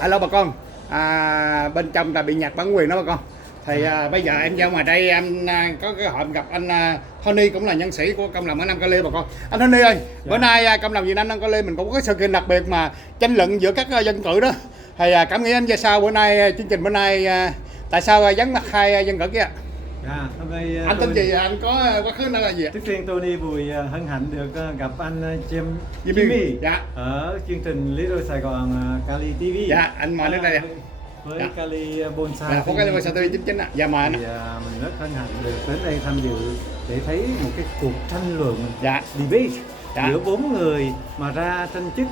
Alo bà con, bên trong là bị nhặt bản quyền đó bà con. Thì bây giờ em ra ngoài đây em có cái hội gặp anh Tony, cũng là nhân sĩ của công đồng ở Nam Cali bà con. Anh Tony ơi, bữa nay công đồng Việt Nam Nam Cali mình cũng có cái sự kiện đặc biệt mà tranh luận giữa các dân cử đó. Thì cảm nghĩ anh ra sao bữa nay chương trình bữa nay tại sao vắng mặt hai dân cử kia? Hôm nay Anh tên gì, anh có quá khứ là gì? Trước tiên Tony vui hân hạnh được gặp anh Jimmy. Jimmy Dạ. ở chương trình Little Sài Gòn Cali TV. Dạ, anh mời đến đây. Với Dạ. Cali Bonsai. Dạ, có cái Bonsai TV 99 ạ. Dạ mời anh. Thì mình rất hân hạnh được đến đây tham dự để thấy một cái cuộc tranh luận, dạ. debate Dạ. giữa 4 người mà ra tranh chức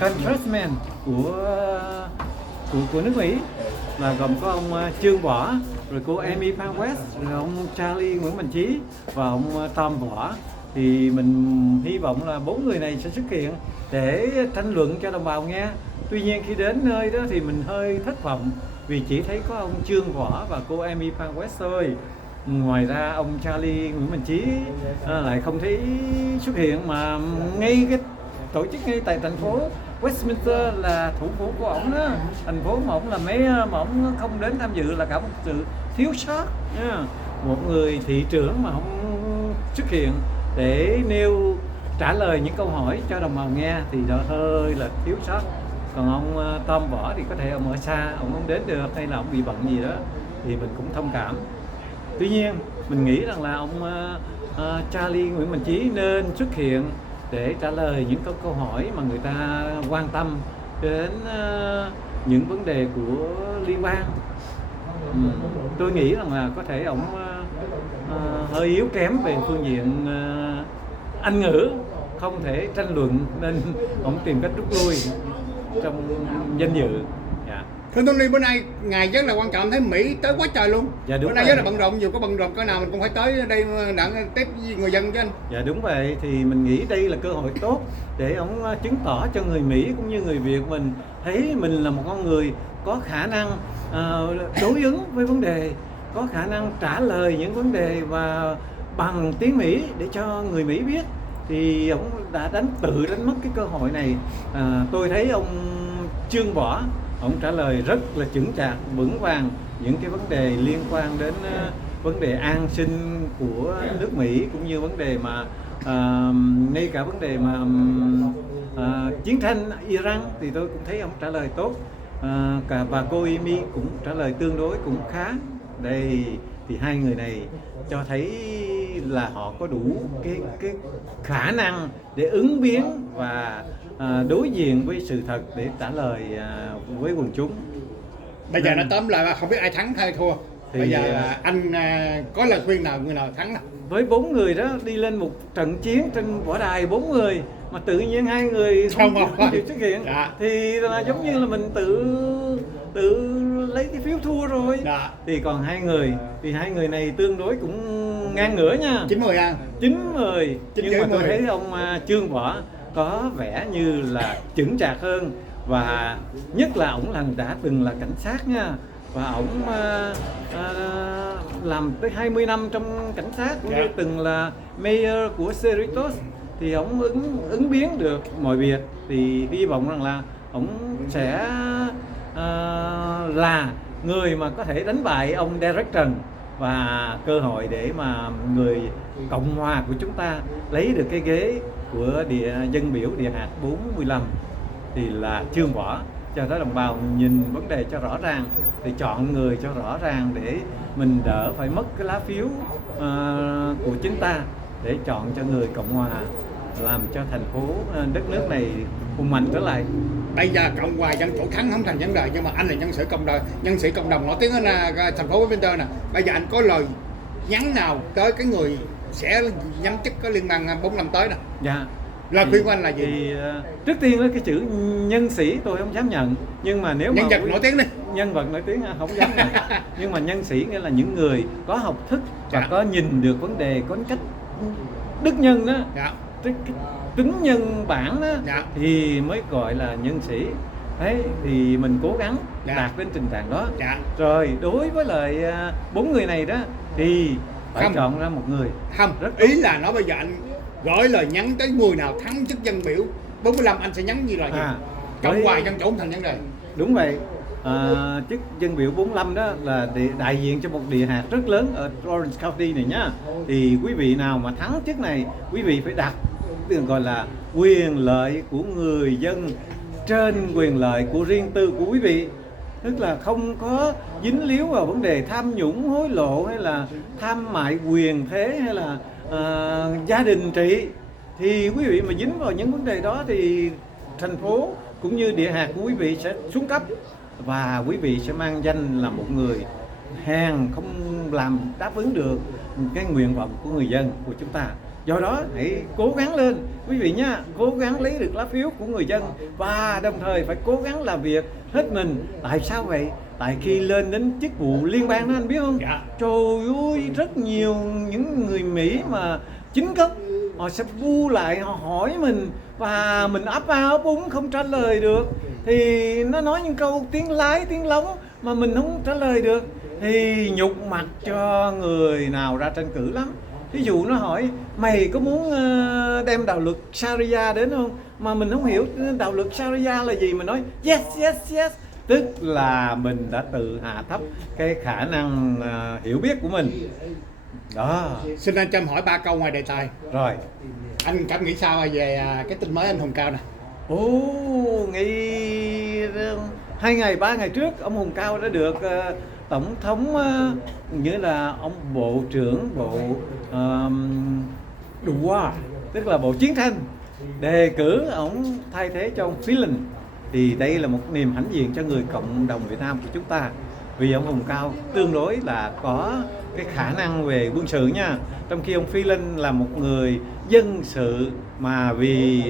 congressman của nước Mỹ, là gồm có ông Trương Võ, rồi cô Amy Phan West, rồi ông Charlie Nguyễn Mạnh Trí và ông Tom Võ. Thì mình hy vọng là 4 người này sẽ xuất hiện để tranh luận cho đồng bào nghe. Tuy nhiên khi đến nơi đó thì mình hơi thất vọng vì chỉ thấy có ông Trương Võ và cô Amy Phan West thôi. Ngoài ra ông Charlie Nguyễn Mạnh Trí lại không thấy xuất hiện, mà ngay cái tổ chức ngay tại thành phố Westminster là thủ phủ của ổng đó, thành phố mà ổng là mayor mà ổng không đến tham dự là cả một sự thiếu sót nha. Một người thị trưởng mà không xuất hiện để nêu trả lời những câu hỏi cho đồng bào nghe thì đó hơi là thiếu sót. Còn ông Tom Võ thì có thể ông ở xa, ông không đến được hay là ông bị bận gì đó thì mình cũng thông cảm. Tuy nhiên mình nghĩ rằng là ông Charlie Nguyễn Mạnh Trí nên xuất hiện để trả lời những câu hỏi mà người ta quan tâm đến những vấn đề của liên bang. Tôi nghĩ rằng là có thể ông hơi yếu kém về phương diện Anh ngữ, không thể tranh luận nên ông tìm cách rút lui trong danh dự. Thưa Tony, bữa nay ngày rất là quan trọng, thấy Mỹ tới quá trời luôn. Dạ, đúng bữa nay vậy. rất là bận rộn, dù có bận rộn cỡ nào mình cũng phải tới đây đặng tiếp người dân chứ anh. Dạ đúng vậy, thì mình nghĩ đây là cơ hội tốt để ông chứng tỏ cho người Mỹ cũng như người Việt mình thấy mình là một con người có khả năng đối ứng với vấn đề, có khả năng trả lời những vấn đề và bằng tiếng Mỹ để cho người Mỹ biết. Thì ông đã tự đánh mất cái cơ hội này. Tôi thấy ông Trương Võ, ông trả lời rất là chững chạc, vững vàng những cái vấn đề liên quan đến vấn đề an sinh của nước Mỹ, cũng như vấn đề mà ngay cả vấn đề mà chiến tranh Iran thì tôi cũng thấy ông trả lời tốt. Và cô Amy cũng trả lời tương đối cũng khá. Đây thì hai người này cho thấy là họ có đủ cái khả năng để ứng biến và đối diện với sự thật để trả lời với quần chúng. Bây giờ nó tóm lại là không biết ai thắng hay thua. Thì bây giờ anh có lời khuyên nào người nào thắng nào? Với 4 người đó đi lên một trận chiến trên võ đài 4 người mà tự nhiên hai người không chịu xuất hiện, dạ. Thì là giống như là mình tự lấy cái phiếu thua rồi. Dạ. Thì còn hai người thì hai người này tương đối cũng ngang ngửa nha. 90 à? 90. Nhưng mà tôi thấy ông Trương Võ có vẻ như là chững chạc hơn, và nhất là ổng đã từng là cảnh sát nha, và ổng làm tới 20 năm trong cảnh sát, cũng như từng là mayor của Cerritos, thì ổng ứng biến được mọi việc. Thì hy vọng rằng là ổng sẽ là người mà có thể đánh bại ông Derek Trần, và cơ hội để mà người Cộng hòa của chúng ta lấy được cái ghế của dân biểu địa hạt 45 thì là Trương Võ. Cho đó đồng bào nhìn vấn đề cho rõ ràng, để chọn người cho rõ ràng để mình đỡ phải mất cái lá phiếu của chúng ta, để chọn cho người Cộng hòa, làm cho thành phố đất nước này hùng mạnh trở lại. Bây giờ Cộng hòa dân chủ thắng không thành vấn đề, nhưng mà anh là nhân sĩ cộng đồng nổi tiếng ở thành phố Winter nè. Bây giờ anh có lời nhắn nào tới cái người sẽ nhắm chức có liên bang 4 năm tới nè? Dạ. Lời khuyên của anh là gì? Thì trước tiên là cái chữ nhân sĩ tôi không dám nhận, nhưng mà nếu nhân vật nổi tiếng đi. Nhân vật nổi tiếng không dám nhận. Nhưng mà nhân sĩ nghĩa là những người có học thức và dạ. có nhìn được vấn đề, có cách đức nhân đó. Dạ. Tính nhân bản đó, dạ. Thì mới gọi là nhân sĩ. Đấy, thì mình cố gắng dạ. đạt đến trình trạng đó. dạ. Rồi đối với lại 4 người này đó thì phải chọn ra một người. Không, ý là nói bây giờ anh gửi lời nhắn tới người nào thắng chức dân biểu 45, anh sẽ nhắn như là gì? Cộng hòa dân chủ không thành vấn đề. Đúng vậy. Chức dân biểu 45 đó là đại diện cho một địa hạt rất lớn ở Orange County này nhá. Thì quý vị nào mà thắng chức này, quý vị phải đặt gọi là quyền lợi của người dân trên quyền lợi của riêng tư của quý vị. Tức là không có dính líu vào vấn đề tham nhũng hối lộ hay là tham mại quyền thế hay là gia đình trị. Thì quý vị mà dính vào những vấn đề đó thì thành phố cũng như địa hạt của quý vị sẽ xuống cấp và quý vị sẽ mang danh là một người hèn, không làm đáp ứng được cái nguyện vọng của người dân của chúng ta. Do đó hãy cố gắng lên quý vị nhá, cố gắng lấy được lá phiếu của người dân và đồng thời phải cố gắng làm việc hết mình. Tại sao vậy? Tại khi lên đến chức vụ liên bang đó anh biết không? Dạ. Trời ơi, rất nhiều những người Mỹ mà chính gốc họ sẽ bu lại, họ hỏi mình và mình ấp a ấp úng không trả lời được. Thì nó nói những câu tiếng lái tiếng lóng mà mình không trả lời được thì nhục mặt cho người nào ra tranh cử lắm. Ví dụ nó hỏi mày có muốn đem đạo luật Sharia đến không, mà mình không hiểu đạo luật Sharia là gì, mình nói yes yes yes, tức là mình đã tự hạ thấp cái khả năng hiểu biết của mình đó. Xin anh Trâm hỏi 3 câu ngoài đề tài. Rồi, Anh cảm nghĩ sao về cái tin mới anh Hùng Cao này? Nghĩ 2 ngày 3 ngày trước ông Hùng Cao đã được tổng thống nghĩa là ông bộ trưởng bộ Luan, tức là bộ chiến tranh, đề cử ông thay thế cho ông Phelan. Thì đây là một niềm hãnh diện cho người cộng đồng Việt Nam của chúng ta, vì ông Hùng Cao tương đối là có cái khả năng về quân sự nha, trong khi ông Phelan là một người dân sự mà vì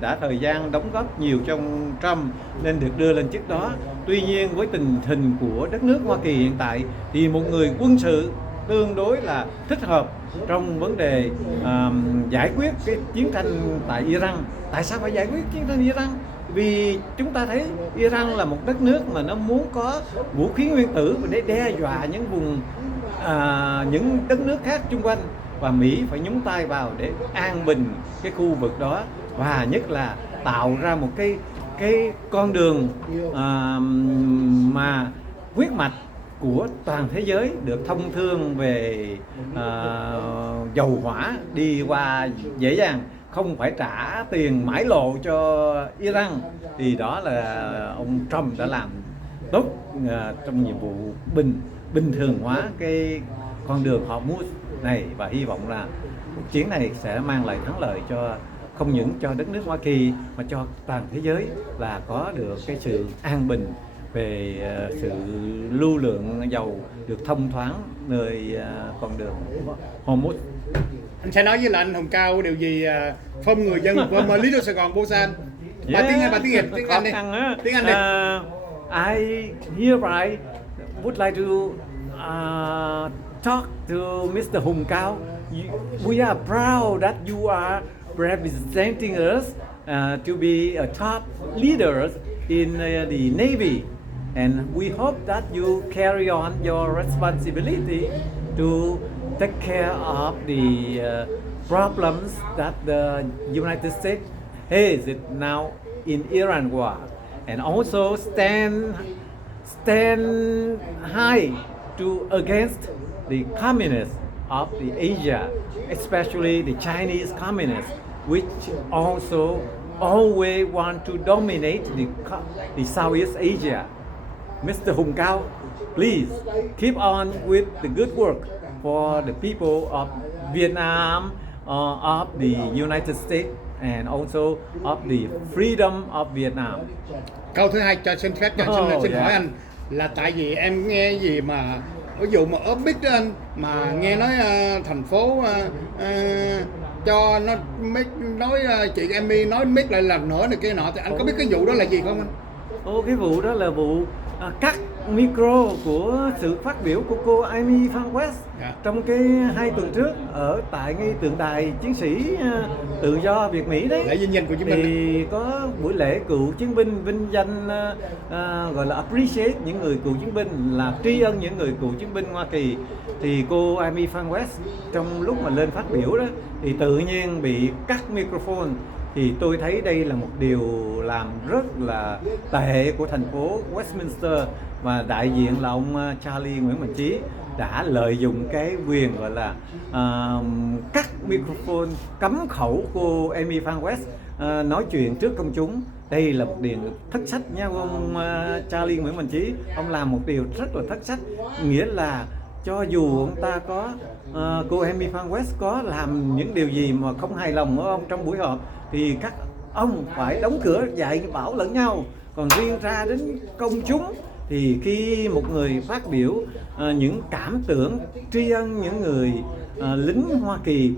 đã thời gian đóng góp nhiều trong Trump nên được đưa lên chức đó. Tuy nhiên với tình hình của đất nước Hoa Kỳ hiện tại thì một người quân sự tương đối là thích hợp trong vấn đề giải quyết cái chiến tranh tại Iran. Tại sao phải giải quyết chiến tranh Iran? Vì chúng ta thấy Iran là một đất nước mà nó muốn có vũ khí nguyên tử để đe dọa những vùng những đất nước khác xung quanh, và Mỹ phải nhúng tay vào để an bình cái khu vực đó, và nhất là tạo ra một cái con đường mà huyết mạch của toàn thế giới được thông thương về dầu hỏa đi qua dễ dàng, không phải trả tiền mãi lộ cho Iran. Thì đó là ông Trump đã làm tốt trong nhiệm vụ bình thường hóa cái con đường Hormuz này, và hy vọng là cuộc chiến này sẽ mang lại thắng lợi cho không những cho đất nước Hoa Kỳ mà cho toàn thế giới, là có được cái sự an bình về sự lưu lượng dầu được thông thoáng nơi con đường Hormuz. Anh sẽ nói với là anh Hùng Cao điều gì phong người dân của Little Sài Gòn Busan. Bà tiếng Việt, tiếng Anh đi. Tiếng Anh đi. I hereby would like to talk to Mr. Hùng Cao. We are proud that you are representing us to be a top leaders in the Navy, and we hope that you carry on your responsibility to take care of the problems that the United States has now in Iran war, and also stand high to against the communists of the Asia, especially the Chinese communists, which also always want to dominate the Southeast Asia. Mr. Hùng Cao, please keep on with the good work for the people of Vietnam, of the United States, and also of the freedom of Vietnam. Câu thứ hai xin phép xin hỏi anh là tại vì em nghe gì mà ví dụ mà orbit đó anh, mà nghe nói thành phố cho nó nói chị Amy nói mic lại lần nữa này kia nọ, thì anh có biết cái vụ đó là gì không anh? Cái vụ đó là vụ cắt micro của sự phát biểu của cô Amy Van West trong cái 2 tuần trước ở tại ngay tượng đài chiến sĩ tự do Việt Mỹ đấy. Lễ vinh danh cựu chiến binh. Thì có buổi lễ cựu chiến binh vinh danh gọi là appreciate những người cựu chiến binh, là tri ân những người cựu chiến binh Hoa Kỳ. Thì cô Amy Van West trong lúc mà lên phát biểu đó thì tự nhiên bị cắt microphone, thì tôi thấy đây là một điều làm rất là tệ của thành phố Westminster, và đại diện là ông Charlie Nguyễn Mạnh Chí đã lợi dụng cái quyền gọi là cắt microphone, cấm khẩu cô Amy Phan West nói chuyện trước công chúng. Đây là một điều thất sách nha ông Charlie Nguyễn Mạnh Chí. Ông làm một điều rất là thất sách, nghĩa là cho dù ông ta có cô Amy Phan West có làm những điều gì mà không hài lòng ở ông trong buổi họp thì các ông phải đóng cửa dạy bảo lẫn nhau. Còn riêng ra đến công chúng thì khi một người phát biểu những cảm tưởng tri ân những người lính Hoa Kỳ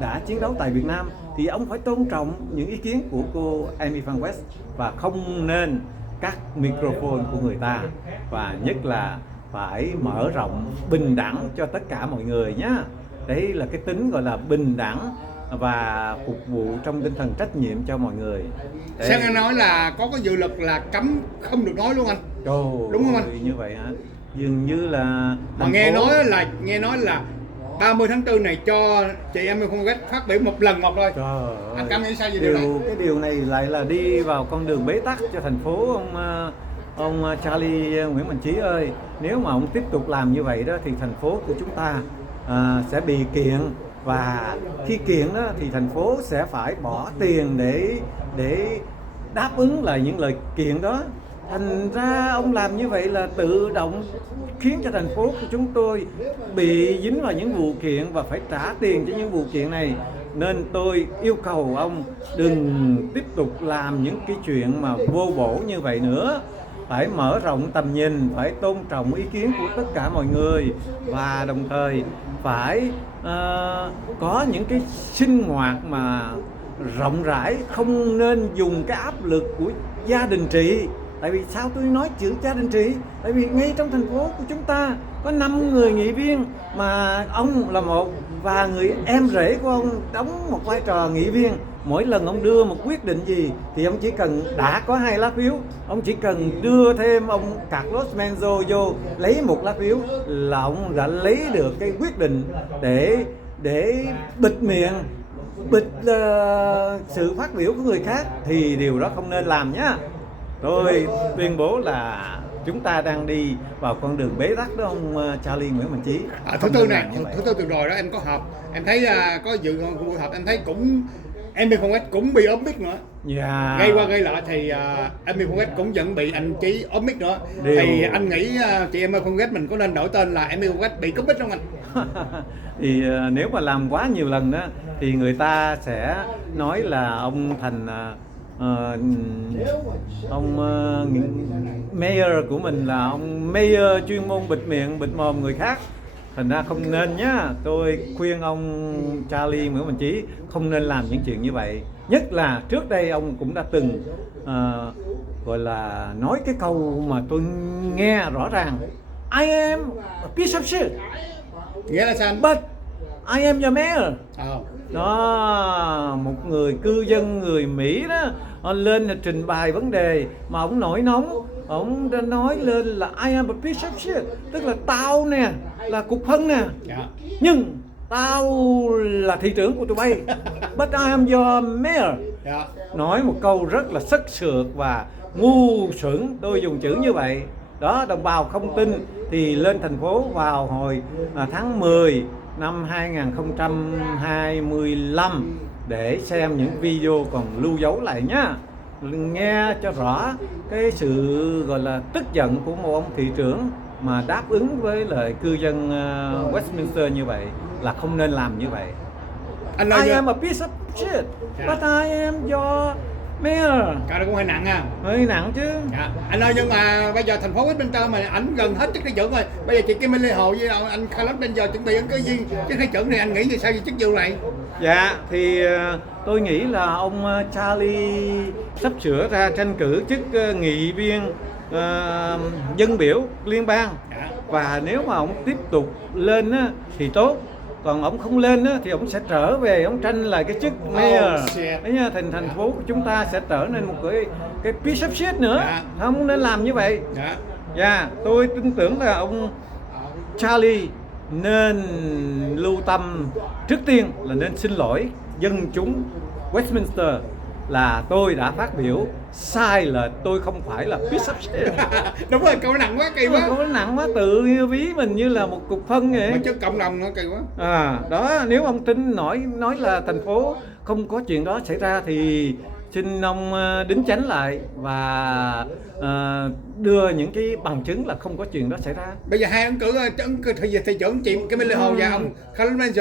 đã chiến đấu tại Việt Nam thì ông phải tôn trọng những ý kiến của cô Amy Phan West và không nên cắt microphone của người ta, và nhất là phải mở rộng bình đẳng cho tất cả mọi người nhé. Đấy là cái tính gọi là bình đẳng và phục vụ trong tinh thần trách nhiệm cho mọi người. Xem anh nói là có cái dự luật là cấm không được nói luôn anh. Đúng không anh? Như vậy hả? Dường như là mà nghe nói là 30 tháng 4 này cho chị em không ghét phát biểu một lần một thôi. Anh cảm nghĩ sao về điều này? Cái điều này lại là đi vào con đường bế tắc cho thành phố ông Charlie Nguyễn Mạnh Chí ơi. Nếu mà ông tiếp tục làm như vậy đó thì thành phố của chúng ta sẽ bị kiện, và khi kiện đó thì thành phố sẽ phải bỏ tiền để đáp ứng lại những lời kiện đó. Thành ra ông làm như vậy là tự động khiến cho thành phố của chúng tôi bị dính vào những vụ kiện và phải trả tiền cho những vụ kiện này. Nên tôi yêu cầu ông đừng tiếp tục làm những cái chuyện mà vô bổ như vậy nữa. Phải mở rộng tầm nhìn, phải tôn trọng ý kiến của tất cả mọi người, và đồng thời phải có những cái sinh hoạt mà rộng rãi, không nên dùng cái áp lực của gia đình trị. Tại vì sao tôi nói chữ gia đình trị? Tại vì ngay trong thành phố của chúng ta có 5 người nghị viên mà ông là một, và người em rể của ông đóng một vai trò nghị viên. Mỗi lần ông đưa một quyết định gì thì ông chỉ cần đã có 2 lá phiếu, ông chỉ cần đưa thêm ông Carlos Menzo vô lấy 1 lá phiếu là ông đã lấy được cái quyết định để bịt miệng, bịt sự phát biểu của người khác, thì điều đó không nên làm nhá. Tôi tuyên bố là chúng ta đang đi vào con đường bế tắc đó ông Charlie Nguyễn Mạnh Chí. Thứ tư này, thứ tư tuần rồi đó em có họp, em thấy có dự buổi họp, em thấy cũng Amy Phan West cũng bị ốm mic nữa. Gây qua gây lại thì Amy Phan West cũng vẫn bị anh Chí ốm mic nữa. Thì anh nghĩ chị Amy Phan West mình có nên đổi tên là Amy Phan West bị cúp mic không anh? Thì nếu mà làm quá nhiều lần đó thì người ta sẽ nói là ông thành ông mayor của mình là ông mayor chuyên môn bịt miệng bịt mồm người khác. Thành ra không nên nhá. Tôi khuyên ông Charlie Nguyễn Mạnh Chí không nên làm những chuyện như vậy. Nhất là trước đây ông cũng đã từng gọi là nói cái câu mà tôi nghe rõ ràng: I am a piece of shit. Nghĩa là sao anh? But I am your mayor. Đó, một người cư dân người Mỹ đó, ông lên trình bày vấn đề mà ông nổi nóng, ông đã nói lên là I am a piece of shit, tức là tao nè là cục phân nè, nhưng tao là thị trưởng của tụi bay. But I am your mayor. Nói một câu rất là sắc sược và ngu xuẩn, tôi dùng chữ như vậy. Đó, đồng bào không tin thì lên thành phố vào hồi tháng 10 năm 2025 để xem những video còn lưu dấu lại nhá. Nghe cho rõ cái sự gọi là tức giận của một ông thị trưởng mà đáp ứng với lại cư dân Westminster như vậy là không nên làm như vậy. I am a piece of shit, but I am your mayor. Cái đó cũng hơi nặng ha. Hơi nặng chứ. Anh ơi, nhưng mà bây giờ thành phố Westminster mà ảnh gần hết chức thị trưởng rồi. Bây giờ chị Kim Minh Hồ với anh Carlos bây giờ chuẩn bị ứng cử viên chức thị trưởng thì anh nghĩ thì sao về chức vụ này? Dạ thì tôi nghĩ là ông Charlie sắp sửa ra tranh cử chức nghị viên dân biểu liên bang. Và nếu mà ông tiếp tục lên á, thì tốt. Còn ông không lên á, thì ông sẽ trở về, ông tranh lại cái chức mayor. Đấy nha, thành phố của chúng ta sẽ trở nên một cái piece of shit nữa. Không nên làm như vậy. Tôi tin tưởng là ông Charlie nên lưu tâm, trước tiên là nên xin lỗi dân chúng Westminster là tôi đã phát biểu sai lệch, tôi không phải là piece of shit. Đúng rồi, câu nặng quá, kỳ quá. Câu nó nặng quá, tự ví mình như là một cục phân vậy. Mà chứ cộng đồng nữa, kỳ quá. Đó, nếu ông tin nói là thành phố không có chuyện đó xảy ra thì xin ông đính chánh lại và đưa những cái bằng chứng là không có chuyện đó xảy ra. Bây giờ hai ứng cử thị trưởng chị cái Minh Lê Hồ và ông Khalil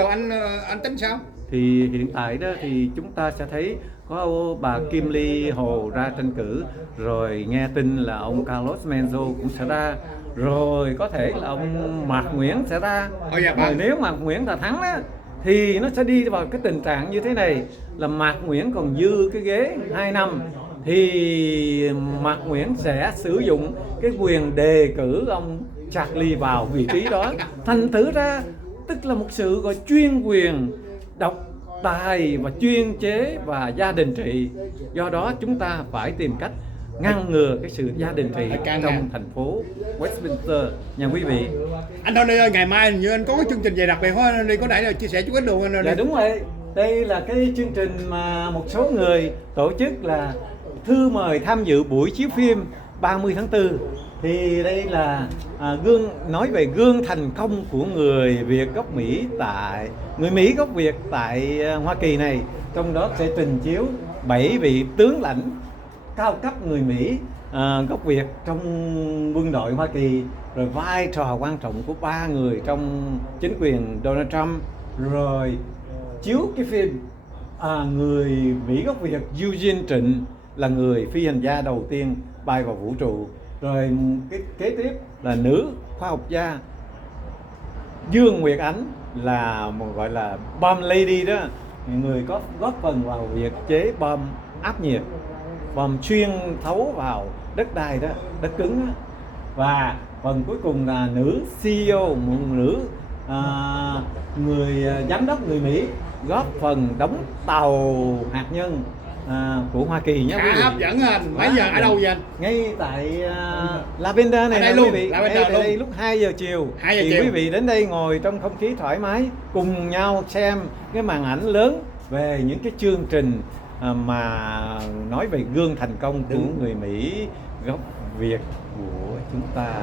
anh tính sao? Thì hiện tại đó thì chúng ta sẽ thấy có bà Kim Ly Hồ ra tranh cử, rồi nghe tin là ông Carlos Menzo cũng sẽ ra, rồi có thể là ông Mạc Nguyễn sẽ ra. Rồi nếu Mạc Nguyễn là thắng đó thì nó sẽ đi vào cái tình trạng như thế này, là Mạc Nguyễn còn dư cái ghế 2 năm thì Mạc Nguyễn sẽ sử dụng cái quyền đề cử ông Charlie vào vị trí đó. Thành thử ra tức là một sự gọi chuyên quyền, độc tài và chuyên chế và gia đình trị. Do đó chúng ta phải tìm cách ngăn ngừa cái sự gia đình trị trong thành phố Westminster nha quý vị. Anh Tony ơi, ngày mai như anh có cái chương trình gì đặc biệt không? Anh đi có thể là chia sẻ chút ít luôn anh. Dạ đúng rồi, đây là cái chương trình mà một số người tổ chức là thư mời tham dự buổi chiếu phim 30 tháng 4. Thì đây là nói về gương thành công của người Việt gốc Mỹ người Mỹ gốc Việt tại Hoa Kỳ này. Trong đó sẽ trình chiếu 7 vị tướng lãnh cao cấp người Mỹ gốc Việt trong quân đội Hoa Kỳ, rồi vai trò quan trọng của 3 người trong chính quyền Donald Trump, rồi chiếu cái phim người Mỹ gốc Việt Eugene Trịnh là người phi hành gia đầu tiên bay vào vũ trụ, rồi cái kế tiếp là nữ khoa học gia Dương Nguyệt Ánh là một gọi là bomb lady đó, người có góp phần vào việc chế bom áp nhiệt, bom chuyên thấu vào đất đai đó, đất cứng đó. Và phần cuối cùng là nữ CEO, một nữ người giám đốc người Mỹ góp phần đóng tàu hạt nhân của Hoa Kỳ nhé quý vị. Hấp dẫn anh. Mấy giờ ở đâu vậy anh? Ngay tại Lavender này nè quý vị. Ngay tại đây lúc 2 giờ chiều. Thì quý vị đến đây ngồi trong không khí thoải mái, cùng nhau xem cái màn ảnh lớn về những cái chương trình mà nói về gương thành công của người Mỹ gốc Việt của chúng ta.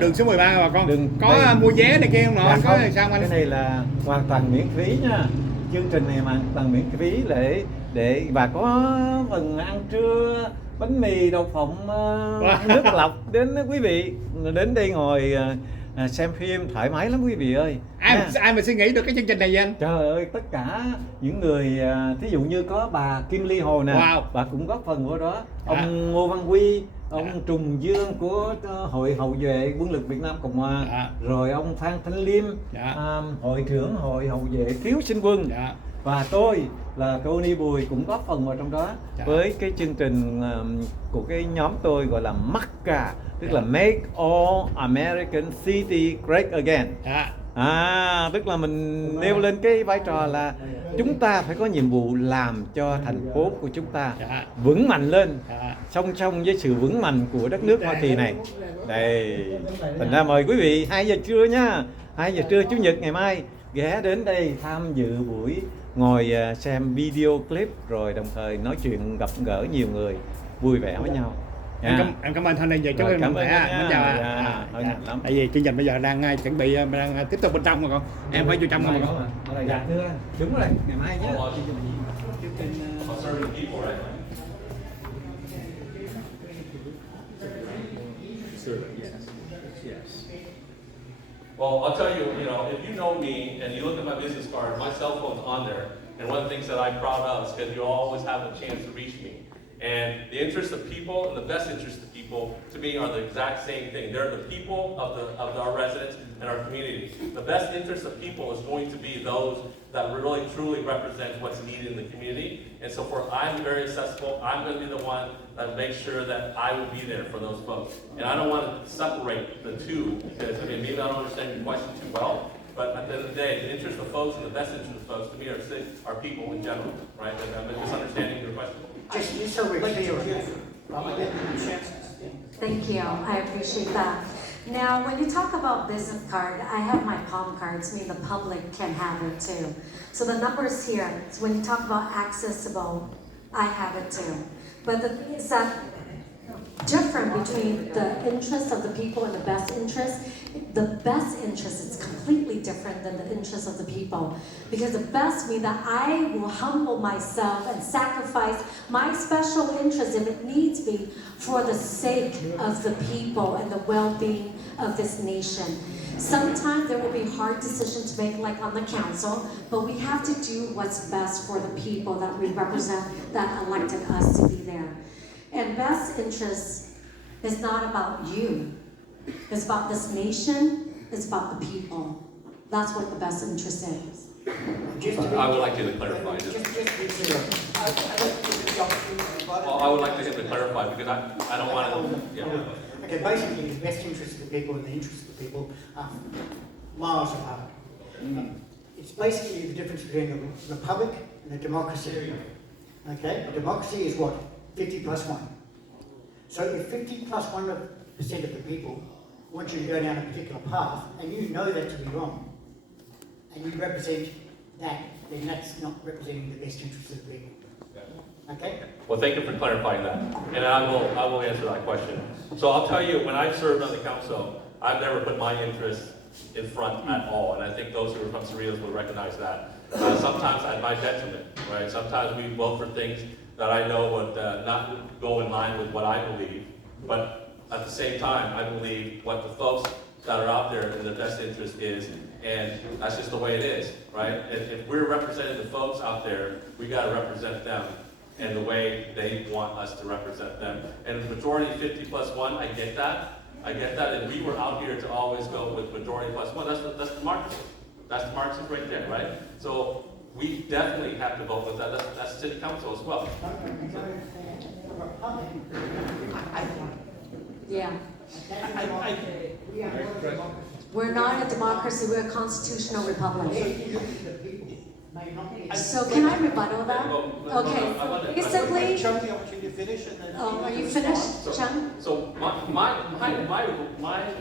Đường số 13 bà con. Có mua vé này kia không nọ? Có sao anh? Cái này là hoàn toàn miễn phí nha. Chương trình này hoàn toàn miễn phí để và có phần ăn trưa, bánh mì, đậu phộng, nước lọc đến quý vị. Đến đây ngồi xem phim thoải mái lắm quý vị ơi. Ai mà suy nghĩ được cái chương trình này vậy anh? Trời ơi, tất cả những người, thí dụ như có bà Kim Ly Hồ nè, bà cũng góp phần của đó. Ông Ngô Văn Quy, ông Trùng Dương của Hội Hậu vệ Quân lực Việt Nam Cộng Hòa, rồi ông Phan Thanh Liêm, hội trưởng Hội Hậu vệ Cứu Sinh quân, và tôi là Tony Bùi cũng góp phần vào trong đó với cái chương trình của cái nhóm tôi gọi là MAGA, tức là Make All American City Great Again. Tức là mình nêu lên cái vai trò là chúng ta phải có nhiệm vụ làm cho thành phố của chúng ta vững mạnh lên, song song với sự vững mạnh của đất nước Hoa Kỳ này. Đây, thành ra mời quý vị 2 giờ trưa nha, 2 giờ trưa Chủ nhật ngày mai ghé đến đây tham dự buổi, ngồi xem video clip, rồi đồng thời nói chuyện gặp gỡ nhiều người vui vẻ với nhau. Em cảm ơn Thanh về chúc em mạnh khỏe. Xin chào. Tại vì chương trình bây giờ đang chuẩn bị đang tiếp tục bên trong mà con. Em phải vô trong mà con. Dạ thưa, đúng rồi, ngày mai nhé. Chương trình Well, I'll tell you, if you know me and you look at my business card, my cell phone's on there. And one of the things that I'm proud of is because you always have a chance to reach me. And the interests of people and the best interests of people, to me, are the exact same thing. They're the people of our residents and our community. The best interest of people is going to be those that really truly represent what's needed in the community. And so I'm very accessible. I'm going to be the one that makes sure that I will be there for those folks. And I don't want to separate the two because, maybe I don't understand your question too well. But at the end of the day, the interest of folks and the best interest of folks, to me, are people in general, right? And I'm misunderstanding your question. Just so we're clear. Thank you. I appreciate that. Now, when you talk about business card, I have my palm cards, meaning the public can have it too. So the numbers here, so when you talk about accessible, I have it too. But the thing is that different between the interest of the people and the best interest. The best interest is completely different than the interest of the people. Because the best means that I will humble myself and sacrifice my special interest if it needs be for the sake of the people and the well-being of this nation. Sometimes there will be hard decisions to make, like on the council, but we have to do what's best for the people that we represent, that elected us to be there. And best interest is not about you. It's about this nation. It's about the people. That's what the best interest is. I would like you to clarify this. Well, I would like to get to clarify because I don't want to. Yeah. Okay, basically, the best interest of the people and the interest of the people are miles apart. It's basically the difference between the republic and a democracy. Okay, a democracy is what? 50 plus 1. So if 50 plus 1% of the people want you to go down a particular path, and you know that to be wrong, and you represent that, then that's not representing the best interests of the people. Okay? Well, thank you for clarifying that, and I will answer that question. So I'll tell you, when I served on the council, I've never put my interests in front at all, and I think those who are from Cerritos will recognize that. Sometimes at my detriment, right? Sometimes we vote for things that I know would not go in line with what I believe, but at the same time, I believe what the folks that are out there in the best interest is, and that's just the way it is, right? If we're representing the folks out there, we got to represent them and the way they want us to represent them. And the majority 50 plus 1, I get that, and we were out here to always go with majority plus 1. That's the Marxist. That's the Marxist right there, right? So we definitely have to vote with that. That's city council as well. Yeah. We're not a democracy, we're a constitutional republic. So can I rebuttal that? Okay, basically, Chuck, the opportunity to finish and then. are you finished, Chung? So my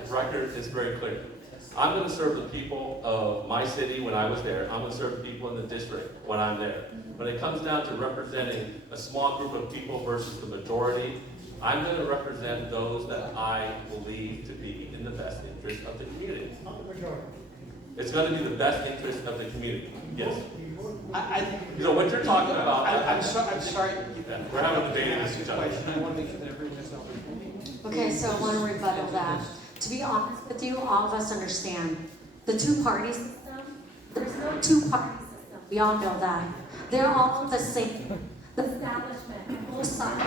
record is very clear. I'm going to serve the people of my city when I was there. I'm going to serve the people in the district when I'm there. When it comes down to representing a small group of people versus the majority, I'm going to represent those that I believe to be in the best interest of the community. It's going to be the best interest of the community. Yes. I think. So what you're talking about, I'm sorry. Yeah, we're having a debate against each other. I want to make sure that everyone has an opportunity. Okay, so I want to rebuttal that. To be honest with you, all of us understand the two-party system. There's no two-party system. We all know that. They're all the same. The establishment on both sides.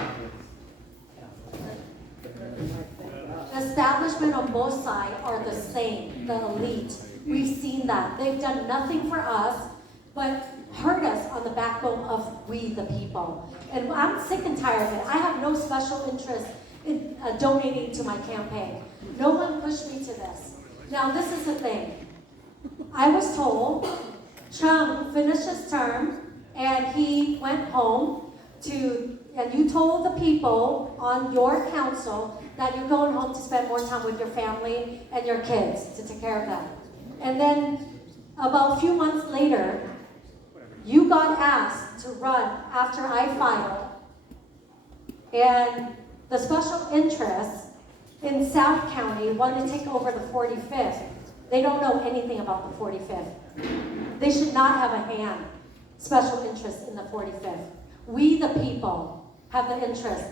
The establishment on both sides are the same, the elite. We've seen that. They've done nothing for us but hurt us on the backbone of we the people. And I'm sick and tired of it. I have no special interest in donating to my campaign. No one pushed me to this. Now this is the thing. I was told Trump finished his term and he went home and you told the people on your council that you're going home to spend more time with your family and your kids to take care of them. And then about a few months later, you got asked to run after I filed. And the special interests in South County want to take over the 45th. They don't know anything about the 45th. They should not have a hand, special interest in the 45th. We, the people, have the interest.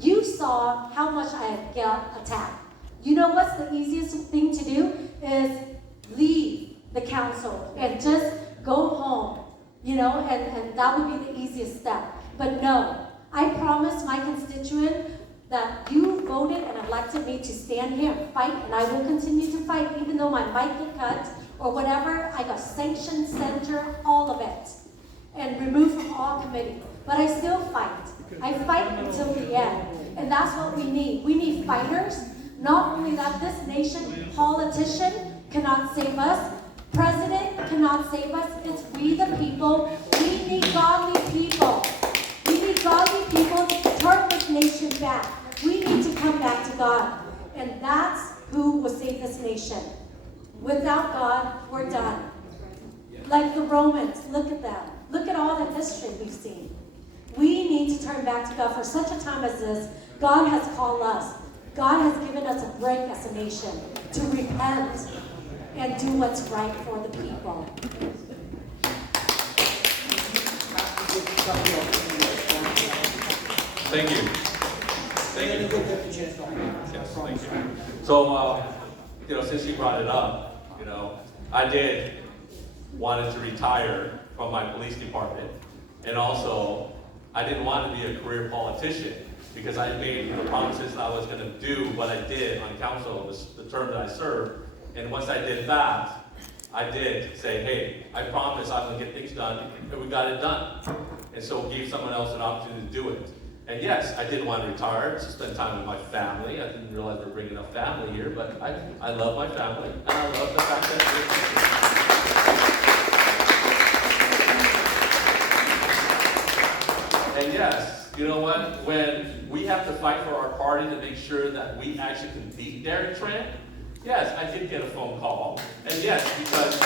You saw how much I got attacked. You know what's the easiest thing to do is leave the council and just go home, and that would be the easiest step. But no, I promised my constituent that you voted and elected me to stand here and fight, and I will continue to fight even though my mic get cut or whatever. I got sanctioned, censure, all of it, and removed from all committee. But I still fight. I fight until the end. And that's what we need. We need fighters. Not only that, this nation, politician cannot save us. President cannot save us. It's we the people. We need godly people. We need godly people to turn this nation back. We need to come back to God. And that's who will save this nation. Without God, we're done. Like the Romans, look at them. Look at all the history we've seen. We need to turn back to God for such a time as this. God has called us. God has given us a break as a nation to repent and do what's right for the people. Thank you. Thank you. Yes, thank you. So, since you brought it up, I did wanted to retire from my police department, and also I didn't want to be a career politician because I made promises that I was going to do what I did on council the term that I served, and once I did that, I did say, hey, I promise I'm going to get things done, and we got it done. And so it gave someone else an opportunity to do it. And yes, I did want to retire to spend time with my family. I didn't realize we're bringing up family here, but I love my family, and I love the fact that and yes, you know what? When we have to fight for our party to make sure that we actually can beat Derek Tranhh, yes, I did get a phone call. And yes, because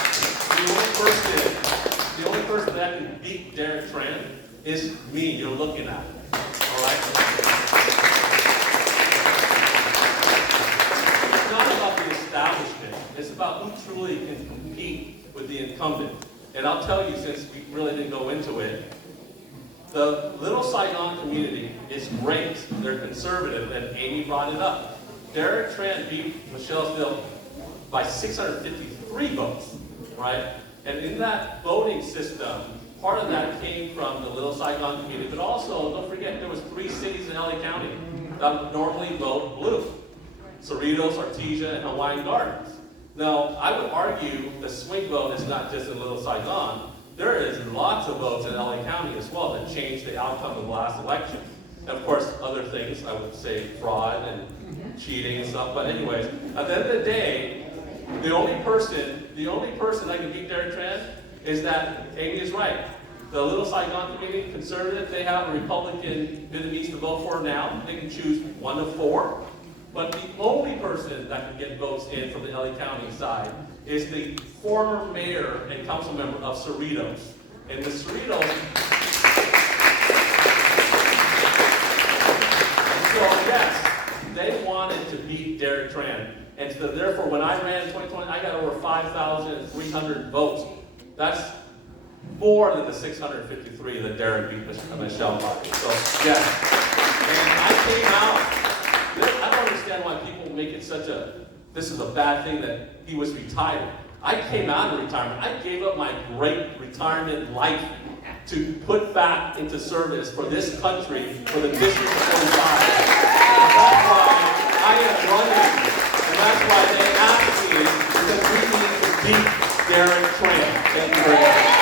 the only person that can beat Derek Tranhh is me you're looking at. All right? It's not about the establishment. It's about who truly can compete with the incumbent. And I'll tell you, since we really didn't go into it, the Little Saigon community is great. They're conservative, and Amy brought it up. Derek Tranhh beat Michelle'sville by 653 votes, right? And in that voting system, part of that came from the Little Saigon community, but also, don't forget, there was 3 cities in LA County that normally vote blue. Cerritos, Artesia, and Hawaiian Gardens. Now, I would argue the swing vote is not just in Little Saigon. There is lots of votes in LA County as well that changed the outcome of the last election. And of course, other things, I would say fraud and cheating and stuff. But anyways, at the end of the day, the only person that can beat Derek Tranhh is that Amy is right. The Little Saigon community, conservative, they have a Republican Vietnamese to vote for now. They can choose 1 of 4. But the only person that can get votes in from the LA County side is the former mayor and council member of Cerritos. And the Cerritos, so yes, they wanted to beat Derek Tranhh. And so therefore, when I ran in 2020, I got over 5,300 votes. That's more than the 653 that Derek beat Michelle by. So yes, and I came out. I don't understand why people make it such this is a bad thing that he was retired. I came out of retirement. I gave up my great retirement life to put back into service for this country, for the District of 45. And that's why I am running. And that's why they asked me, because we need to beat Derek Tranhh. Thank you very much.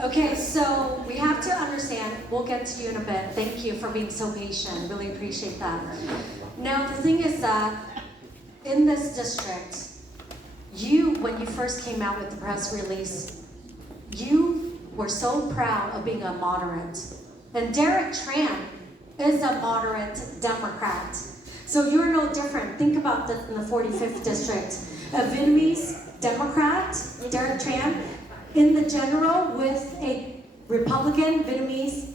Okay, so we have to understand, we'll get to you in a bit. Thank you for being so patient. Really appreciate that. Now, the thing is that in this district, when you first came out with the press release, you were so proud of being a moderate. And Derek Tranhh is a moderate Democrat. So you're no different. Think about this in the 45th district. A Vietnamese Democrat, Derek Tranhh, in the general with a Republican, Vietnamese,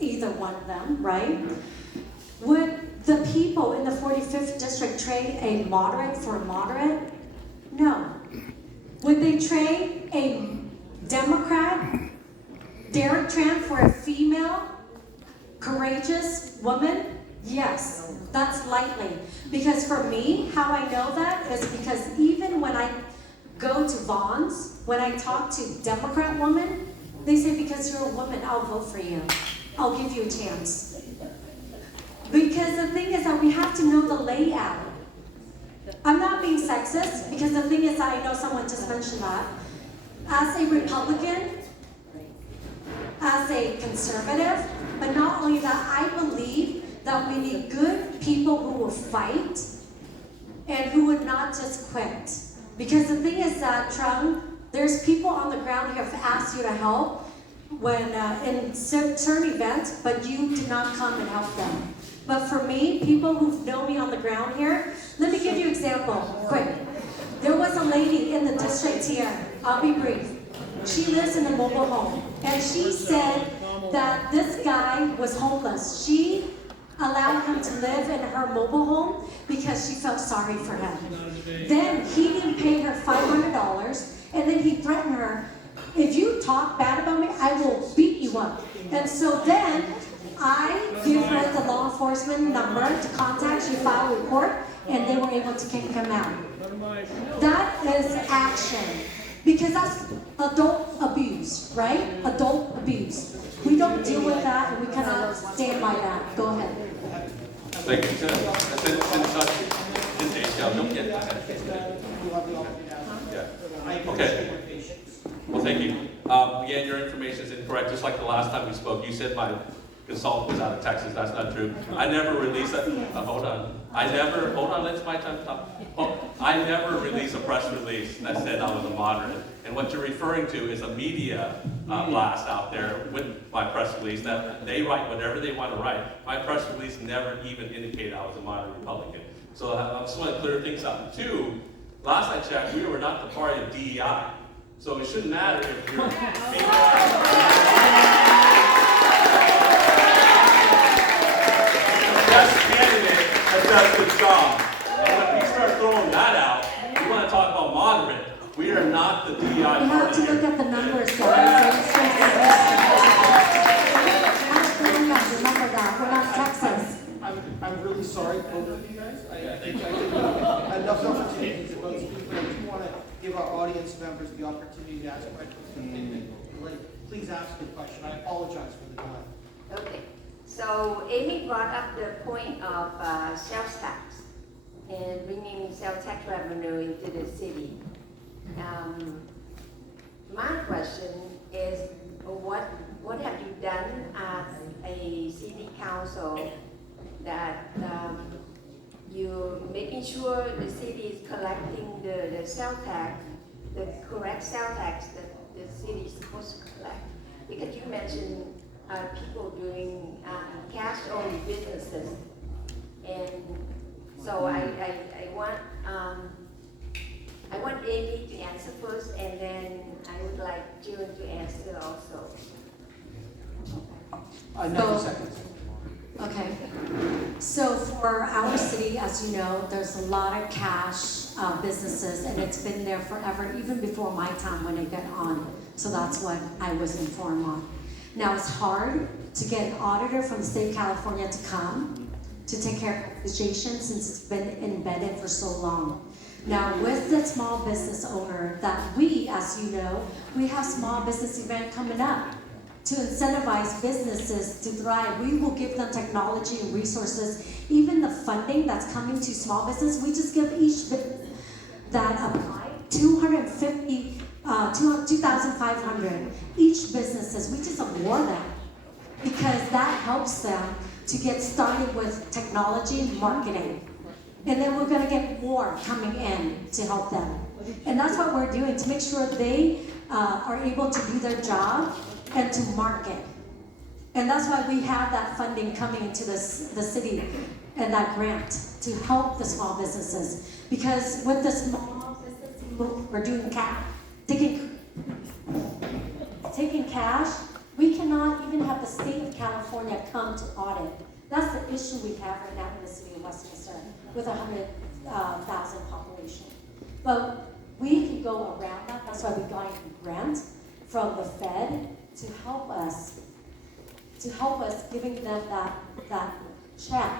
either one of them, right? Would the people in the 45th district trade a moderate for a moderate? No. Would they trade a Democrat, Derek Tranhh, for a female, courageous woman? Yes, that's likely. Because for me, how I know that is because even when I go to Vaughn's, when I talk to Democrat women, they say, because you're a woman, I'll vote for you. I'll give you a chance. Because the thing is that we have to know the layout. I'm not being sexist, because the thing is that I know someone just mentioned that. As a Republican, as a conservative, but not only that, I believe that we need good people who will fight and who would not just quit. Because the thing is that Tranhh There's people on the ground who have asked you to help when in certain events, but you did not come and help them. But for me, people who know me on the ground here, let me give you an example, quick. There was a lady in the district here, I'll be brief. She lives in a mobile home, and she said that this guy was homeless. She allowed him to live in her mobile home because she felt sorry for him. Then he didn't pay her $500, and then he threatened her, if you talk bad about me, I will beat you up. And so then I give her the law enforcement number to contact, she filed a report, and they were able to kick him out. That is action. Because that's adult abuse, right? Adult abuse. We don't deal with that, and we cannot stand by that. Go ahead. 对，先小中点。 Okay. Well, thank you. Again, your information is incorrect. Just like the last time we spoke, you said my consultant was out of Texas. That's not true. I never released that. Hold on. Hold on, let's my time stop. Oh, I never released a press release that said I was a moderate. And what you're referring to is a media blast out there with my press release that they write whatever they want to write. My press release never even indicated I was a moderate Republican. So I just want to clear things up. Two, last I checked, we were not the party of DEI. So it shouldn't matter if you're best candidate has done a good job. And when we start throwing that out, we want to talk about moderate. We are not the DEI We have party to here. look at the numbers, guys. Remember that. We're not Texas. I'm really sorry, both of you guys. I think I did enough opportunity to both speak, but I do want to give our audience members the opportunity to ask questions. Please ask the question. I apologize for the delay. Okay, so Amy brought up the point of sales tax and bringing sales tax revenue into the city. My question is, what have you done as a city council that you're making sure the city is collecting the sales tax, the correct sales tax that the city is supposed to collect? Because you mentioned people doing cash-only businesses, and so I want Amy to answer first, and then I would like June to answer also. 90 seconds. Okay. So for our city, as you know, there's a lot of cash businesses, and it's been there forever, even before my time when I got on. So that's what I was informed on. Now it's hard to get an auditor from the state of California to come to take care of acquisition since it's been embedded for so long. Now with the small business owner that we, as you know, we have small business event coming up. To incentivize businesses to thrive, we will give them technology and resources, even the funding that's coming to small business. We just give each business that apply $2,500. Each businesses, we just award them because that helps them to get started with technology and marketing. And then we're going to get more coming in to help them. And that's what we're doing to make sure they are able to do their job and to market. And that's why we have that funding coming into the city and that grant to help the small businesses. Because with the small business, we're doing taking cash, we cannot even have the state of California come to audit. That's the issue we have right now in the city of Westminster with 100,000 population. But we can go around that. That's why we got a grant from the Fed to help us giving them that check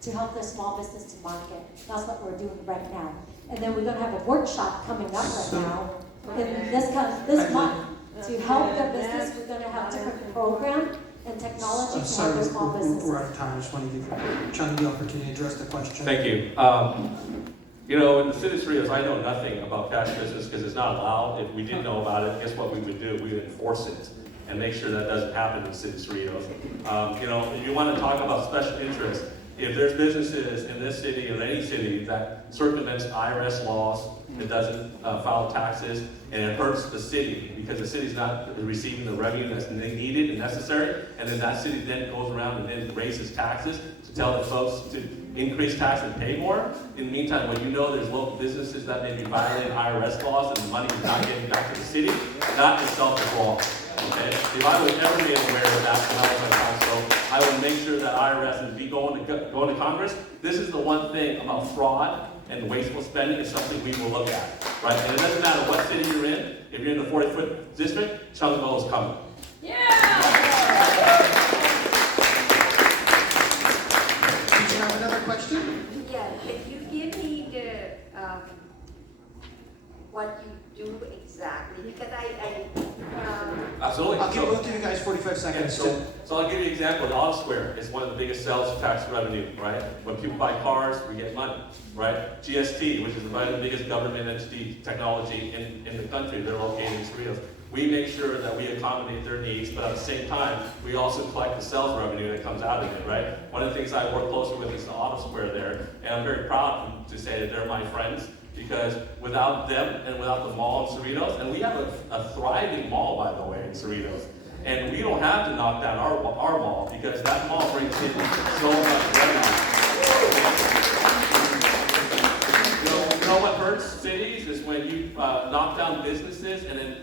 to help their small business to market. That's what we're doing right now. And then we're going to have a workshop coming up right now in this month to help the business. We're going to have different program and technology to help the small businesses. We're out of time. I just want to give Chung the opportunity to address the question. Thank you. You know, in the city of Cerritos, I know nothing about cash business because it's not allowed. If we did know about it, guess what we would do? We would enforce it and make sure that doesn't happen in the city of Cerritos. You know, if you want to talk about special interest, if there's businesses in this city or any city that circumvents IRS laws, it doesn't file taxes, and it hurts the city because the city's not receiving the revenue that's needed and necessary, and then that city then goes around and then raises taxes to tell the folks to increase tax and pay more. In the meantime, when you know there's local businesses that may be violating IRS laws and the money is not getting back to the city, that itself is wrong. Okay? If I was ever made aware of that when I was on council, I would make sure that IRS would be going to Congress. This is the one thing about fraud and wasteful spending is something we will look at, right? And it doesn't matter what city you're in. If you're in the 45th district, Chungbo is coming. Yeah! Did you have another question? Yeah, if you give me the, what you do exactly, because Absolutely. I'll give you guys 45 seconds. So I'll give you an example. The auto square is one of the biggest sales tax revenue, right? When people buy cars, we get money, right? GST, which is one of the biggest government entity technology in the country, they're located in Cerritos. We make sure that we accommodate their needs, but at the same time, we also collect the sales revenue that comes out of it, right? One of the things I work closely with is the auto square there, and I'm very proud to say that they're my friends, because without them and without the mall in Cerritos, and we have a thriving mall, by the way, in Cerritos, and we don't have to knock down our mall, because that mall brings in so much revenue. You know what hurts cities is when you knock down businesses and then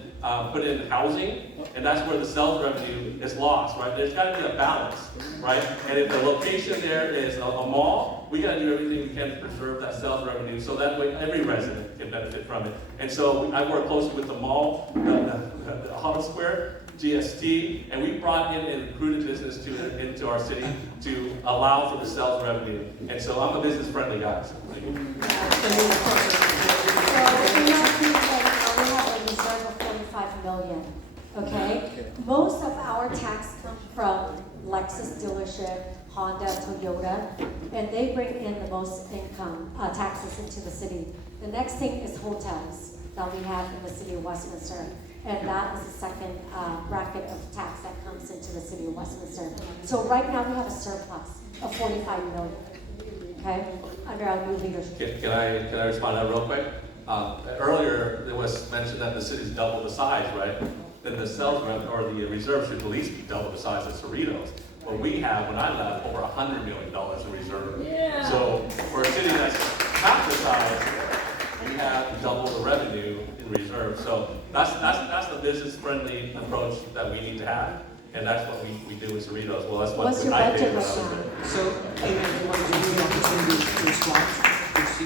put in housing, and that's where the sales revenue is lost, right? There's got to be a balance, right? And if the location there is a mall, we got to do everything we can to preserve that sales revenue so that way every resident can benefit from it. And so I work closely with the mall, the auto square, GST, and we brought in and recruited business into our city to allow for the sales revenue. And so I'm a business-friendly guy. So thank you. We have a reserve of 45 million, okay? Most of our tax come from Lexus dealership, Honda, Toyota, and they bring in the most income, taxes into the city. The next thing is hotels that we have in the city of Westminster, and that is the second bracket of tax that comes into the city of Westminster. So right now we have a surplus of 45 million, okay, under our new leadership. Can I respond to that real quick? Earlier, it was mentioned that the city's double the size, right? Then the sales revenue or the reserve should at least be double the size of Cerritos. But we have, when I left, over $100 million in reserve. Yeah. So for a city that's half the size, we have double the revenue in reserve. So that's the business-friendly approach that we need to have. And that's what we do with Cerritos. Well, that's what What's your I budget did when right I was now? there. So, Amy, do you want to give me the opportunity to respond? I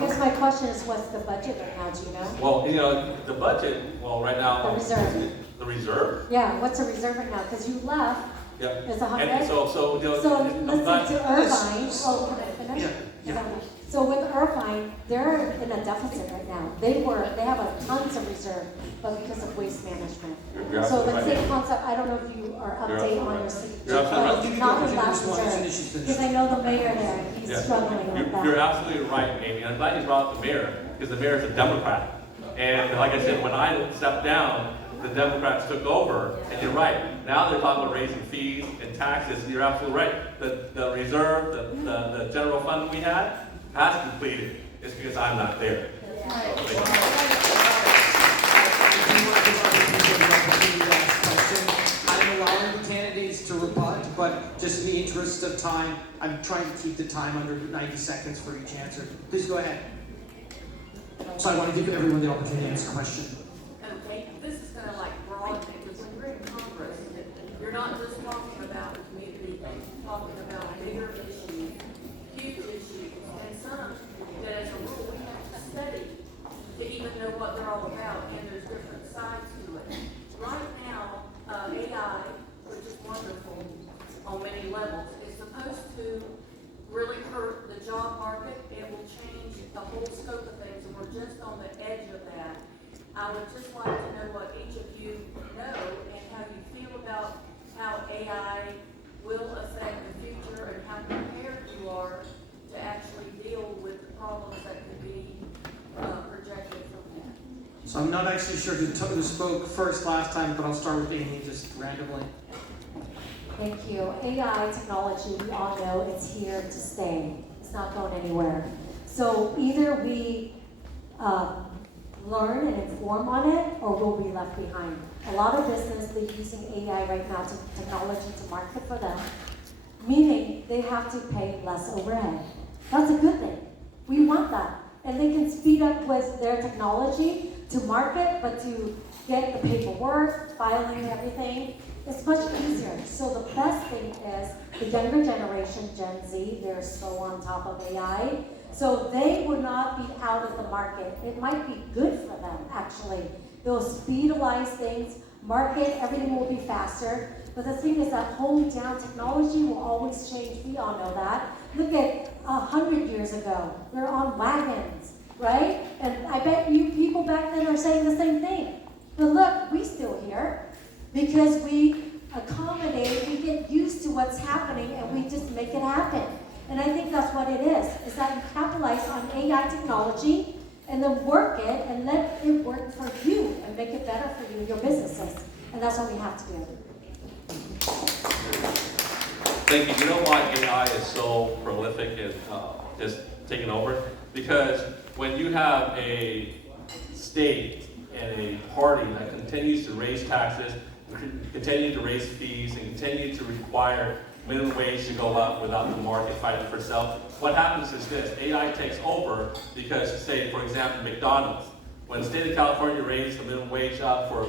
guess my question is, what's the budget right now, do you know? Well, you know, the budget, well, right now. The reserve. The reserve? Yeah, what's the reserve right now? Because you left, Yep. it's 100. And so, you know, So I'm listen not- to Irvine. Oh, can I finish? Yeah. So with Irvine, they're in a deficit right now. They have a tons of reserve, but because of waste management. You're So absolutely the right. same concept, I don't know if you are You're updated absolutely on right. your city. You're absolutely right. I'll give you the Not with opportunity to last respond as soon reserve. as she's finished. Because I know the mayor there, he's Yeah. struggling with that. You're absolutely right, Amy. I'm glad you brought up the mayor, because the mayor is a Democrat. And like I said, when I stepped down, the Democrats took over, and you're right. Now they're talking about raising fees and taxes. You're absolutely right. The reserve, the general fund we had, has completed. It's because I'm not there. I'm allowing the candidates to rebut, but just in the interest of time, I'm trying to keep the time under 90 seconds for each answer. Please go ahead. So I want to give everyone the opportunity to ask a question. Okay, this is kind of like broad, because when you're in Congress, you're not just talking about the community, you're talking about bigger issues, huge issues, and some that as a rule we have to study to even know what they're all about, and there's different sides to it. Right now, AI, which is wonderful on many levels, is supposed to really hurt the job market. It will change the whole scope of things, and we're just on the edge of that. I would just like to know what each of you know and how you feel about how AI will affect the future and how prepared you are to actually deal with the problems that could be projected from that. So I'm not actually sure who spoke first last time, but I'll start with Amy just randomly. Thank you. AI technology, we all know it's here to stay. It's not going anywhere. So either we learn and inform on it, or we'll be left behind. A lot of business, they're using AI right now to technology to market for them, meaning they have to pay less overhead. That's a good thing. We want that. And they can speed up with their technology to market, but to get the paperwork, filing everything, it's much easier. So the best thing is the younger generation, Gen Z, they're so on top of AI. So they will not be out of the market. It might be good for them, actually. They'll speedize things, market, everything will be faster. But the thing is that hometown technology will always change. We all know that. Look at 100 years ago. They're on wagons, right? And I bet you people back then are saying the same thing. But look, we still here because we accommodate, we get used to what's happening and we just make it happen. And I think that's what it is that you capitalize on AI technology and then work it and let it work for you and make it better for you, your businesses. And that's what we have to do. Thank you. You know why AI is so prolific and just taking over? Because when you have a state and a party that continues to raise taxes, continue to raise fees, and continue to require minimum wage to go up without the market fighting for itself, what happens is this: AI takes over because, say, for example, McDonald's. When the state of California raised the minimum wage up for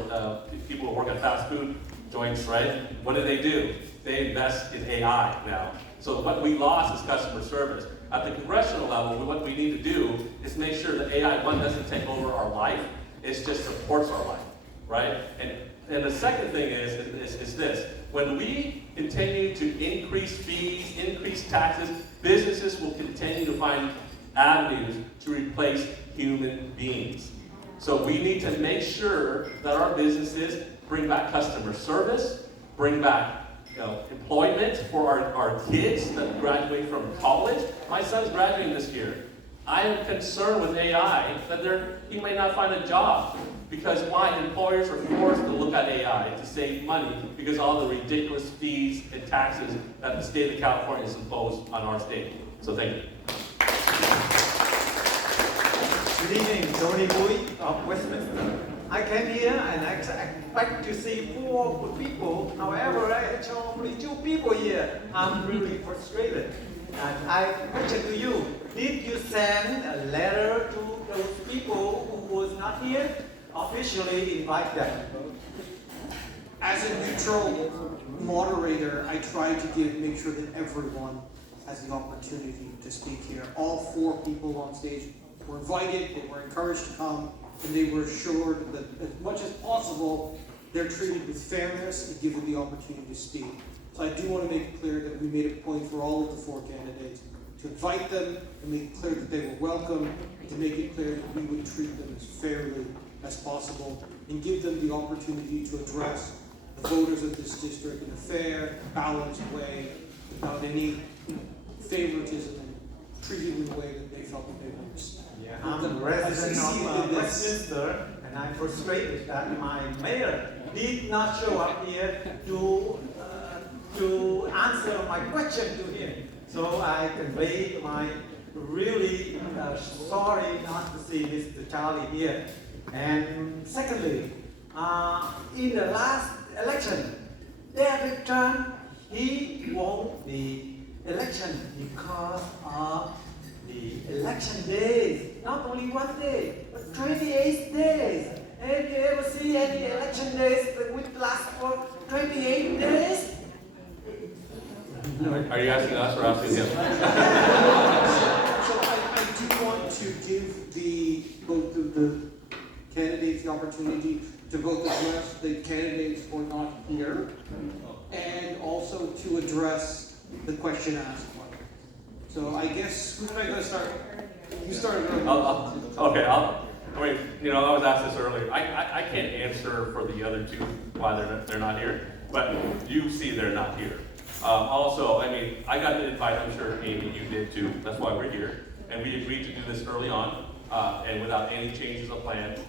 people who work at fast food joints, right? What do? They invest in AI now. So what we lost is customer service. At the congressional level, what we need to do is make sure that AI, one, doesn't take over our life, it just supports our life, right? And the second thing is this: when we continue to increase fees, increase taxes, businesses will continue to find avenues to replace human beings. So we need to make sure that our businesses bring back customer service, bring back employment for our kids that graduate from college. My son's graduating this year. I am concerned with AI that he may not find a job. Because why? Employers are forced to look at AI to save money because all the ridiculous fees and taxes that the state of California has imposed on our state. So thank you. Good evening, Tony Bui of Westminster. I came here and I expect to see 4 people. However, I saw only 2 people here. I'm really frustrated. And I question to you, did you send a letter to those people who was not here? Officially invite them. As a neutral moderator, I try to make sure that everyone has the opportunity to speak here. All 4 people on stage were invited, they were encouraged to come, and they were assured that as much as possible, they're treated with fairness and given the opportunity to speak. So I do want to make it clear that we made a point for all of the 4 candidates to invite them and make it clear that they were welcome, and to make it clear that we would treat them as fairly as possible and give them the opportunity to address the voters of this district in a fair, balanced way without any favoritism and treating them in the way that they felt that they wanted. Yeah, I'm a resident of Westminster, and I'm frustrated that my mayor did not show up here to answer my question to him. So I convey my really sorry not to see Mr. Charlie here. And secondly, in the last election, David Tranhh, he won the election because of the election days. Not only 1 day, but 28 days. Have you ever seen any election days that would last for 28 days? Are you asking us or asking him? So I do want to give both of the candidates the opportunity to both address the candidates who are not here, and also to address the question asked. So I guess, who am I going to start? You started earlier. I was asked this earlier. I can't answer for the other 2 why they're not here, but you see they're not here. Also, I got the invite. I'm sure Amy, you did too. That's why we're here, and we agreed to do this early on. and without any changes of plan.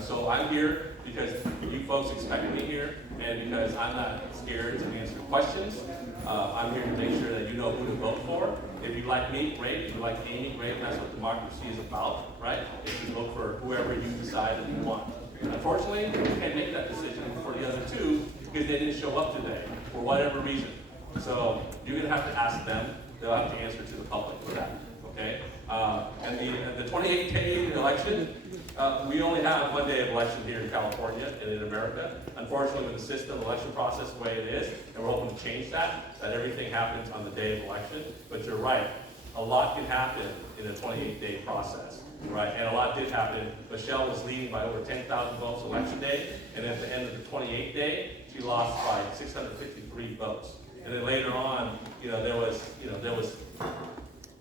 So I'm here because you folks expect me here, and because I'm not scared to answer questions. I'm here to make sure that you know who to vote for. If you like me, great. If you like Amy, great. That's what democracy is about, right? If you vote for whoever you decide that you want. Unfortunately, we can't make that decision for the other two because they didn't show up today for whatever reason. So you're going to have to ask them. They'll have to answer to the public for that, okay? And the 28-day election, we only have 1 day of election here in California and in America. Unfortunately, with the system, election process the way it is, and we're hoping to change that everything happens on the day of election. But you're right, a lot can happen in a 28-day process, right? And a lot did happen. Michelle was leading by over 10,000 votes election day, and at the end of the 28th day, she lost by 653 votes. And then later on, there was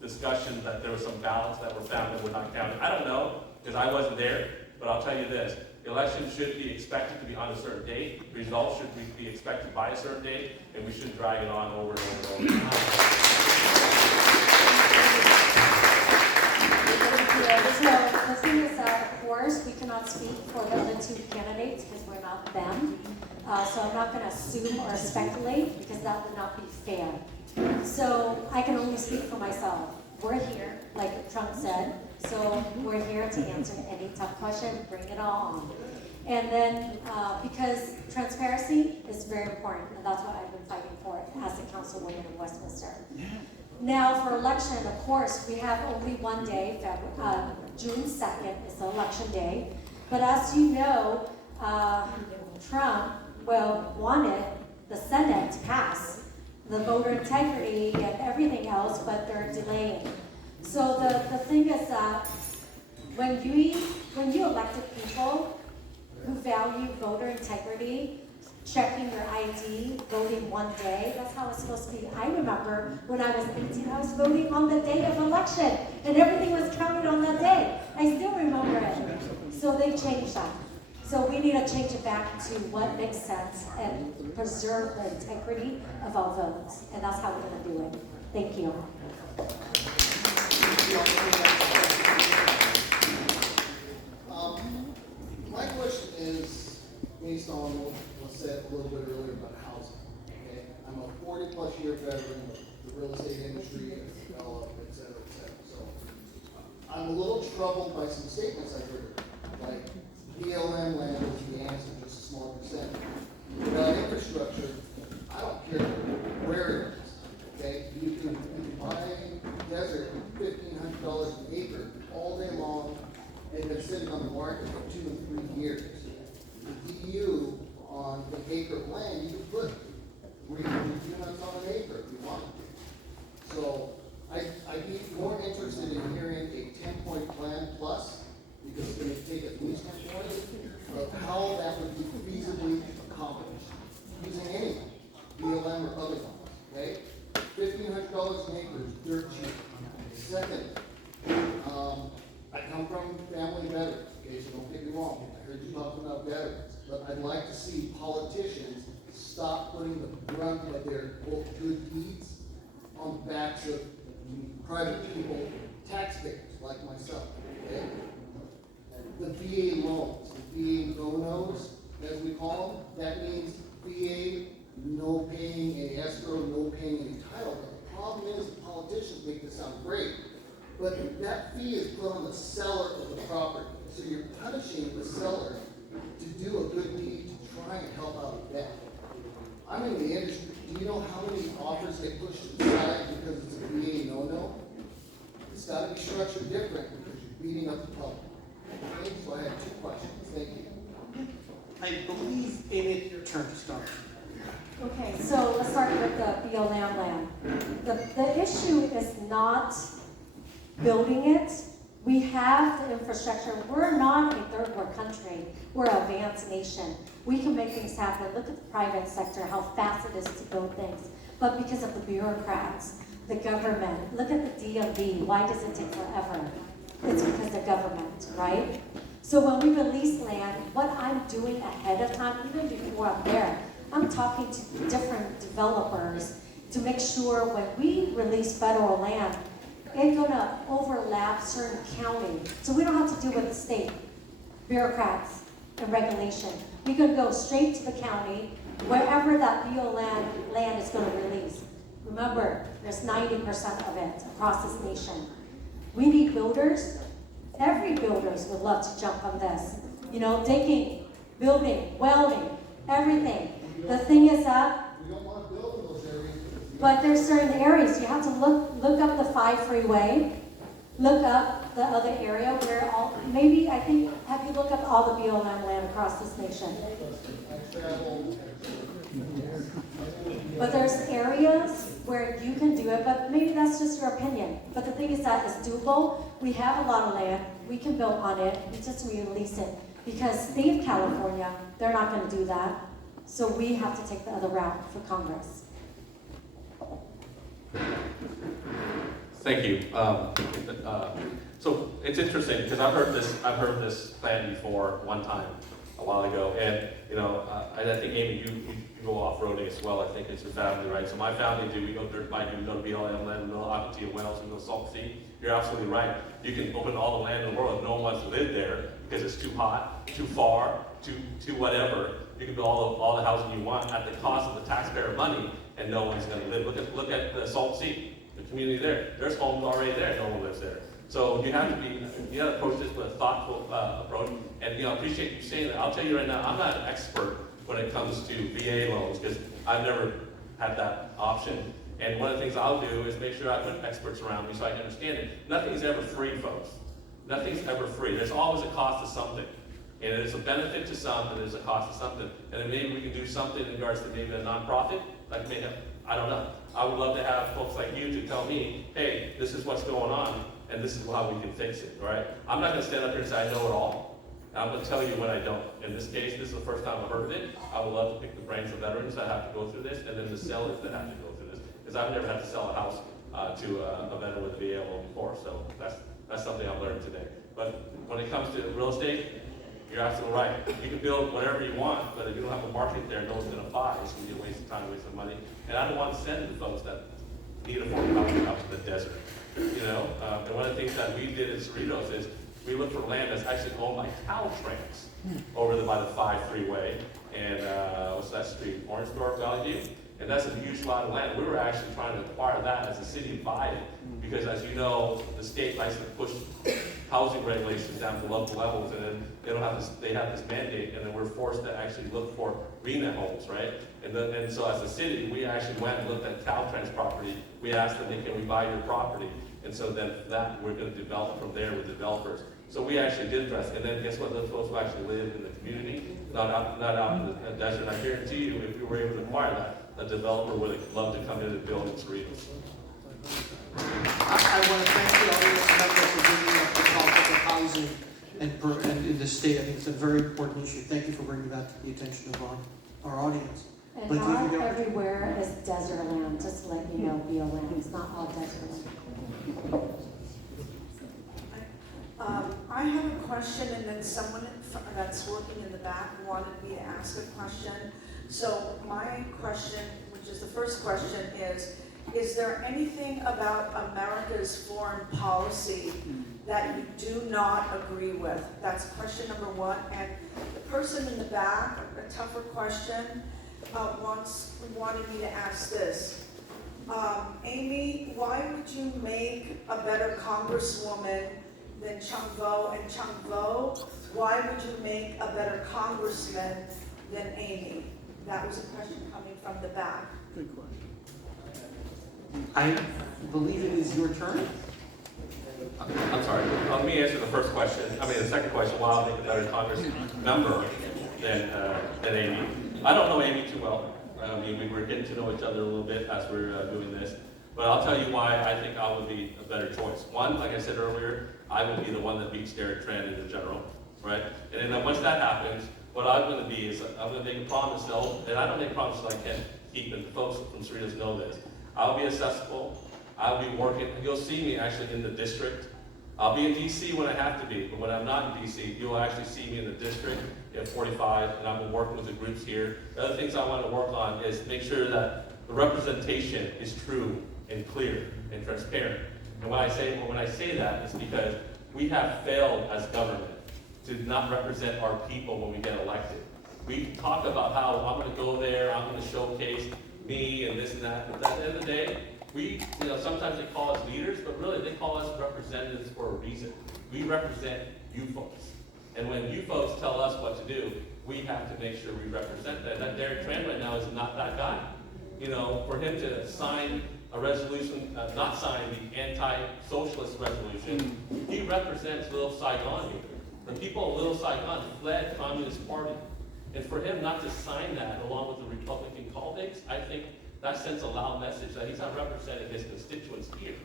discussion that there were some ballots that were found that were not counted. I don't know, because I wasn't there, but I'll tell you this. The election should be expected to be on a certain date. Results should be expected by a certain date, and we shouldn't drag it on over and over and over. So the thing is that, of course, we cannot speak for the other two candidates because we're not them. So I'm not going to assume or speculate because that would not be fair. So I can only speak for myself. We're here, like Tranhh said, so we're here to answer any tough question, bring it all on. And then, because transparency is very important, and that's what I've been fighting for as a councilwoman in Westminster. Now, for election, of course, we have only 1 day, June 2nd is the election day. But as you know, Trump, wanted the Senate to pass the voter integrity and everything else, but they're delaying. So the thing is that when you elected people who value voter integrity, checking your ID, voting 1 day, that's how it's supposed to be. I remember when I was 18, I was voting on the day of election, and everything was counted on that day. I still remember it. So they changed that. So we need to change it back to what makes sense and preserve the integrity of our votes. And that's how we're going to do it. Thank you. My question is based on what was said a little bit earlier about housing. Okay? I'm a 40-plus year veteran of the real estate industry and development, et cetera, et cetera. So I'm a little troubled by some statements I've heard, like BLM land is the answer, just a small percentage. Without infrastructure, I don't care where it is. Okay, you can buy desert for $1,500 an acre all day long. They've been sitting on the market for 2 and 3 years. The DU on the acre of land, you can put 300 units on an acre if you want to. So I'd be more interested in hearing a 10-point plan plus, because it's going to take at least 10 points, of how that would be feasibly accomplished using anything, BLM or other ones. Okay, $1,500 an acre is dirt cheap. Second, I come from family veterans, okay, so don't get me wrong. I heard you talking about veterans, but I'd like to see politicians stop putting the brunt of their quote good deeds on the backs of private people, taxpayers like myself. Okay? The VA loans, the VA no-nos, as we call them, that means VA no paying any escrow, no paying any title. But the problem is the politicians make this sound great. But that fee is put on the seller of the property. So you're punishing the seller to do a good deed, to try and help out a debt. I'm in the industry. Do you know how many offers get pushed aside because it's a VA no-no? It's got to be structured different because you're beating up the public. Okay, so I have 2 questions. Thank you. I believe, Amy, it's your turn to start. Okay, so let's start with the BLM land. The issue is not building it. We have the infrastructure. We're not a third world country. We're an advanced nation. We can make things happen. Look at the private sector, how fast it is to build things. But because of the bureaucrats, the government, look at the DMV. Why does it take forever? It's because of the government, right? So when we release land, what I'm doing ahead of time, even before I'm there, I'm talking to different developers to make sure when we release federal land, it's gonna overlap certain county. So we don't have to deal with the state bureaucrats and regulation. We can go straight to the county, wherever that BO land is gonna release. Remember, there's 90% of it across this nation. We need builders. Every builders would love to jump on this. You know, digging, building, welding, everything. The thing is that, We don't want to build in those areas. but there's certain areas, you have to look up the 5 freeway, look up the other area where all, maybe, I think, have you looked up all the BLM land across this nation? I travel. But there's areas where you can do it, but maybe that's just your opinion. But the thing is that it's doable. We have a lot of land. We can build on it. We just release it. Because state of California, they're not going to do that. So we have to take the other route for Congress. Thank you. So it's interesting because I've heard this plan before one time a while ago, and you know, I think Amy, you go off-roading as well. I think it's your family, right? So my family do. We go dirt biking, we go to BLM land, we go to Akatia Wells, we go to Salt Sea. You're absolutely right. You can open all the land in the world if no one wants to live there because it's too hot, too far, too whatever. You can build all the housing you want at the cost of the taxpayer money, and no one's going to live. Look at the Salt Sea, the community there. There's homes already there. No one lives there. So you have to approach this with a thoughtful approach. And you know, I appreciate you saying that. I'll tell you right now, I'm not an expert when it comes to VA loans because I've never had that option. And one of the things I'll do is make sure I put experts around me so I can understand it. Nothing's ever free, folks. Nothing's ever free. There's always a cost to something. And there's a benefit to some, and there's a cost to something. And then maybe we can do something in regards to maybe a nonprofit, like maybe, I don't know. I would love to have folks like you to tell me, hey, this is what's going on, and this is how we can fix it, right? I'm not gonna stand up here and say I know it all. I'm gonna tell you when I don't. In this case, this is the first time I've heard of it. I would love to pick the brains of veterans that have to go through this, and then the sellers that have to go through this. Because I've never had to sell a house to a veteran with a VA loan before, so that's something I've learned today. But when it comes to real estate, you're absolutely right. You can build whatever you want, but if you don't have a market there, no one's going to buy. It's going to be a waste of time, waste of money. And I don't want to send the folks that need affordable housing out to the desert. You know, and one of the things that we did at Cerritos is we looked for land that's actually owned by Caltrans over by the 5 freeway and what's that street? Orangeburg, Valley View. And that's a huge lot of land. We were actually trying to acquire that as a city and buy it because, as you know, the state likes to push housing regulations down to local levels, and then they have this mandate, and then we're forced to actually look for RENA homes, right? And so as a city, we actually went and looked at Caltrans property. We asked them, hey, can we buy your property? And so then we're going to develop from there with developers. So we actually did address, and then guess what? Those folks who actually live in the community, not out in the desert. I guarantee you, if we were able to acquire that, a developer would love to come in and build in Cerritos. I want to thank the audience members for bringing up the topic of housing and in the state. I think it's a very important issue. Thank you for bringing that to the attention of our audience. And But not leaving it- everywhere is desert land, just to let you know, BLM, it's not all desert land. I have a question, and then someone that's working in the back wanted me to ask a question. So my question, which is the first question, is there anything about America's foreign policy that you do not agree with? That's question number one. And the person in the back, a tougher question, wanted me to ask this. Amy, why would you make a better congresswoman than Chung Vo? And Chung Vo, why would you make a better congressman than Amy? That was a question coming from the back. Good question. I believe it is your turn. I'm sorry. Let me answer the second question. Why I'll make a better Congress member than Amy. I don't know Amy too well. I mean, we were getting to know each other a little bit as we're doing this. But I'll tell you why I think I would be a better choice. One, like I said earlier, I would be the one that beats Derek Tranhh in the general, right? And then once that happens, what I'm going to be is I'm going to make a promise, though, and I don't make promises I can't keep, and folks from Cerritos know this. I'll be accessible. I'll be working. You'll see me actually in the district. I'll be in D.C. when I have to be, but when I'm not in D.C., you'll actually see me in the district at 45, and I've been working with the groups here. The other things I want to work on is make sure that the representation is true and clear and transparent. And when I say that, it's because we have failed as government to not represent our people when we get elected. We talk about how I'm going to go there, I'm going to showcase me and this and that, but at the end of the day, sometimes they call us leaders, but really they call us representatives for a reason. We represent you folks. And when you folks tell us what to do, we have to make sure we represent that. That Derek Tranhh right now is not that guy. For him to sign a resolution, not sign the anti-socialist resolution, he represents Little Saigon here. The people of Little Saigon fled Communist Party. And for him not to sign that along with the Republican colleagues, I think that sends a loud message that he's not representing his constituents here,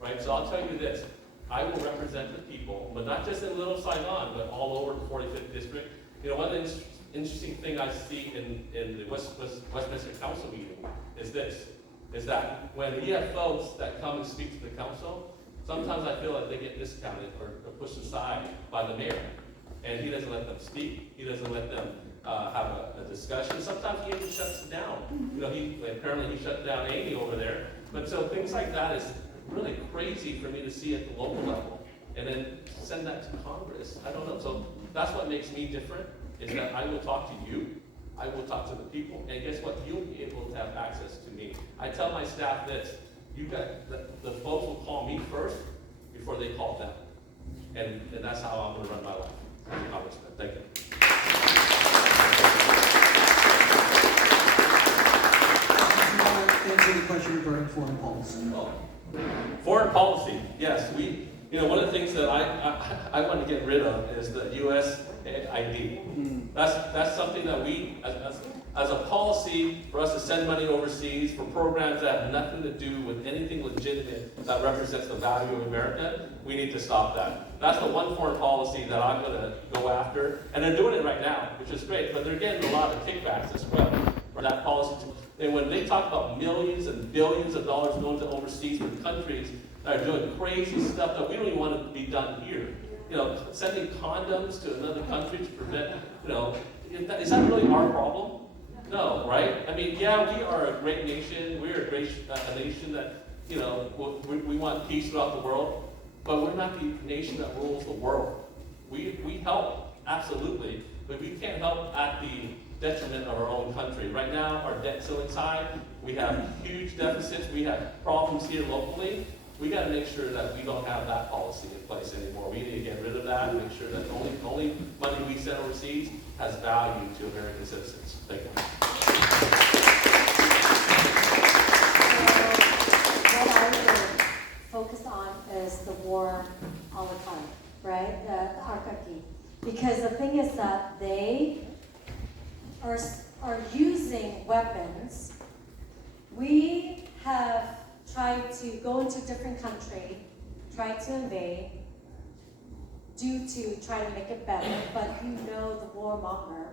right? So I'll tell you this, I will represent the people, but not just in Little Saigon, but all over the 45th District. One of the interesting things I see in the Westminster Council meeting is that when you have folks that come and speak to the council, sometimes I feel like they get discounted or pushed aside by the mayor. And he doesn't let them speak, he doesn't let them have a discussion. Sometimes he even shuts it down. Apparently he shut down Amy over there. But so things like that is really crazy for me to see at the local level. And then send that to Congress. I don't know. So that's what makes me different, is that I will talk to you. I will talk to the people. And guess what? You'll be able to have access to me. I tell my staff this, the folks will call me first before they call them. And that's how I'm going to run my life as a congressman. Thank you. Answer the question regarding foreign policy. Foreign policy, yes. One of the things that I want to get rid of is the U.S. ID. That's something that we, as a policy, for us to send money overseas for programs that have nothing to do with anything legitimate that represents the value of America, we need to stop that. That's the one foreign policy that I'm going to go after, and they're doing it right now, which is great, but they're getting a lot of kickbacks as well for that policy. And when they talk about millions and billions of dollars going to overseas for countries that are doing crazy stuff that we don't even want to be done here, sending condoms to another country to prevent, is that really our problem? No, right? I mean, yeah, we are a great nation. We're a nation that, we want peace throughout the world, but we're not the nation that rules the world. We help, absolutely, but we can't help at the detriment of our own country. Right now, our debt ceiling's high. We have huge deficits. We have problems here locally. We got to make sure that we don't have that policy in place anymore. We need to get rid of that and make sure that the only money we send overseas has value to American citizens. Thank you. What I would focus on is the war all the time, right? The arcaki. Because the thing is that they are using weapons. We have tried to go into a different country, try to invade, try to make it better, but the warmonger,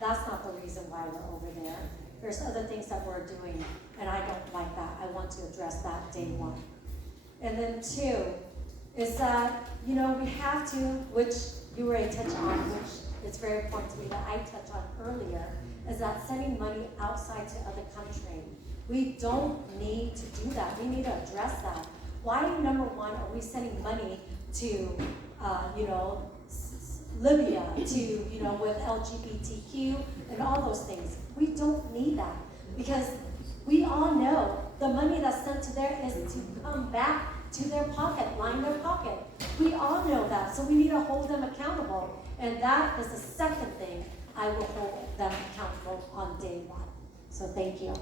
that's not the reason why we're over there. There's other things that we're doing, and I don't like that. I want to address that day one. And then two, is that, we have to, which you already touched on, which is very important to me that I touched on earlier, is that sending money outside to other countries. We don't need to do that. We need to address that. Why, number one, are we sending money to, Libya, to, with LGBTQ and all those things? We don't need that, because we all know the money that's sent to there is to come back to their pocket, line their pocket. We all know that, so we need to hold them accountable. And that is the second thing I will hold them accountable on day one. So thank you.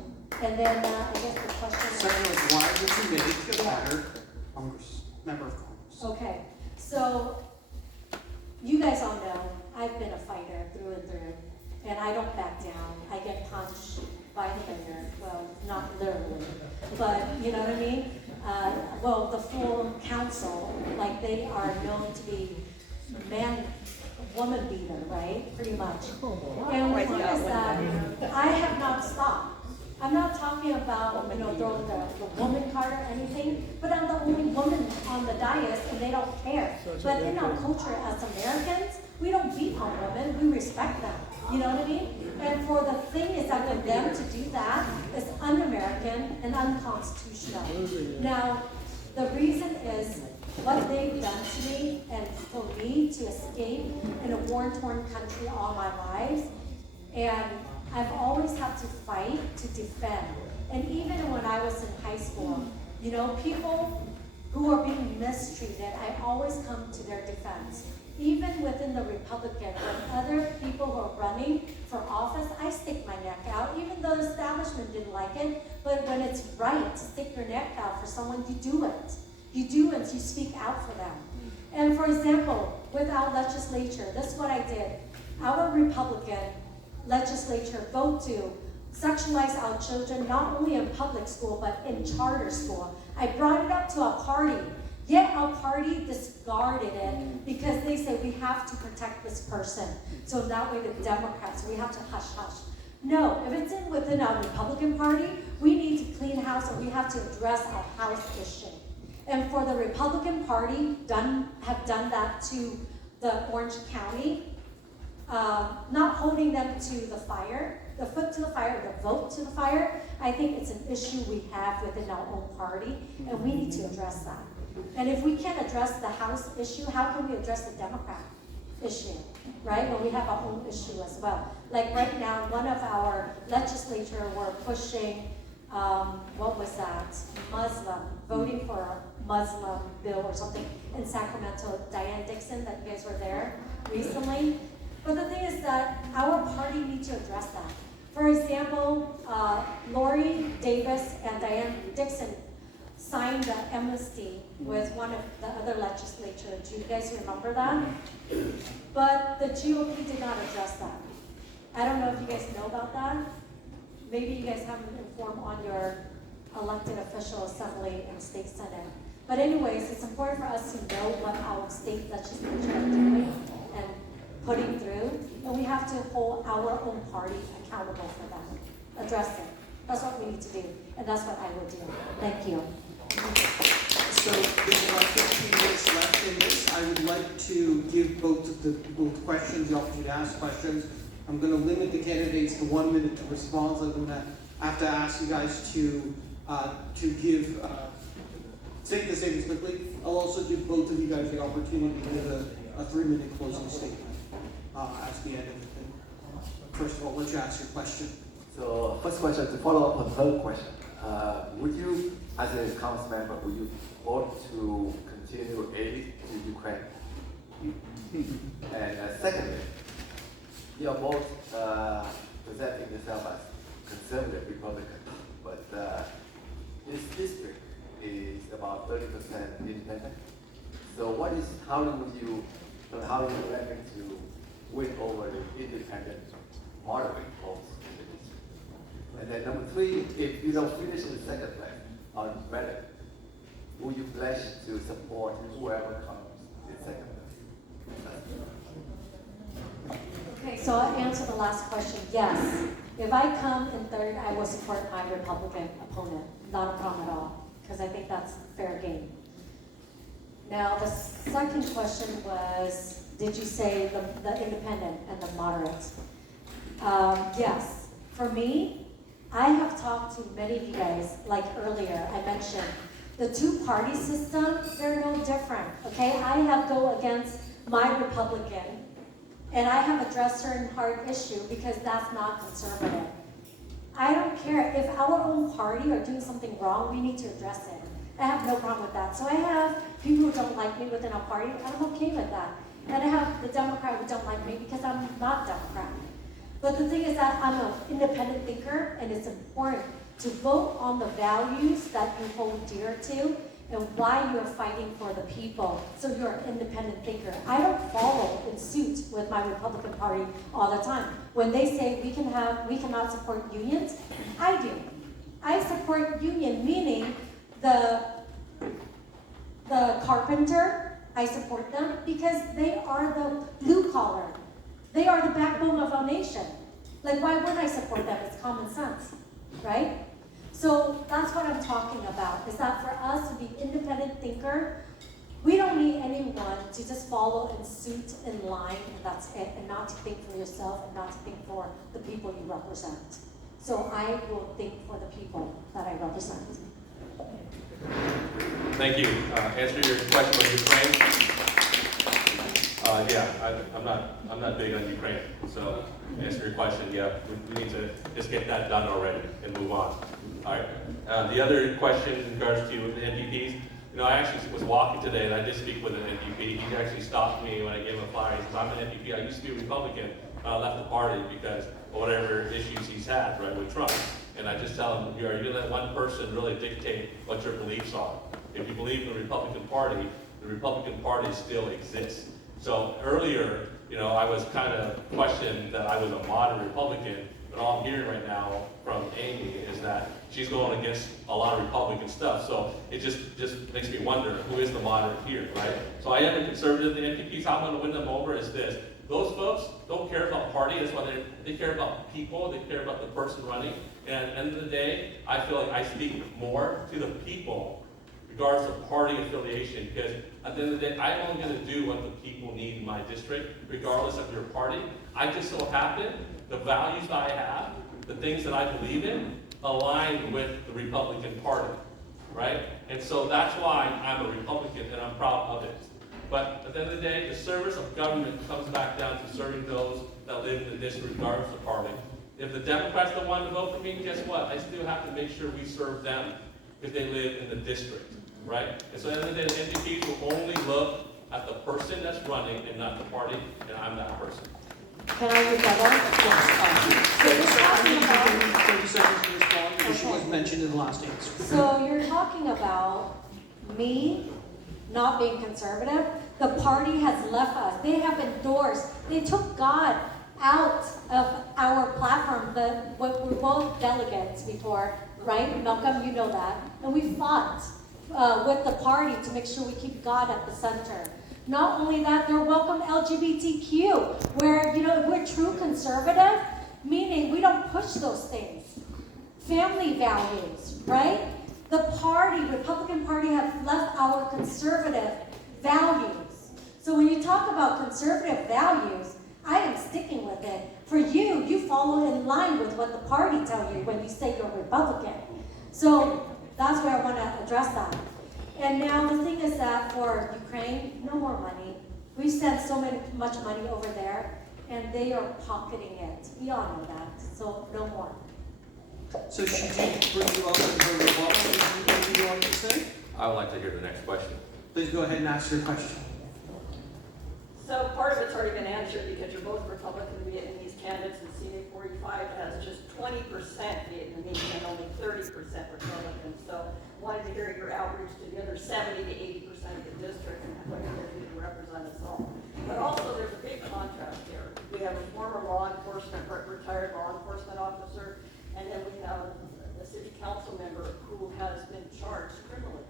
And then I guess the question Second was, why would you make a better member of Congress? Okay, so you guys all know I've been a fighter through and through, and I don't back down. I get punched by the mayor, well, not literally, but you know what I mean? The full council, like they are known to be woman beater, right? Pretty much. And the thing is that I have not stopped. I'm not talking about, throwing the woman card or anything, but I'm the only woman on the dais and they don't care. But in our culture as Americans, we don't beat on women, we respect them. You know what I mean? And for the thing is that for them to do that is un-American and unconstitutional. Now, The reason is what they've done to me, and for me to escape in a war-torn country all my lives, and I've always had to fight to defend. And even when I was in high school, you know, people who are being mistreated, I always come to their defense. Even within the Republican, when other people who are running for office, I stick my neck out, even though the establishment didn't like it. But when it's right to stick your neck out for someone, you do it. You do it, you speak out for them. And for example, with our legislature, this is what I did. Our Republican legislature vote to sexualize our children not only in public school, but in charter school. I brought it up to our party, yet our party discarded it because they say we have to protect this person. So that way the Democrats, we have to hush hush. No, if it's within our Republican Party, we need to clean house and we have to address our house issue. And for the Republican Party have done that to the Orange County, not holding them to the fire, the foot to the fire, the vote to the fire. I think it's an issue we have within our own party, and we need to address that. And if we can't address the House issue, how can we address the Democrat issue, right? When we have our own issue as well. Like right now, one of our legislature were pushing, what was that? Muslim, voting for a Muslim bill or something in Sacramento. Diane Dixon, that you guys were there recently. But the thing is that our party needs to address that. For example, Lori Davis and Diane Dixon signed the amnesty with one of the other legislatures. Do you guys remember that? But the GOP did not address that. I don't know if you guys know about that. Maybe you guys haven't informed on your elected official assembly and state senate. But anyways, it's important for us to know what our state legislature are doing and putting through, and we have to hold our own party accountable for that. Address it. That's what we need to do, and that's what I will do. Thank you. So there's about 15 minutes left in this. I would like to give both questions the opportunity to ask questions. I'm going to limit the candidates to 1 minute to respond. So I'm going to have to ask you guys to give take the statements quickly. I'll also give both of you guys the opportunity to give a 3-minute closing statement at the end of the thing. First of all, let you ask your question. So first question, to follow up on her question, would you, as a council member, would you vote to continue aid to Ukraine? And secondly, you're both presenting yourself as conservative Republican, but this district is about 30% independent. So how are you planning to win over the independent moderate votes in the district? And then number 3, if you don't finish in the second place on ballot, will you pledge to support whoever comes in second place? Okay, so I'll answer the last question. Yes. If I come in third, I will support my Republican opponent. Not a problem at all, because I think that's fair game. Now, the second question was, did you say the independent and the moderate? Yes. For me, I have talked to many of you guys, like earlier, I mentioned, the two-party system, they're no different, okay? I have go against my Republican, and I have addressed certain hard issue because that's not conservative. I don't care. If our own party are doing something wrong, we need to address it. I have no problem with that. So I have people who don't like me within our party, and I'm okay with that. And I have the Democrat who don't like me because I'm not Democrat. But the thing is that I'm an independent thinker, and it's important to vote on the values that you hold dear to and why you're fighting for the people. So you're an independent thinker. I don't follow in suit with my Republican Party all the time. When they say we cannot support unions, I do. I support union, meaning the carpenter, I support them because they are the blue collar. They are the backbone of our nation. Like, why wouldn't I support them? It's common sense, right? So that's what I'm talking about, is that for us to be independent thinker, we don't need anyone to just follow in suit in line, and that's it, and not to think for yourself and not to think for the people you represent. So I will think for the people that I represent. Thank you. Answer your question on Ukraine. I'm not big on Ukraine. So, to answer your question, yeah, we need to just get that done already and move on. All right. The other question in regards to the NPPs, I actually was walking today and I did speak with an NPP. He actually stopped me when I gave him a flyer. He says, "I'm an NPP. I used to be a Republican. I left the party because of whatever issues he's had, right, with Trump." And I just tell him, are you going to let one person really dictate what your beliefs are? If you believe in the Republican Party still exists. So earlier, I was kind of questioned that I was a moderate Republican, but all I'm hearing right now from Amy is that she's going against a lot of Republican stuff. So it just makes me wonder, who is the moderate here, right? So I am a conservative. The NPPs, how I'm going to win them over is this. Those folks don't care about party. That's why they care about people. They care about the person running. And at the end of the day, I feel like I speak more to the people regardless of party affiliation, because at the end of the day, I'm only going to do what the people need in my district, regardless of your party. I just so happen the values that I have, the things that I believe in, align with the Republican Party, right? And so that's why I'm a Republican and I'm proud of it. But at the end of the day, the service of government comes back down to serving those that live in the district regardless of party. If the Democrats don't want to vote for me, guess what? I still have to make sure we serve them if they live in the district, right? And so at the end of the day, the NDPs will only look at the person that's running and not the party, and I'm that person. Can I rebuttal? Yes. So you're talking about, 30 seconds to respond, because she was mentioned in the last answer. so you're talking about me not being conservative. The party has left us. They have endorsed. They took God out of our platform. We're both delegates before, right? Malcolm, you know that. And we fought with the party to make sure we keep God at the center. Not only that, they're welcome LGBTQ, where, if we're true conservative, meaning we don't push those things. Family values, right? The party, Republican Party, have left our conservative values. So when you talk about conservative values, I am sticking with it. For you, you follow in line with what the party tell you when you say you're Republican. So that's where I want to address that. And now the thing is that for Ukraine, no more money. We've sent so much money over there, and they are pocketing it. We all know that. So no more. So she did bring you up in her rebuttal. Anything you wanted to say? I would like to hear the next question. Please go ahead and ask your question. So part of it's already been answered because you're both Republican Vietnamese candidates, and CA 45 has just 20% Vietnamese and only 30% Republican. So wanted to hear your outreach to the other 70 to 80% of the district and what you're going to do to represent us all. But also there's a big contrast here. We have a former retired law enforcement officer, and then we have a city council member who has been charged criminally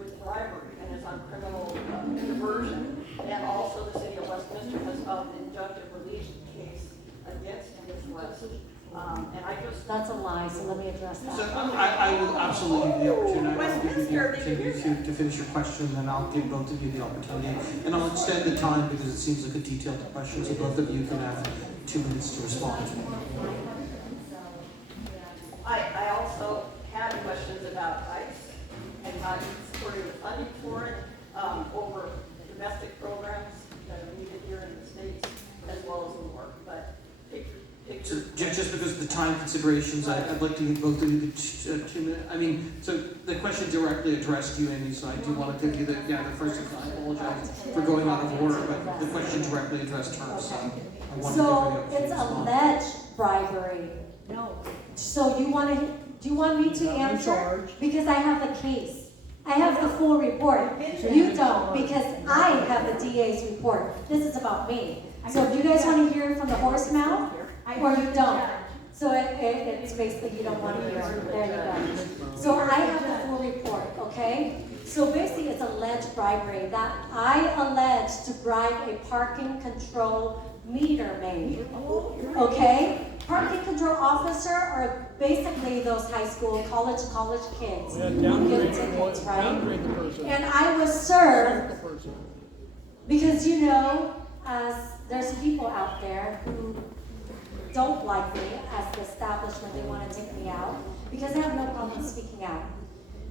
with bribery and is on criminal diversion. And also the city of Westminster has filed an injunctive relief case against Ms. West. And I just... That's a lie, so let me address that. So I will absolutely give you the opportunity. I will give you the opportunity to finish your question, and then I'll give both of you the opportunity. And I'll extend the time because it seems like a detailed question, so both of you can have 2 minutes to respond. I also had questions about ICE and how you supported the funding for it, over domestic programs that are needed here in the States, as well as the work. But So just because of the time considerations, I'd like to give both of you the 2 minutes. I mean, so the question directly addressed you, Amy, so I do want to give you the first one. I apologize for going out of order, but the question directly addressed her, so I want to So give you it's alleged bribery. No. So do you want me to answer? Because I have the case. I have the full report. You don't, because I have the DA's report. This is about me. So if you guys want to hear it from the horse mouth, or you don't. So it's basically you don't want to hear it. There you go. So I have the full report, okay? So basically it's alleged bribery that I allege to bribe a parking control meter maid, okay? Parking control officer are basically those high school, college kids who get tickets, right? And I was served because as there's people out there who don't like me as the establishment, they want to take me out because I have no problem speaking out.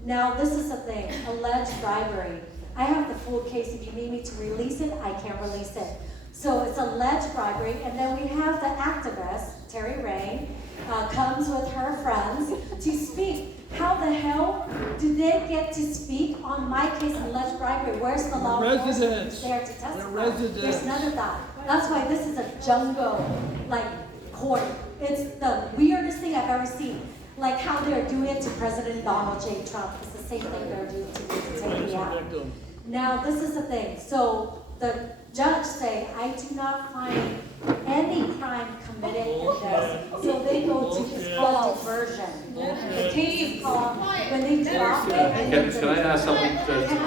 Now, this is the thing, alleged bribery. I have the full case. If you need me to release it, I can release it. So it's alleged bribery, and then we have the activist, Terry Rain, comes with her friends to speak. How the hell do they get to speak on my case of alleged bribery? Where's the law enforcement who's there to testify? There's none of that. That's why this is a jungle, court. It's the weirdest thing I've ever seen. Like how they're doing it to President Donald J. Trump. It's the same thing they're doing to me to take me out. Now, this is the thing. So the judge say, I do not find any crime committed in this. So they go to this called diversion. The case is called, when they drop it. Can I ask something,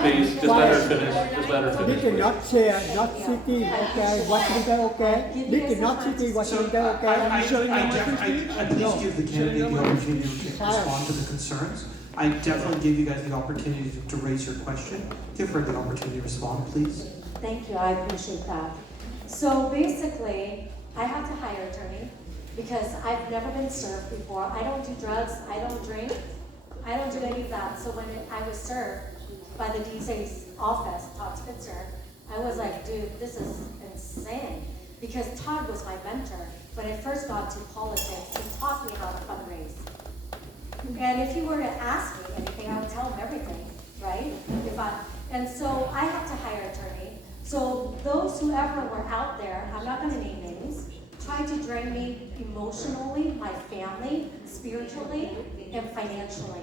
please? Just let her finish. Just let her finish. This is not share, not city, okay? Washington, okay? This is not city, Washington, okay? I please give the candidate the opportunity to respond to the concerns. I definitely give you guys the opportunity to raise your question. Give her the opportunity to respond, please. Thank you, I appreciate that. So basically, I have to hire an attorney because I've never been served before. I don't do drugs, I don't drink, I don't do any of that. So when I was served by the DJ's office, Todd Spitzer, I was like, dude, this is insane. Because Todd was my mentor. When I first got to politics, he taught me how to fundraise. And if you were to ask me anything, I would tell him everything, right? And so I have to hire an attorney. So those who ever were out there, I'm not going to name names, tried to drain me emotionally, my family, spiritually, and financially.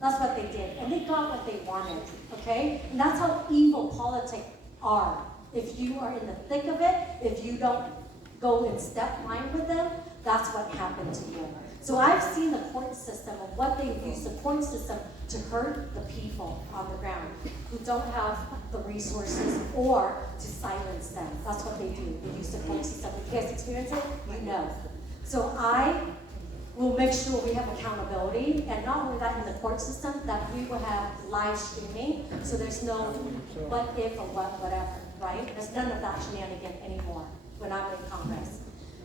That's what they did. And they got what they wanted, okay? And that's how evil politics are. If you are in the thick of it, if you don't go in step line with them, that's what happened to you. So I've seen the court system and what they use the court system to hurt the people on the ground who don't have the resources or to silence them. That's what they do. They use the court system. If you guys experience it, you know. So I will make sure we have accountability, and not only that in the court system, that we will have live streaming, so there's no what if or whatever, right? There's none of that shenanigan anymore when I'm in Congress.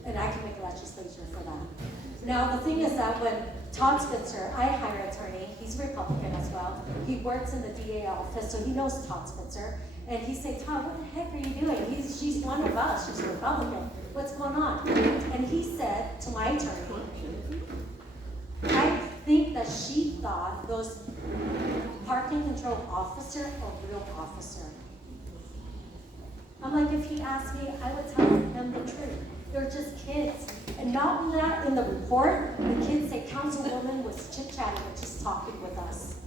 And I can make legislation for that. Now, the thing is that when Todd Spitzer, I hire an attorney, he's a Republican as well. He works in the DA office, so he knows Todd Spitzer. And he said, Todd, what the heck are you doing? She's one of us, she's a Republican. What's going on? And he said to my attorney, I think that she thought those parking control officer a real officer. I'm like, if he asked me, I would tell him the truth. They're just kids. And not only that, in the report, the kids say Councilwoman was chit-chatting and just talking with us.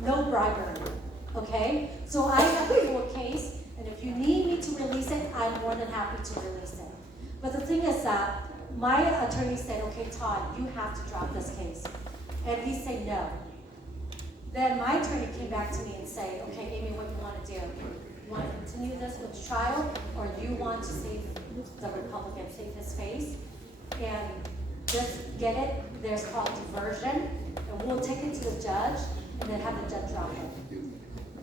No bribery, okay? So I have a full case, and if you need me to release it, I'm more than happy to release it. But the thing is that my attorney said, okay, Todd, you have to drop this case. And he said no. Then my attorney came back to me and said, okay, Amy, what do you want to do? You want to continue this with trial, or you want to save the Republican, save his face, and just get it? There's called diversion, and we'll take it to the judge, and then have the judge drop it.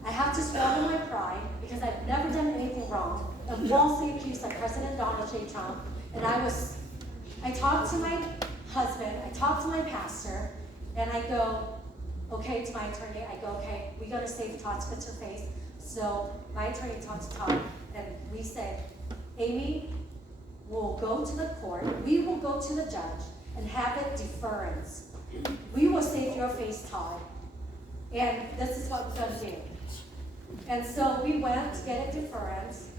I have to swallow my pride because I've never done anything wrong. I'm falsely accused by President Donald J. Trump, and I talked to my husband, I talked to my pastor, and I go, okay, to my attorney, I go, okay, we gotta save Todd Spitzer's face. So my attorney talked to Todd, and we said, Amy, we'll go to the court, we will go to the judge, and have it deference. We will save your face, Todd. And this is what we're gonna do. And so we went to get a deference.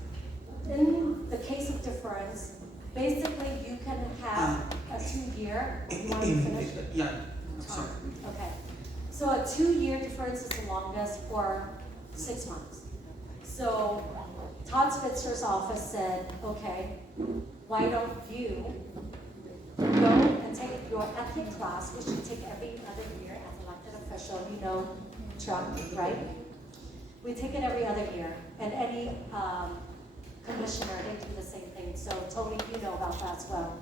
In the case of deference, basically you can have a 2-year. You want to finish? Yeah, sorry. Okay. So a 2-year deference is the longest for 6 months. So Todd Spitzer's office said, okay, why don't you go and take your ethics class, which you take every other year as an elected official. You know Trump, right? We take it every other year. And any commissioner, they do the same thing. So Tony, you know about that as well.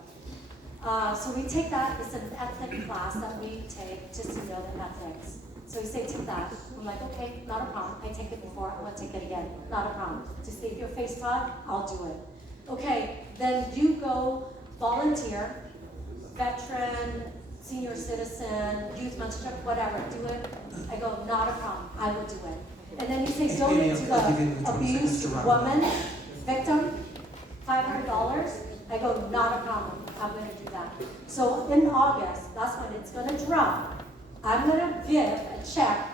So we take that, it's an ethics class that we take just to know the ethics. So he said, take that. I'm like, okay, not a problem. I take it before, I'm gonna take it again. Not a problem. To save your face, Todd, I'll do it. Okay, then you go volunteer, veteran, senior citizen, youth mentorship, whatever, do it I go, not a problem, I will do it. And then he says, Amy, donate to I'll give you the 20 seconds abused to wrap up. woman, victim, $500. I go, not a problem, I'm gonna do that. So in August, that's when it's gonna drop. I'm gonna give a check,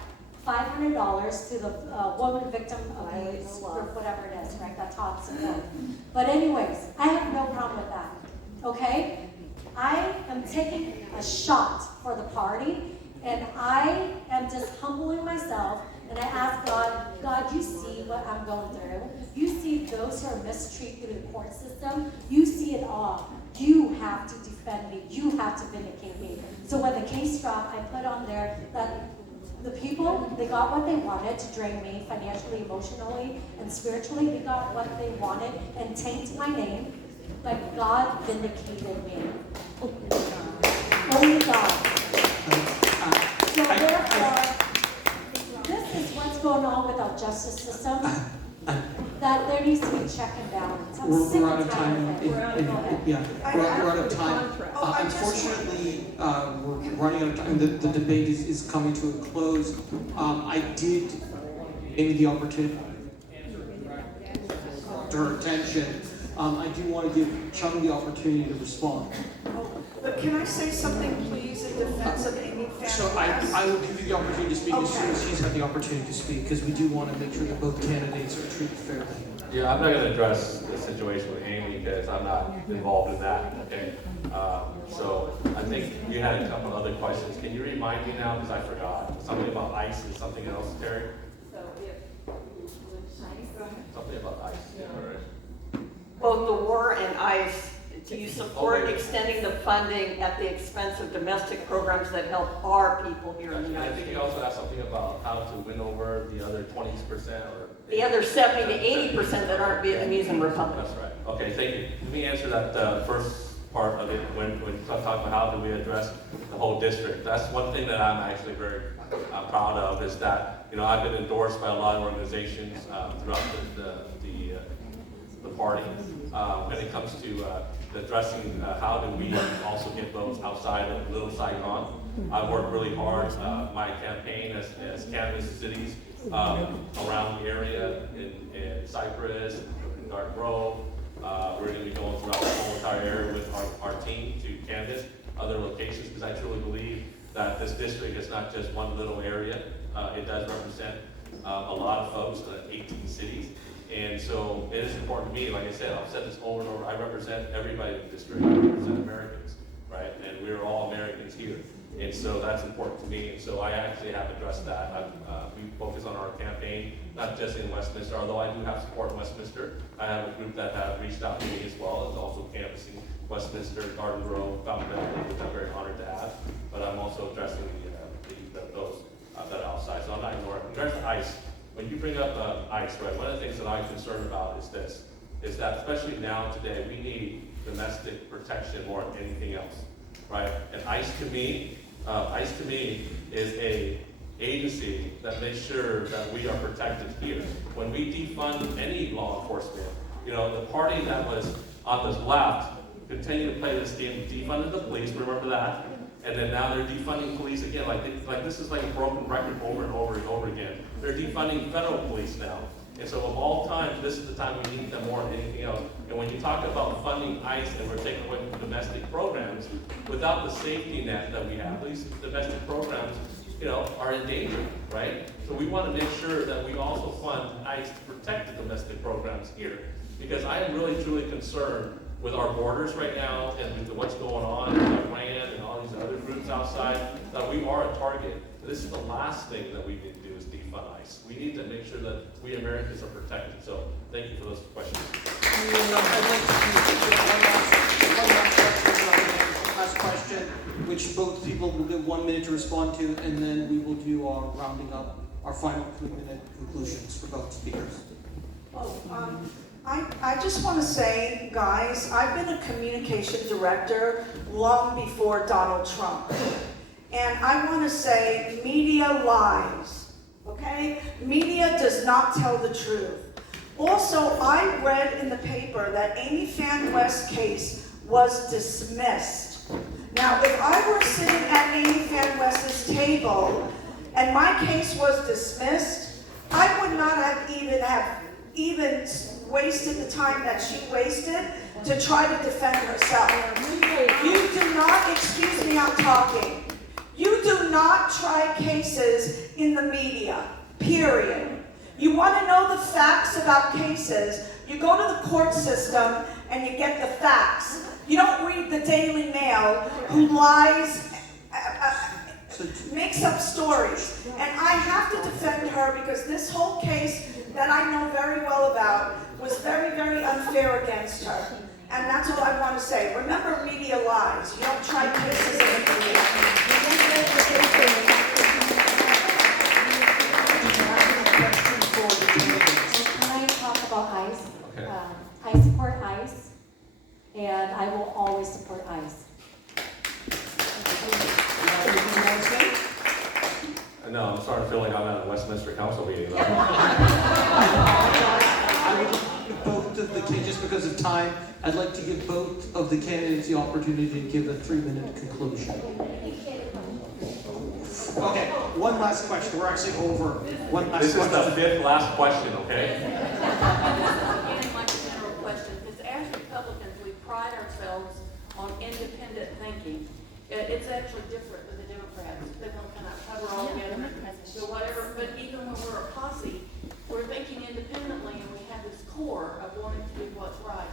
$500 to the woman victim of abuse, or whatever it is, right, that talks about. But anyways, I have no problem with that, okay? I am taking a shot for the party, and I am just humbling myself, and I ask God, God, you see what I'm going through. You see those who are mistreated through the court system. You see it all. You have to defend me. You have to vindicate me. So when the case dropped, I put on there that the people, they got what they wanted to drain me financially, emotionally, and spiritually. They got what they wanted and taint my name. But God vindicated me. Only God. So therefore, this is what's going on with our justice system. That there needs to be check and balance. I'm sick We're out and of tired time. of it. Go ahead. Yeah, we're out of time. Unfortunately, we're running out of time. The debate is coming to a close. I did give the opportunity to her attention. I do want to give Chung the opportunity to respond. But can I say something, please, in defense of Amy Fan So I will give you the opportunity to speak as soon as she's had the opportunity to speak, because we do want to make sure that both candidates are treated fairly. Yeah, I'm not going to address the situation with Amy because I'm not involved in that, okay? So I think you had a couple other questions. Can you remind me now, because I forgot? Something about ICE and something else, Terry? Something about ICE, yeah, all right. both the war and ICE. Do you support extending the funding at the expense of domestic programs that help our people here in the I United think States? you also asked something about how to win over the other 20% or... The other 70 to 80% that aren't Vietnamese and Republicans. That's right. Okay, thank you. Let me answer that first part of it when you talk about how do we address the whole district. That's one thing that I'm actually very proud of is that, you know, I've been endorsed by a lot of organizations throughout the party when it comes to addressing how do we also get votes outside of Little Saigon. I've worked really hard, my campaign as canvass cities around the area in Cypress, in Garden Grove. We're going to be going throughout the whole entire area with our team to canvass other locations because I truly believe that this district is not just one little area. It does represent a lot of folks, 18 cities. And so it is important to me, like I said, I've said this over and over, I represent everybody in the district, I represent Americans, right? And we're all Americans here. And so that's important to me, and so I actually have addressed that. We focus on our campaign, not just in Westminster, although I do have support in Westminster. I have a group that have reached out to me as well, as also canvassing Westminster, Garden Grove, Fountain Valley, which I'm very honored to have. But I'm also addressing those that are outside, so I'm not ignoring it. In regards to ICE, when you bring up ICE, right, one of the things that I'm concerned about is this, is that especially now today, we need domestic protection more than anything else, right? And ICE to me is a agency that makes sure that we are protected here. When we defund any law enforcement, you know, the party that was on the left continued to play this game, defunded the police, remember that? And then now they're defunding police again, like this is like a broken record over and over and over again. They're defunding federal police now. And so of all times, this is the time we need them more than anything else. And when you talk about funding ICE and we're taking away from domestic programs, without the safety net that we have, these domestic programs, you know, are in danger, right? So we want to make sure that we also fund ICE to protect the domestic programs here. Because I am really, truly concerned with our borders right now and with what's going on in Iran and all these other groups outside, that we are a target. This is the last thing that we need to do is defund ICE. We need to make sure that we Americans are protected. So thank you for those questions. Last question, which both people will get 1 minute to respond to, and then we will do our rounding up, our final 3-minute conclusions for both speakers. I just want to say, guys, I've been a communication director long before Donald Trump. And I want to say, media lies, okay? Media does not tell the truth. Also, I read in the paper that Amy Fan West's case was dismissed. Now, if I were sitting at Amy Fan West's table and my case was dismissed, I would not have even wasted the time that she wasted to try to defend herself. You do not, excuse me, I'm talking. You do not try cases in the media, period. You want to know the facts about cases, you go to the court system and you get the facts. You don't read the Daily Mail who lies, makes up stories. And I have to defend her because this whole case that I know very well about was very, very unfair against her. And that's all I want to say. Remember, media lies. You don't try cases in the media. Can I talk about ICE? Okay. I support ICE, and I will always support ICE. No, I'm starting to feel like I'm at a Westminster Council meeting. Both of the candidates, just because of time, I'd like to give both of the candidates the opportunity to give a 3-minute conclusion. Okay, one last question. We're actually over. One last This is question. the fifth last question, okay? Again, my general question is, as Republicans, we pride ourselves on independent thinking. It's actually different than the Democrats. They don't kind of cover all together, so whatever. But even when we're a posse, we're thinking independently, and we have this core of wanting to do what's right.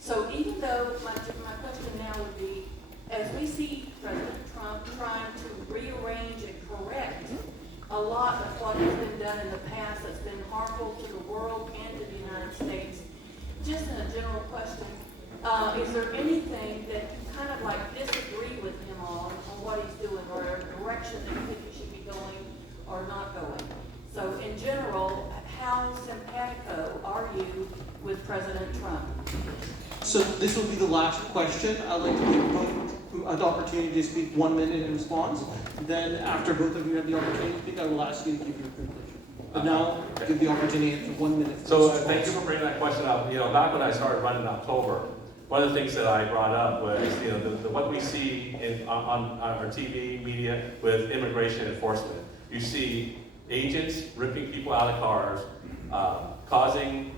So even though my question now would be, as we see President Trump trying to rearrange and correct a lot of what has been done in the past that's been harmful to the world and to the United States, just in a general question, is there anything that you kind of like disagree with him on what he's doing, or a direction that you think he should be going or not going? So in general, how simpatico are you with President Trump? So this will be the last question. I'd like to give both an opportunity to speak 1 minute in response. Then after both of you have the opportunity to speak, I will ask you to give your conclusion. But now, give the opportunity for 1 minute. So thank you for bringing that question up. You know, back when I started running in October, one of the things that I brought up was, you know, what we see on our TV media with immigration enforcement. You see agents ripping people out of cars, causing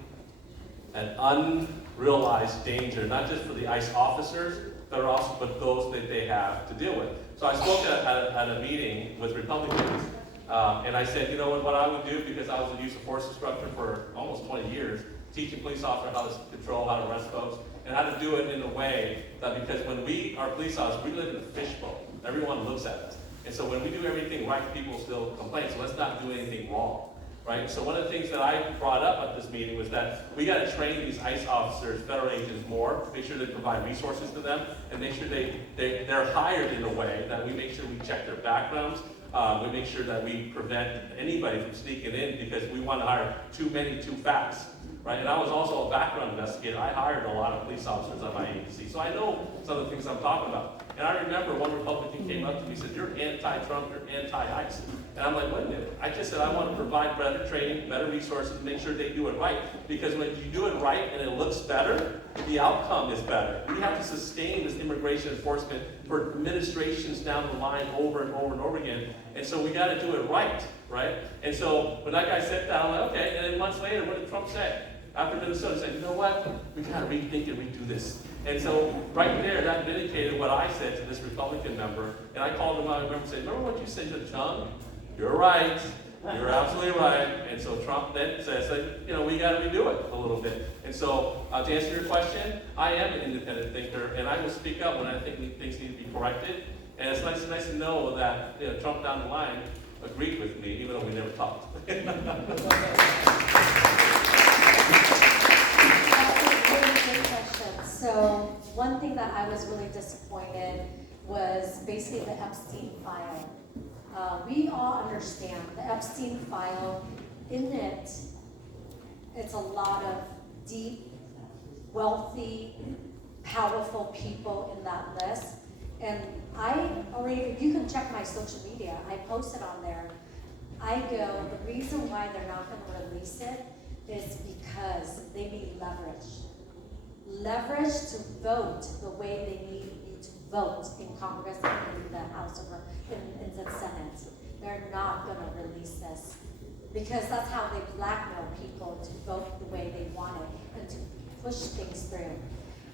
an unrealized danger, not just for the ICE officers, but those that they have to deal with. So I spoke at a meeting with Republicans, and I said, you know what I would do, because I was a use of force instructor for almost 20 years, teaching police officers how to control, how to arrest folks, and how to do it in a way that, because when we are police officers, we live in a fishbowl. Everyone looks at us. And so when we do everything right, people still complain. So let's not do anything wrong, right? So one of the things that I brought up at this meeting was that we got to train these ICE officers, federal agents more, make sure they provide resources to them, and make sure they're hired in a way that we make sure we check their backgrounds. We make sure that we prevent anybody from sneaking in, because we want to hire too many too fast. Right? And I was also a background investigator. I hired a lot of police officers on my agency. So I know some of the things I'm talking about. And I remember one Republican came up to me and said, you're anti-Trump, you're anti-ICE. And I'm like, wait a minute. I just said I want to provide better training, better resources, and make sure they do it right. Because when you do it right and it looks better, the outcome is better. We have to sustain this immigration enforcement for administrations down the line over and over and over again. And so we got to do it right, right? And so when that guy sat down, I'm like, okay. And then months later, what did Trump say? After Minnesota, he said, you know what? We got to rethink and redo this. And so right there, that vindicated what I said to this Republican member. And I called him out, I remember saying, remember what you said to Chung? You're right. You're absolutely right. And so Trump then says, you know, we got to redo it a little bit. And so to answer your question, I am an independent thinker, and I will speak up when I think things need to be corrected. And it's nice to know that, you know, Trump down the line agreed with me, even though we never talked. So one thing that I was really disappointed was basically the Epstein file. We all understand the Epstein file. In it, it's a lot of deep, wealthy, powerful people in that list. And you can check my social media, I posted on there. I go, the reason why they're not going to release it is because they need leverage. Leverage to vote the way they need you to vote in Congress and in the House or in the Senate. they're not going to release this. Because that's how they blackmail people to vote the way they want it and to push things through.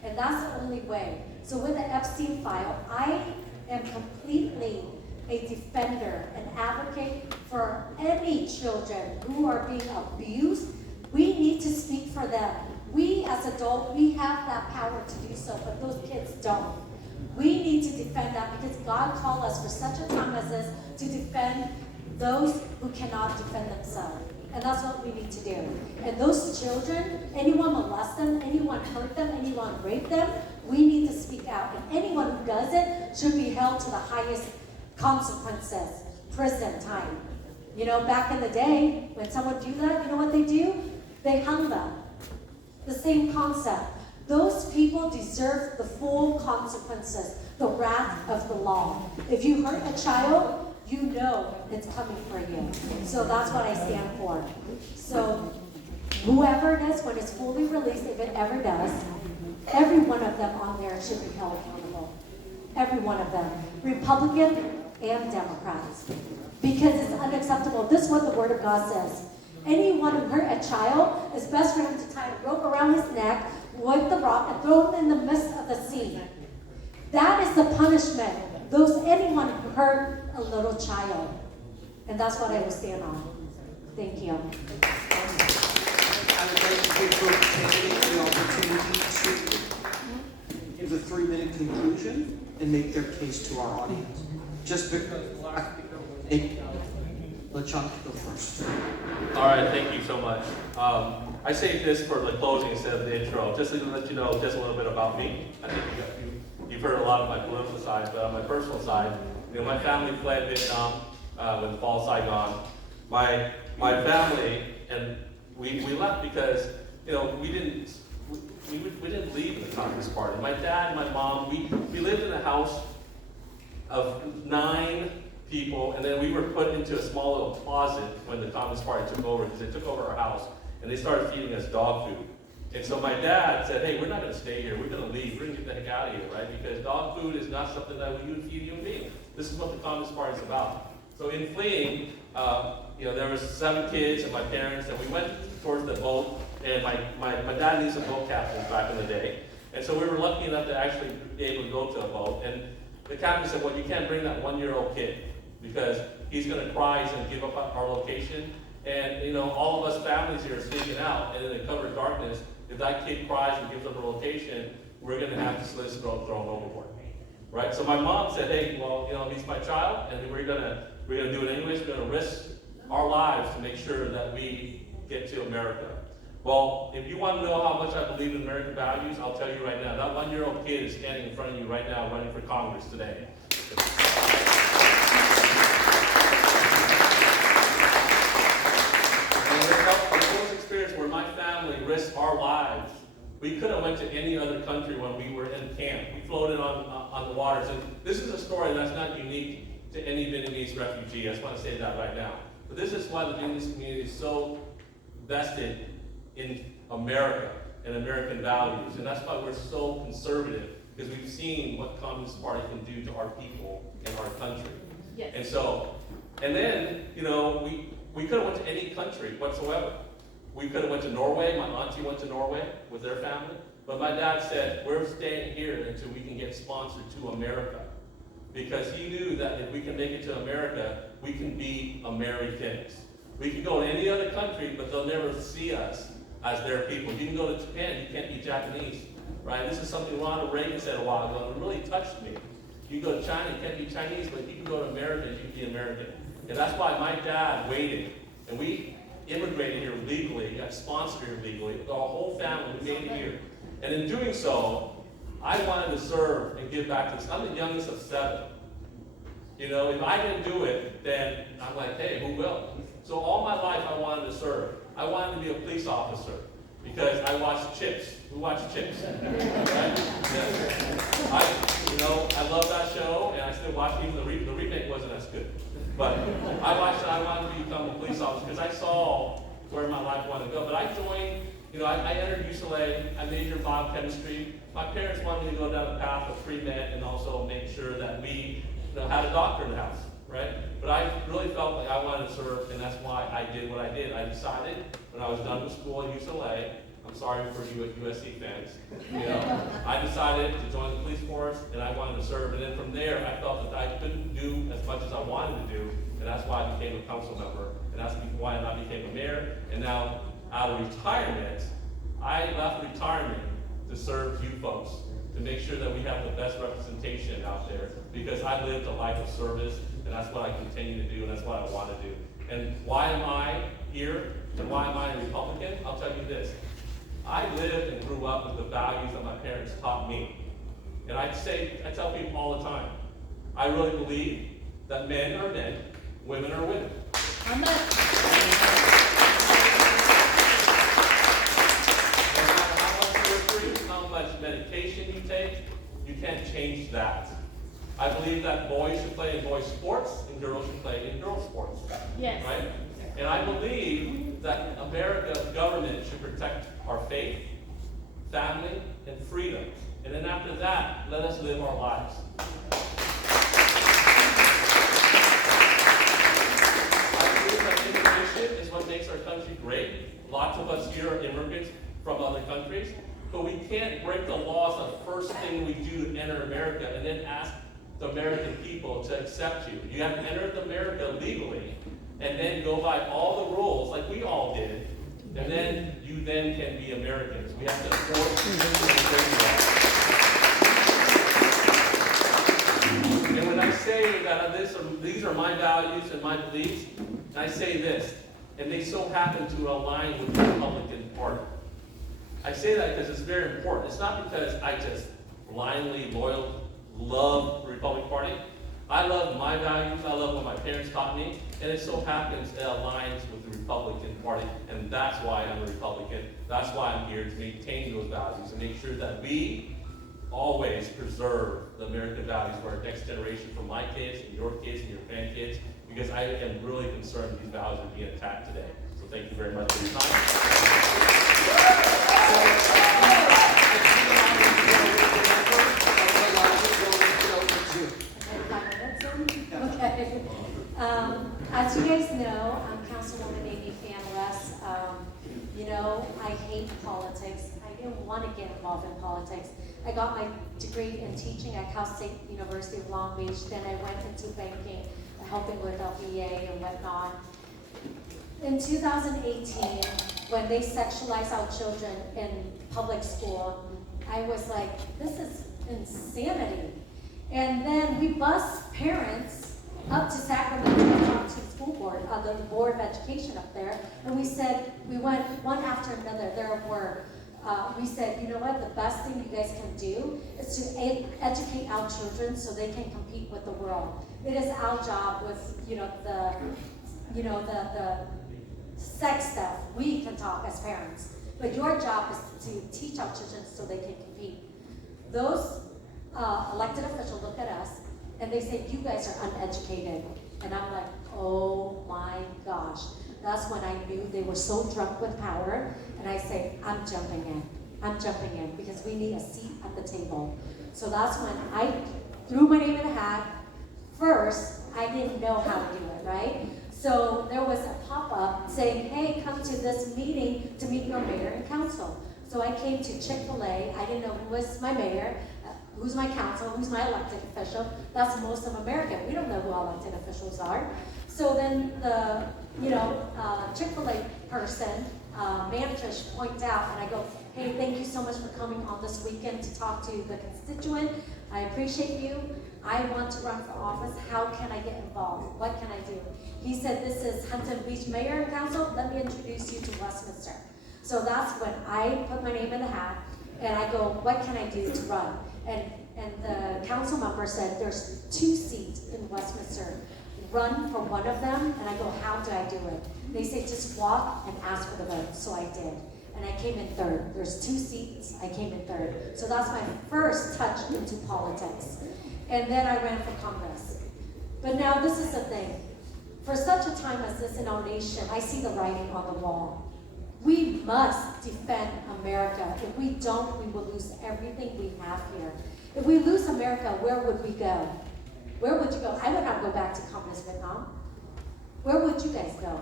And that's the only way. So with the Epstein file, I am completely a defender and advocate for any children who are being abused. We need to speak for them. We as adults, we have that power to do so, but those kids don't. We need to defend that because God called us for such a time as this to defend those who cannot defend themselves. And that's what we need to do. And those children, anyone molest them, anyone hurt them, anyone rape them, we need to speak out. And anyone who does it should be held to the highest consequences, prison time. You know, back in the day, when someone do that, you know what they do? They hung them. The same concept. Those people deserve the full consequences, the wrath of the law. If you hurt a child, you know it's coming for you. So that's what I stand for. So whoever it is, when it's fully released, if it ever does, every one of them on there should be held accountable. Every one of them. Republican and Democrats. Because it's unacceptable. This is what the Word of God says. Anyone who hurt a child, it's best for him to tie a rope around his neck, wipe the rock, and throw him in the midst of the sea. That is the punishment. Anyone who hurt a little child. And that's what I will stand on. Thank you. I would like to give both candidates the opportunity to give a 3-minute conclusion and make their case to our audience. Just because let Chuck go first. All right, thank you so much. I say this for the closing instead of the intro, just to let you know just a little bit about me. I think you've heard a lot of my political side, but on my personal side, you know, my family fled Vietnam with the fall of Saigon. My family and we left because, you know, we didn't leave the Communist Party. My dad, my mom, we lived in a house of 9 people, and then we were put into a small little closet when the Communist Party took over, because they took over our house, and they started feeding us dog food. And so my dad said, hey, we're not going to stay here. We're going to leave. We're going to get the heck out of here, right? Because dog food is not something that we would feed human beings. This is what the Communist Party is about. So in fleeing, you know, there was 7 kids and my parents, and we went towards the boat, and my dad needed some boat captains back in the day. And so we were lucky enough to actually be able to go to a boat. And the captain said, well, you can't bring that 1-year-old kid because he's going to cry, he's going to give up our location. And, you know, all of us families here are sneaking out, and in the cover of darkness, if that kid cries and gives up a location, we're going to have to slit his throat, throw him overboard. Right? So my mom said, hey, well, you know, he's my child, and we're going to do it anyways. We're going to risk our lives to make sure that we get to America. Well, if you want to know how much I believe in American values, I'll tell you right now. That 1-year-old kid is standing in front of you right now, running for Congress today. And it experience where my family risked our lives. We could have went to any other country when we were in camp. We floated on the waters. And this is a story that's not unique to any Vietnamese refugee. I just want to say that right now. But this is why the Vietnamese community is so vested in America and American values. And that's why we're so conservative, because we've seen what the Communist Party can do to our people and our country. Yes. And so, and then, you know, we could have went to any country whatsoever. We could have went to Norway. My auntie went to Norway with their family. But my dad said, we're staying here until we can get sponsored to America. Because he knew that if we can make it to America, we can be Americans. We can go to any other country, but they'll never see us as their people. You can go to Japan, you can't be Japanese, right? This is something Ronald Reagan said a while ago, and it really touched me. You go to China, you can't be Chinese, but you can go to America, you can be American. And that's why my dad waited, and we immigrated here legally, got sponsored here legally, with our whole family, we made it here. And in doing so, I wanted to serve and give back to this. I'm the youngest of 7. You know, if I didn't do it, then I'm like, hey, who will? So all my life I wanted to serve. I wanted to be a police officer because I watched Chips. Who watched Chips? Right? Yeah. I love that show, and I still watch it. Even the remake wasn't as good. But I watched it. I wanted to become a police officer because I saw where my life wanted to go. But I joined, you know, I entered UCLA. I majored in biochemistry. My parents wanted me to go down the path of pre-med and also make sure that we had a doctor in the house. right? But I really felt like I wanted to serve, and that's why I did what I did. I decided when I was done with school at UCLA, I'm sorry for you at USC fans, you know, I decided to join the police force, and I wanted to serve. And then from there, I felt that I couldn't do as much as I wanted to do, and that's why I became a council member, and that's why I became a mayor. And now, out of retirement, I left retirement to serve you folks, to make sure that we have the best representation out there, because I lived a life of service, and that's what I continue to do, and that's what I want to do. And why am I here, and why am I a Republican? I'll tell you this. I lived and grew up with the values that my parents taught me. And I tell people all the time, I really believe that men are men, women are women. No matter how much surgery, how much medication you take, you can't change that. I believe that boys should play in boys' sports and girls should play in girls' sports. Yes. Right? And I believe that America's government should protect our faith, family, and freedom. And then after that, let us live our lives. I believe that immigration is what makes our country great. Lots of us here are immigrants from other countries, but we can't break the laws the first thing we do to enter America and then ask the American people to accept you. You have to enter America legally and then go by all the rules like we all did, and then you then can be Americans. We have to force people to do that. And when I say that these are my values and my beliefs, and I say this, and they so happen to align with the Republican Party. I say that because it's very important. It's not because I just blindly love the Republican Party. I love my values, I love what my parents taught me, and it so happens it aligns with the Republican Party, and that's why I'm a Republican. That's why I'm here, to maintain those values and make sure that we always preserve the American values for our next generation, for my kids and your grandkids, because I am really concerned that these values are being attacked today. So thank you very much for your Okay. As you guys know, I'm Councilwoman Amy Fanless. You know, I hate politics. I didn't want to get involved in politics. I got my degree in teaching at Cal State University of Long Beach. Then I went into banking, helping with LBA and whatnot. In 2018, when they sexualize our children in public school, I was like, this is insanity. And then we bused parents up to Sacramento to talk to the school board, the Board of Education up there, and we said, we went one after another. There were, we said, you know what, the best thing you guys can do is to educate our children so they can compete with the world. It is our job with, the sex stuff. We can talk as parents, but your job is to teach our children so they can compete. Those elected officials look at us and they say, you guys are uneducated. And I'm like, oh my gosh. That's when I knew they were so drunk with power. And I say, I'm jumping in. I'm jumping in because we need a seat at the table. So that's when I threw my name in the hat. First, I didn't know how to do it, right? So there was a pop-up saying, hey, come to this meeting to meet your mayor and council. So I came to Chick-fil-A. I didn't know who was my mayor, who's my council, who's my elected official. That's most of America. We don't know who our elected officials are. So then the, Chick-fil-A person, manager points out, and I go, hey, thank you so much for coming on this weekend to talk to the constituent. I appreciate you. I want to run for office. How can I get involved? What can I do? He said, this is Huntington Beach Mayor and Council. Let me introduce you to Westminster. So that's when I put my name in the hat, and I go, what can I do to run? And the council member said, there's 2 seats in Westminster. Run for one of them, and I go, how do I do it? They say, just walk and ask for the vote. So I did, and I came in 3rd. There's 2 seats, I came in 3rd. So that's my first touch into politics. And then I ran for Congress. But now this is the thing. For such a time as this in our nation, I see the writing on the wall. We must defend America. If we don't, we will lose everything we have here. If we lose America, where would we go? Where would you go? I would not go back to communist Vietnam. Where would you guys go?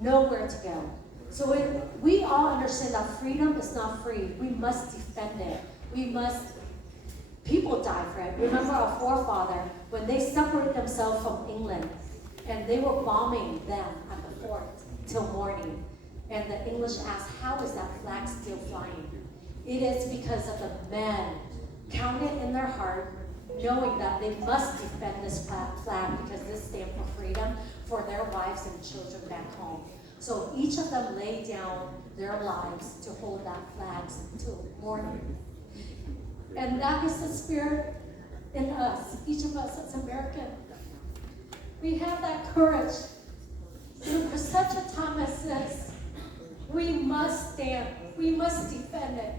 Nowhere to go. So we all understand that freedom is not free. We must defend it. People die for it. Remember our forefather, when they separated themselves from England, and they were bombing them at the fort till morning. And the English asked, how is that flag still flying? It is because of the men counted in their heart, knowing that they must defend this flag because this stands for freedom for their wives and children back home. So each of them laid down their lives to hold that flag until morning. And that is the spirit in us, each of us as Americans. We have that courage. So for such a time as this, we must stand. We must defend it.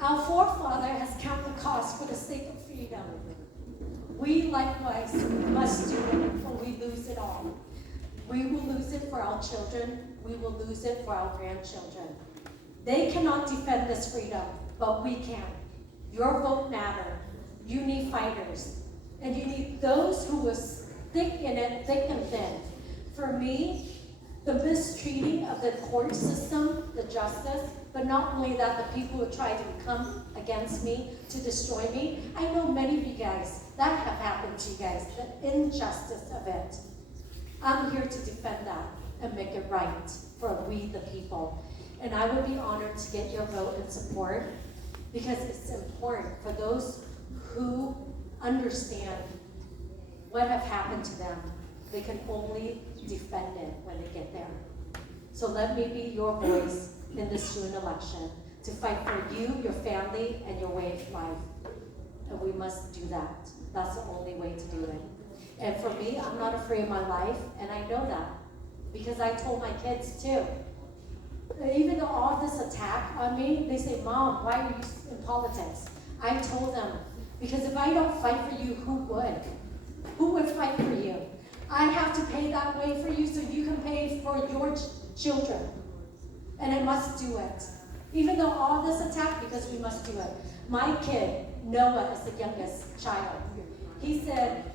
Our forefather has counted the cost for the sake of freedom. We likewise must do it, or we lose it all. We will lose it for our children. We will lose it for our grandchildren. They cannot defend this freedom, but we can. Your vote matters. You need fighters. And you need those who will stick in it, thick and thin. For me, the mistreating of the court system, the justice, but not only that, the people who try to come against me to destroy me. I know many of you guys, that have happened to you guys, the injustice of it. I'm here to defend that and make it right for we the people. And I would be honored to get your vote and support because it's important for those who understand what have happened to them. They can only defend it when they get there. So let me be your voice in this June election to fight for you, your family, and your way of life. And we must do that. That's the only way to do it. And for me, I'm not afraid of my life, and I know that because I told my kids too. Even though all this attack on me, they say, Mom, why are you in politics? I told them, because if I don't fight for you, who would? Who would fight for you? I have to pay that way for you so you can pay for your children. And I must do it. Even though all this attack, because we must do it. My kid, Noah, is the youngest child. He said,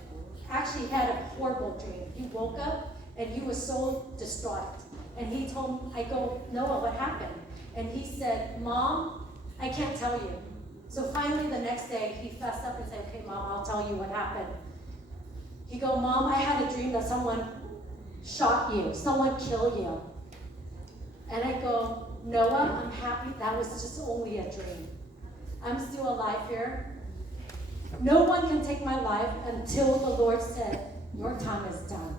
actually had a horrible dream. He woke up and he was so distraught. And he told me, I go, Noah, what happened? And he said, Mom, I can't tell you. So finally the next day he fessed up and said, okay, Mom, I'll tell you what happened. He go, Mom, I had a dream that someone shot you, someone killed you. And I go, Noah, I'm happy that was just only a dream. I'm still alive here. No one can take my life until the Lord said, your time is done.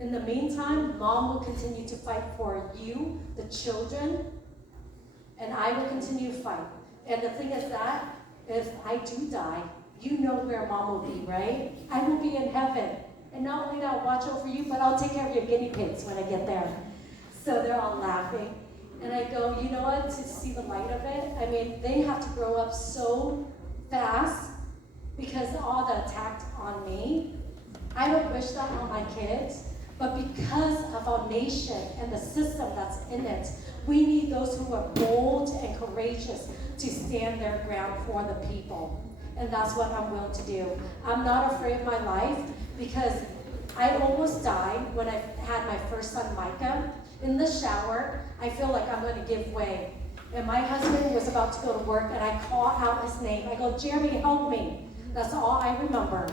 In the meantime, Mom will continue to fight for you, the children, and I will continue to fight. And the thing is that, if I do die, you know where Mom will be, right? I will be in heaven. And not only that, I'll watch over you, but I'll take care of your guinea pigs when I get there. So they're all laughing. And I go, you know what, to see the light of it, I mean, they have to grow up so fast because all the attack on me. I don't wish that on my kids, but because of our nation and the system that's in it, we need those who are bold and courageous to stand their ground for the people. And that's what I'm willing to do. I'm not afraid of my life because I almost died when I had my first son, Micah. In the shower, I feel like I'm going to give way. And my husband was about to go to work, and I call out his name. I go, Jeremy, help me. That's all I remember.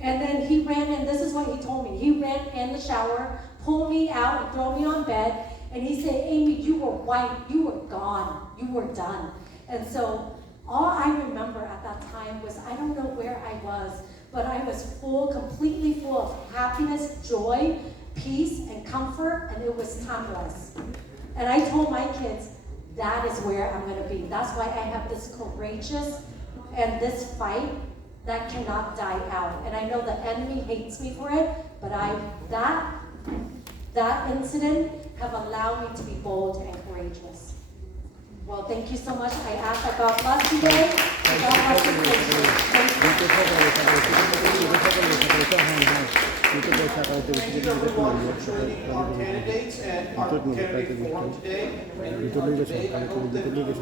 And then he ran in. This is what he told me. He ran in the shower, pulled me out, and threw me on bed. And he said, Amy, you were white. You were gone. You were done. And so all I remember at that time was, I don't know where I was, but I was completely full of happiness, joy, peace, and comfort, and it was timeless. And I told my kids, that is where I'm going to be. That's why I have this courageous and this fight that cannot die out. And I know the enemy hates me for it, but that incident have allowed me to be bold and courageous. Well, thank you so much. I ask that God bless you today. And God bless you. Thank you everyone for joining our candidates, and our candidate forum today and our debate. I hope that you vote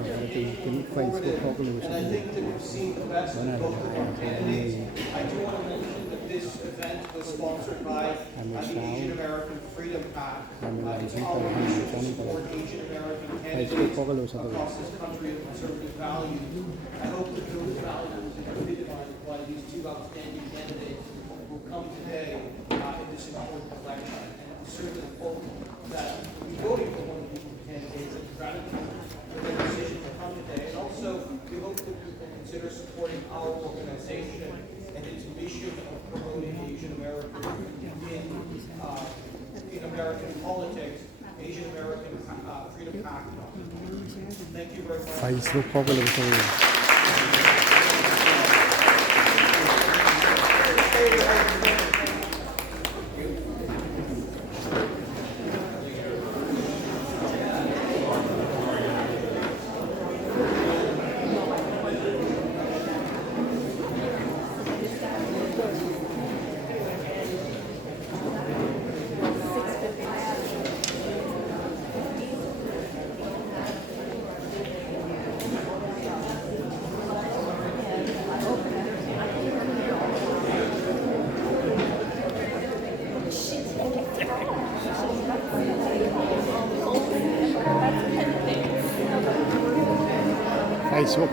forward and I think that we've seen the best in both of our candidates. I do want to mention that this event was sponsored by the Asian American Freedom PAC. It's our mission to support Asian American candidates across this country of conservative values. I hope that those values epitomized by these two outstanding candidates will come today in this important election. And we certainly hope that we'll be voting for one of these candidates and gratitude for their decision to come today. And also, we hope that you will consider supporting our organization and its mission of promoting Asian Americans in American politics, Asian American Freedom PAC. Thank you very much. Facebook có cái link Facebook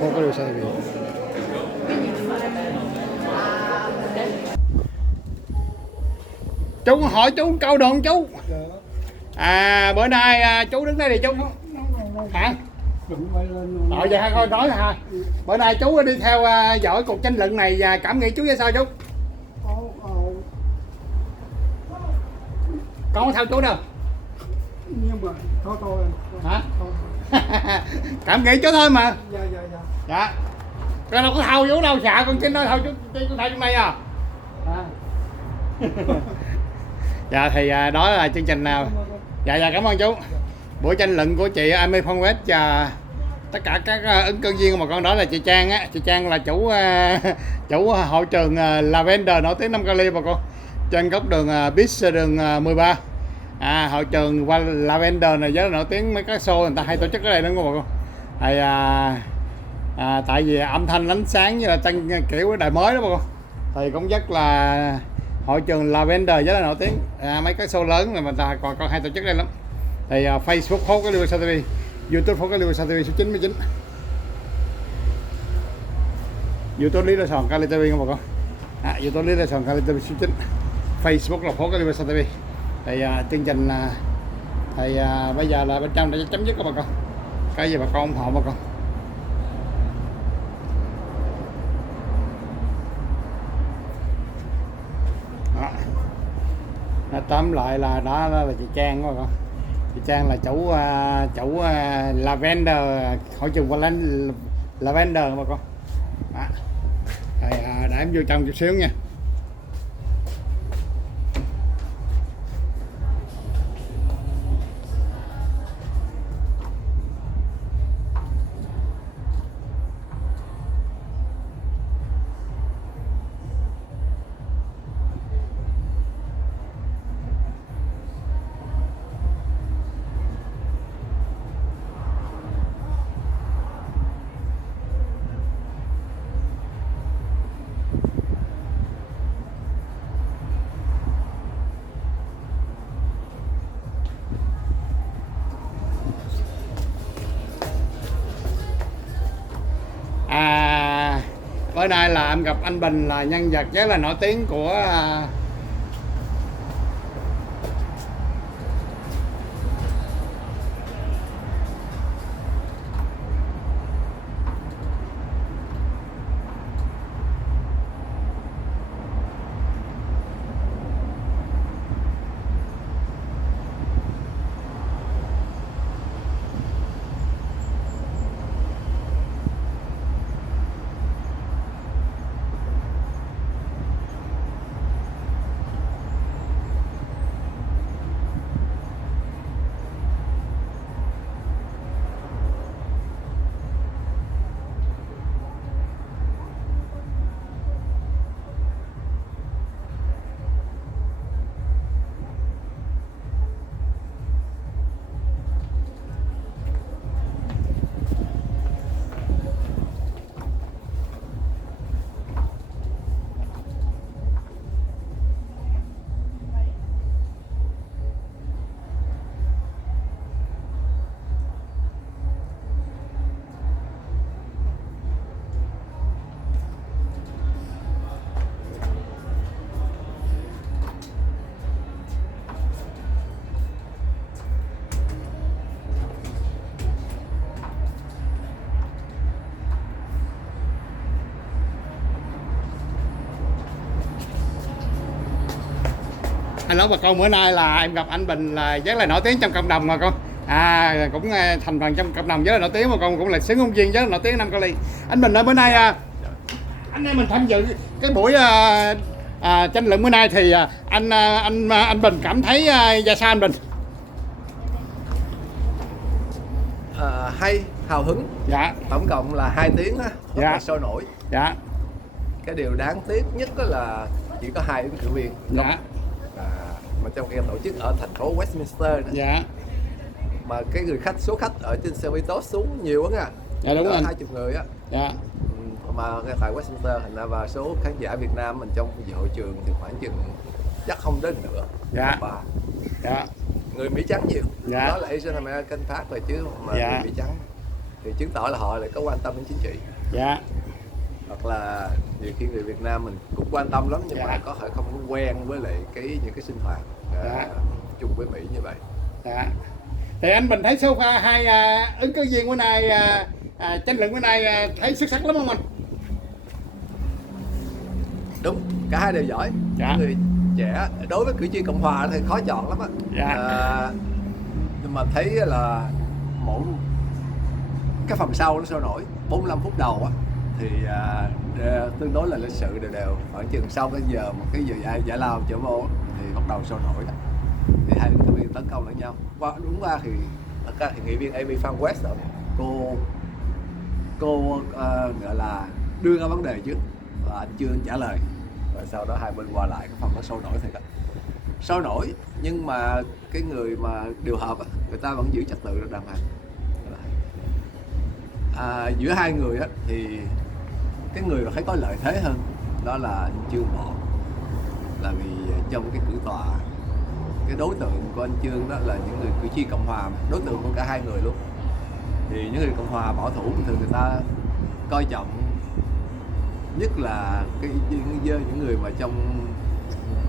có cái link sao vậy? Chú hỏi chú câu được không chú? Bữa nay chú đứng đây thì chú hả? Vậy thôi nói hả? Bữa nay chú đi theo dõi cuộc tranh luận này và cảm nghĩ chú ra sao chú? Con có theo chú đâu? Nhưng mà thôi hả? Cảm nghĩ chú thôi mà. Dạ. Con đâu có thâu chú đâu, xạ con xin nói thâu chú, con thâu trong đây à. Dạ thì đó là chương trình nào. Dạ cảm ơn chú. Buổi tranh luận của chị Amy Phong West và tất cả các ứng cử viên của bà con, đó là chị Trang á. Chị Trang là chủ hội trường Lavender nổi tiếng Nam Cali bà con, trên góc đường Beach đường 13. Hội trường Lavender này rất là nổi tiếng, mấy cái show người ta hay tổ chức ở đây đúng không bà con? Thì tại vì âm thanh ánh sáng như là tăng kiểu đời mới đó bà con, thì cũng rất là hội trường Lavender rất là nổi tiếng. Mấy cái show lớn mà người ta còn hay tổ chức đây lắm. Thì Facebook phố cái Liverpool TV, YouTube phố cái Liverpool TV số 99, YouTube Lý Lê Sòn Cali TV không bà con? YouTube Lý Lê Sòn Cali TV số 9, Facebook là phố cái Liverpool TV. Thì chương trình thì bây giờ là bên trong đã chấm dứt các bà con. Cái gì bà con ủng hộ bà con. Tóm lại là đó là chị Trang đó bà con. Chị Trang là chủ Lavender, hội trường Lavender bà con. Rồi để em vô trong chút xíu nha. Bữa nay là em gặp anh Bình, là nhân vật rất là nổi tiếng của Hello bà con, bữa nay là em gặp anh Bình là rất là nổi tiếng trong cộng đồng mà con. Cũng thành phần trong cộng đồng rất là nổi tiếng mà con, cũng là xứng ứng viên rất là nổi tiếng Nam Cali. Anh Bình ơi, bữa nay anh em mình tham dự cái buổi tranh luận bữa nay thì anh Bình cảm thấy ra sao anh Bình? Hay, hào hứng. Dạ. Tổng cộng là 2 tiếng á, rất Dạ. là sôi nổi. Dạ. Cái điều đáng tiếc nhất đó là chỉ có 2 ứng cử viên. Dạ. Mà trong khi tổ chức ở thành phố Westminster đó. Dạ. Mà cái số khách ở trên xe buýt xuống nhiều quá nha. Dạ đúng rồi. 20 người á. Dạ. Mà tại Westminster thành ra và số khán giả Việt Nam mình trong hội trường thì khoảng chừng chắc không đến nữa. Dạ. Và Dạ. người Mỹ trắng nhiều. Dạ. Đó là Asian American Park rồi chứ mà Dạ. người Mỹ trắng thì chứng tỏ là họ lại có quan tâm đến chính trị. Dạ. Hoặc là nhiều khi người Việt Nam mình cũng quan tâm lắm nhưng Dạ. mà có thể không có quen với lại những cái sinh hoạt Dạ. chung với Mỹ như vậy. Dạ. Thì anh Bình thấy số 2 ứng cử viên bữa nay tranh luận bữa nay thấy xuất sắc lắm không anh? Đúng, cả hai đều giỏi. Dạ. Người trẻ đối với cử tri Cộng hòa thì khó chọn lắm á. Dạ. Nhưng mà thấy là mỗi cái phần sau nó sôi nổi 45 phút đầu á thì tương đối là lịch sự đều khoảng chừng sau cái giờ một cái giờ giải lao trở vô thì bắt đầu sôi nổi đó. Thì hai ứng cử viên tấn công lẫn nhau. Đúng ra thì nghị viên Amy Phan West đó, cô gọi là đưa ra vấn đề trước và anh chưa trả lời, và sau đó hai bên qua lại cái phần nó sôi nổi thiệt á, sôi nổi nhưng mà cái người mà điều hợp á, người ta vẫn giữ trật tự được đàng hoàng. Giữa hai người á thì cái người mà thấy có lợi thế hơn đó là anh Trương Bỏ, là vì trong cái cử tọa cái đối tượng của anh Trương đó là những người cử tri Cộng hòa, đối tượng của cả hai người luôn, thì những người Cộng hòa bảo thủ thường người ta coi trọng nhất là những người mà trong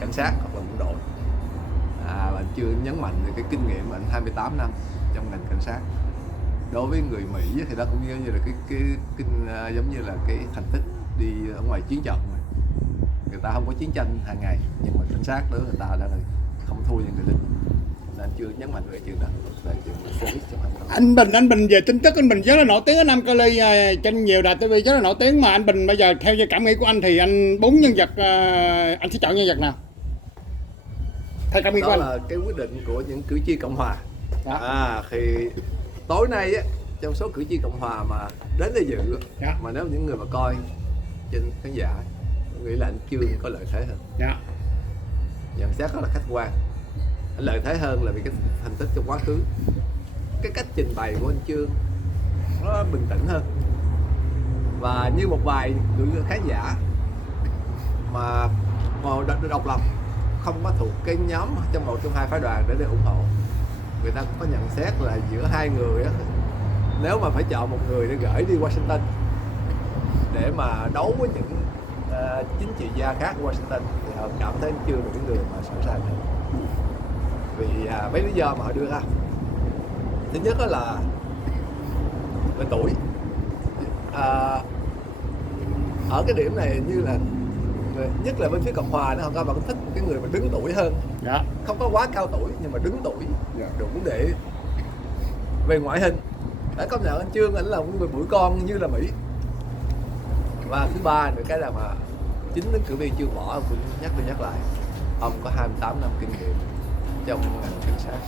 cảnh sát hoặc là quân đội. Và anh Trương nhấn mạnh về cái kinh nghiệm anh 28 năm trong ngành cảnh sát. Đối với người Mỹ thì đó cũng như là giống như là cái thành tích đi ở ngoài chiến trận mà. Người ta không có chiến tranh hàng ngày nhưng mà cảnh sát đó người ta đã là không thua những người lính. Nên anh chưa nhấn mạnh về chuyện đó, về chuyện service trong hành động. Anh Bình về tin tức anh Bình rất là nổi tiếng ở Nam Cali, trên nhiều đài TV rất là nổi tiếng, mà anh Bình bây giờ theo như cảm nghĩ của anh thì anh 4 nhân vật anh sẽ chọn nhân vật nào? Theo cảm nghĩ của anh. Đó là cái quyết định của những cử tri Cộng hòa. Thì tối nay á, trong số cử tri Cộng hòa mà đến đây dự mà nếu những người mà coi trên khán giả nghĩ là anh Trương có lợi thế hơn. Nhận xét rất là khách quan. Anh lợi thế hơn là vì cái thành tích trong quá khứ, cái cách trình bày của anh Trương nó bình tĩnh hơn, và như một vài người khán giả mà độc lập không có thuộc cái nhóm trong một trong hai phái đoàn để ủng hộ, người ta cũng có nhận xét là giữa hai người á, nếu mà phải chọn một người để gửi đi Washington để mà đấu với những chính trị gia khác của Washington thì họ cảm thấy chưa là những người mà sẵn sàng hơn. Vì mấy lý do mà họ đưa ra, thứ nhất là về tuổi. Ở cái điểm này như là nhất là bên phía Cộng hòa nó họ vẫn thích cái người mà đứng tuổi hơn, không có quá cao tuổi nhưng mà đứng tuổi đủ để về ngoại hình. Đã công nhận anh Trương ảnh là một người mũi con như là Mỹ. Và thứ ba nữa cái là mà chính ứng cử viên Trương Bỏ, ông cũng nhắc lại ông có 28 năm kinh nghiệm trong ngành cảnh sát,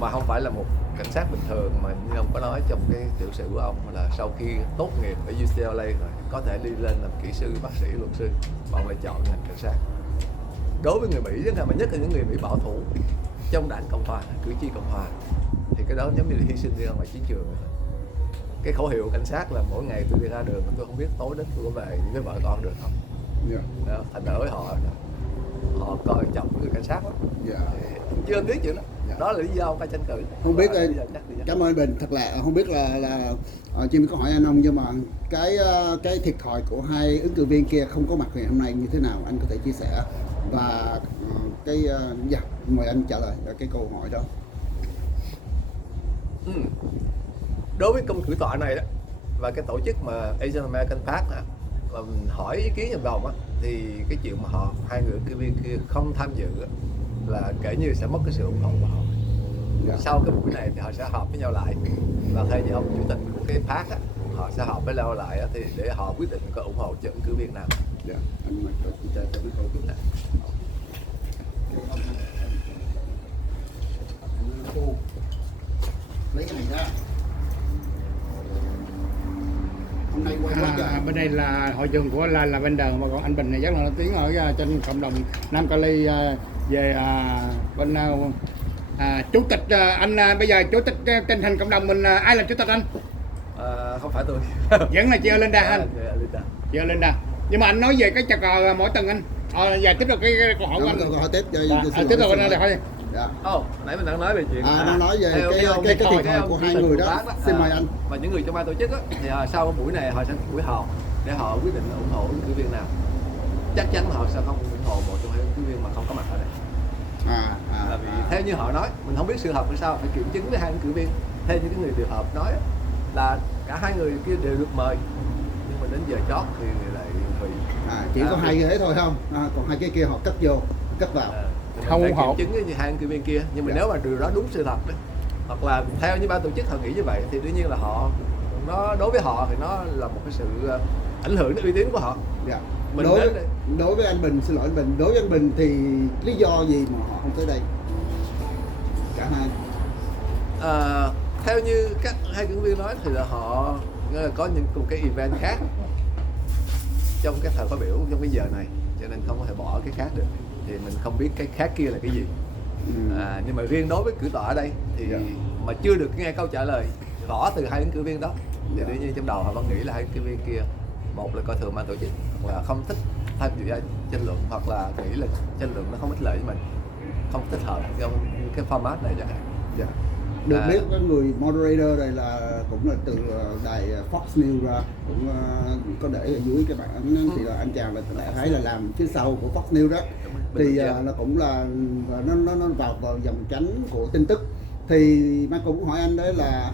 mà không phải là một cảnh sát bình thường mà như ông có nói trong cái tiểu sử của ông là sau khi tốt nghiệp ở UCLA rồi có thể đi lên làm kỹ sư, bác sĩ, luật sư, ông lại chọn ngành cảnh sát. Đối với người Mỹ mà nhất là những người Mỹ bảo thủ trong đảng Cộng hòa, cử tri Cộng hòa, thì cái đó giống như là hy sinh đi ra ngoài chiến trường rồi. Cái khẩu hiệu cảnh sát là mỗi ngày tôi đi ra đường tôi không biết tối đến tôi có về với vợ con được không. Đó, thành ra với họ coi trọng người cảnh sát lắm. Chưa biết chuyện đó. Đó là lý do ông phải tranh cử. Không biết cảm ơn Bình, thật là không biết là Jimmy có hỏi anh ông, nhưng mà cái thiệt thòi của hai ứng cử viên kia không có mặt ngày hôm nay như thế nào, anh có thể chia sẻ và mời anh trả lời cái câu hỏi đó. Đối với công cử tọa này đó và cái tổ chức mà Asian American Park mà mình hỏi ý kiến trong vòng á, thì cái chuyện mà hai người ứng cử viên kia không tham dự là kể như sẽ mất cái sự ủng hộ của họ. Sau cái buổi này thì họ sẽ họp với nhau lại, và thay vì ông chủ tịch của cái park á, họ sẽ họp với nhau lại thì để họ quyết định có ủng hộ cho ứng cử viên nào. Anh Michael cũng cho biết câu chuyện này. Lấy cái này ra. Hôm nay quay quá trời. Bên đây là hội trường của Lavender, mà còn anh Bình này rất là nổi tiếng ở trên cộng đồng Nam Cali về bên chủ tịch. Anh bây giờ chủ tịch tình hình cộng đồng mình ai làm chủ tịch anh? Không phải tôi. Vẫn là chị Linda anh. Chị Linda. Nhưng mà anh nói về cái chặt cờ mỗi tuần anh. Giờ tiếp tục cái câu hỏi của anh. Câu hỏi tiếp tiếp tục anh hỏi đi. Dạ. Nãy mình đang nói về chuyện nó nói về cái thiệt thòi của hai người đó. Xin mời anh. Và những người trong ban tổ chức á, thì sau cái buổi này họ sẽ buổi họp để họ quyết định là ủng hộ ứng cử viên nào. Chắc chắn họ sẽ không ủng hộ một trong hai ứng cử viên mà không có mặt ở đây. Vì theo như họ nói, mình không biết sự thật là sao, phải kiểm chứng với hai ứng cử viên. Theo những cái người điều hợp nói là cả hai người kia đều được mời, nhưng mà đến giờ chót thì lại hủy. Chỉ có hai cái thế thôi không? Còn hai cái kia họ cất vô, cất vào. Không ủng hộ. Kiểm chứng với hai ứng cử viên kia, nhưng mà nếu mà điều đó đúng sự thật đấy, hoặc là theo như ban tổ chức họ nghĩ như vậy, thì đương nhiên là nó đối với họ thì nó là một cái sự ảnh hưởng đến uy tín của họ. Mình đối với anh Bình, xin lỗi anh Bình, đối với anh Bình thì lý do gì mà họ không tới đây? Cả hai. Theo như các hai ứng viên nói thì là họ có những một cái event khác trong cái thời khóa biểu trong cái giờ này, cho nên không có thể bỏ cái khác được, thì mình không biết cái khác kia là cái gì. Nhưng mà riêng đối với cử tọa ở đây thì mà chưa được nghe câu trả lời rõ từ hai ứng cử viên đó, thì đương nhiên trong đầu họ vẫn nghĩ là hai ứng cử viên kia, một là coi thường ban tổ chức, hoặc là không thích tham dự tranh luận, hoặc là nghĩ là tranh luận nó không ích lợi với mình, không thích hợp trong cái format này chẳng hạn. Được biết cái người moderator này là cũng là từ đài Fox News ra, cũng có để ở dưới cái bản thì là anh chàng là thấy là làm phía sau của Fox News đó, thì nó cũng là nó vào dòng chánh của tin tức. Thì Michael cũng hỏi anh đấy là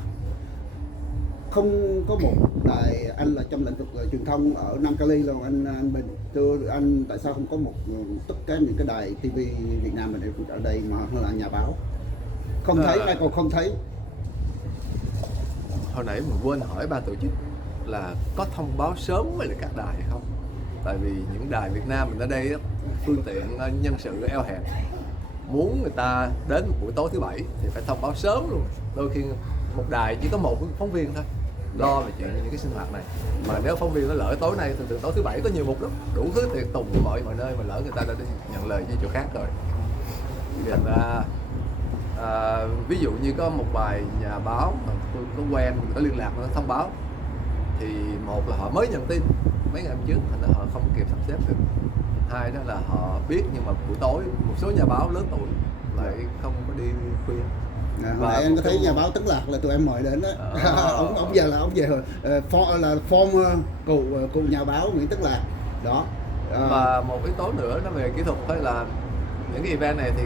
không có một đài, anh là trong lĩnh vực truyền thông ở Nam Cali rồi, anh Bình thưa anh, tại sao không có một tất cả những cái đài TV Việt Nam mình ở đây mà hơn là nhà báo? Không thấy, Michael không thấy. Hồi nãy mình quên hỏi ban tổ chức là có thông báo sớm với lại các đài hay không? Tại vì những đài Việt Nam mình ở đây phương tiện nhân sự eo hẹp, muốn người ta đến một buổi tối thứ bảy thì phải thông báo sớm luôn. Đôi khi một đài chỉ có một phóng viên thôi lo về chuyện những cái sinh hoạt này, mà nếu phóng viên nó lỡ tối nay, thường tối thứ bảy có nhiều mục lắm, đủ thứ tiệc tùng mọi nơi, mà lỡ người ta đã đi nhận lời với chỗ khác rồi. Thì ví dụ như có một vài nhà báo mà tôi có quen, mình có liên lạc, nó thông báo thì một là họ mới nhận tin mấy ngày hôm trước, thành ra họ không kịp sắp xếp được. Hai đó là họ biết nhưng mà buổi tối một số nhà báo lớn tuổi lại không có đi khuya. Hồi nãy em có thấy nhà báo Tấn Lạc là tụi em mời đến đó. Ông giờ là ông về former cụ nhà báo Nguyễn Tấn Lạc đó. Và một yếu tố nữa nó về kỹ thuật thôi, là những cái event này thì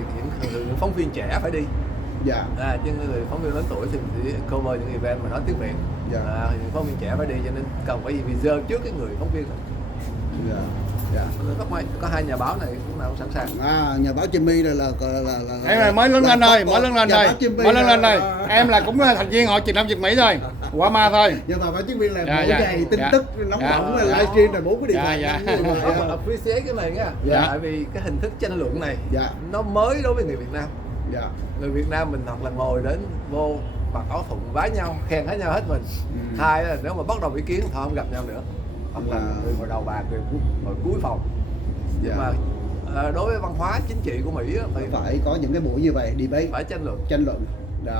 những phóng viên trẻ phải đi. Chứ người phóng viên lớn tuổi thì chỉ cover những event mà nói tiếng Việt. Những phóng viên trẻ phải đi, cho nên cần phải reserve trước cái người phóng viên. Rất may có hai nhà báo này cũng nào cũng sẵn sàng. Nhà báo Jimmy này là em mới lớn lên rồi, mới lớn lên rồi. Em là cũng thành viên hội truyền thông Việt Mỹ rồi, qua ma thôi. Nhưng mà báo Jimmy là mỗi ngày tin tức nóng bỏng, livestream là 4 cái điện thoại. Appreciate cái này nha. Tại vì cái hình thức tranh luận này nó mới đối với người Việt Nam. Người Việt Nam mình hoặc là ngồi đến vô mặc áo thụng vái nhau, khen hết nhau hết mình. Hai là nếu mà bắt đầu ý kiến họ không gặp nhau nữa, hoặc là người ngồi đầu bàn, người ngồi cuối phòng. Nhưng mà đối với văn hóa chính trị của Mỹ phải có những cái buổi như vậy, debate, phải tranh luận.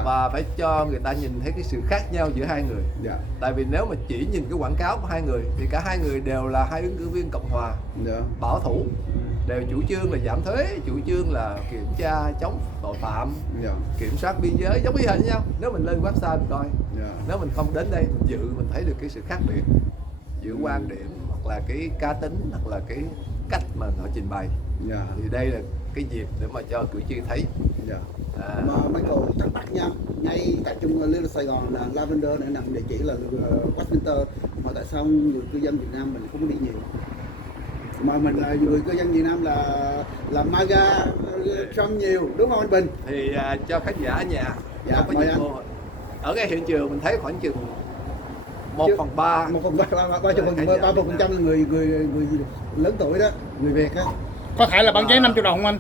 Và phải cho người ta nhìn thấy cái sự khác nhau giữa hai người. Tại vì nếu mà chỉ nhìn cái quảng cáo của hai người thì cả hai người đều là hai ứng cử viên Cộng hòa, bảo thủ, đều chủ trương là giảm thuế, chủ trương là kiểm tra chống tội phạm, kiểm soát biên giới, giống y hệt nhau. Nếu mình lên website mình coi, nếu mình không đến đây mình dự, mình thấy được cái sự khác biệt giữa quan điểm, hoặc là cái cá tính, hoặc là cái cách mà họ trình bày. Thì đây là cái dịp để mà cho cử tri thấy. Mà Michael thắc mắc nha, ngay tại trung Little Sài Gòn là Lavender này nằm địa chỉ là Westminster, mà tại sao người cư dân Việt Nam mình không đi nhiều? Mà mình là người cư dân Việt Nam là MAGA Trump nhiều, đúng không anh Bình? Thì cho khán giả ở nhà Dạ, không có mời nhiều anh. cô. Ở cái hiện trường mình thấy khoảng chừng 1/3 1/3% là người lớn tuổi đó, người Việt á. Có thể là bán vé 50 đồng không anh?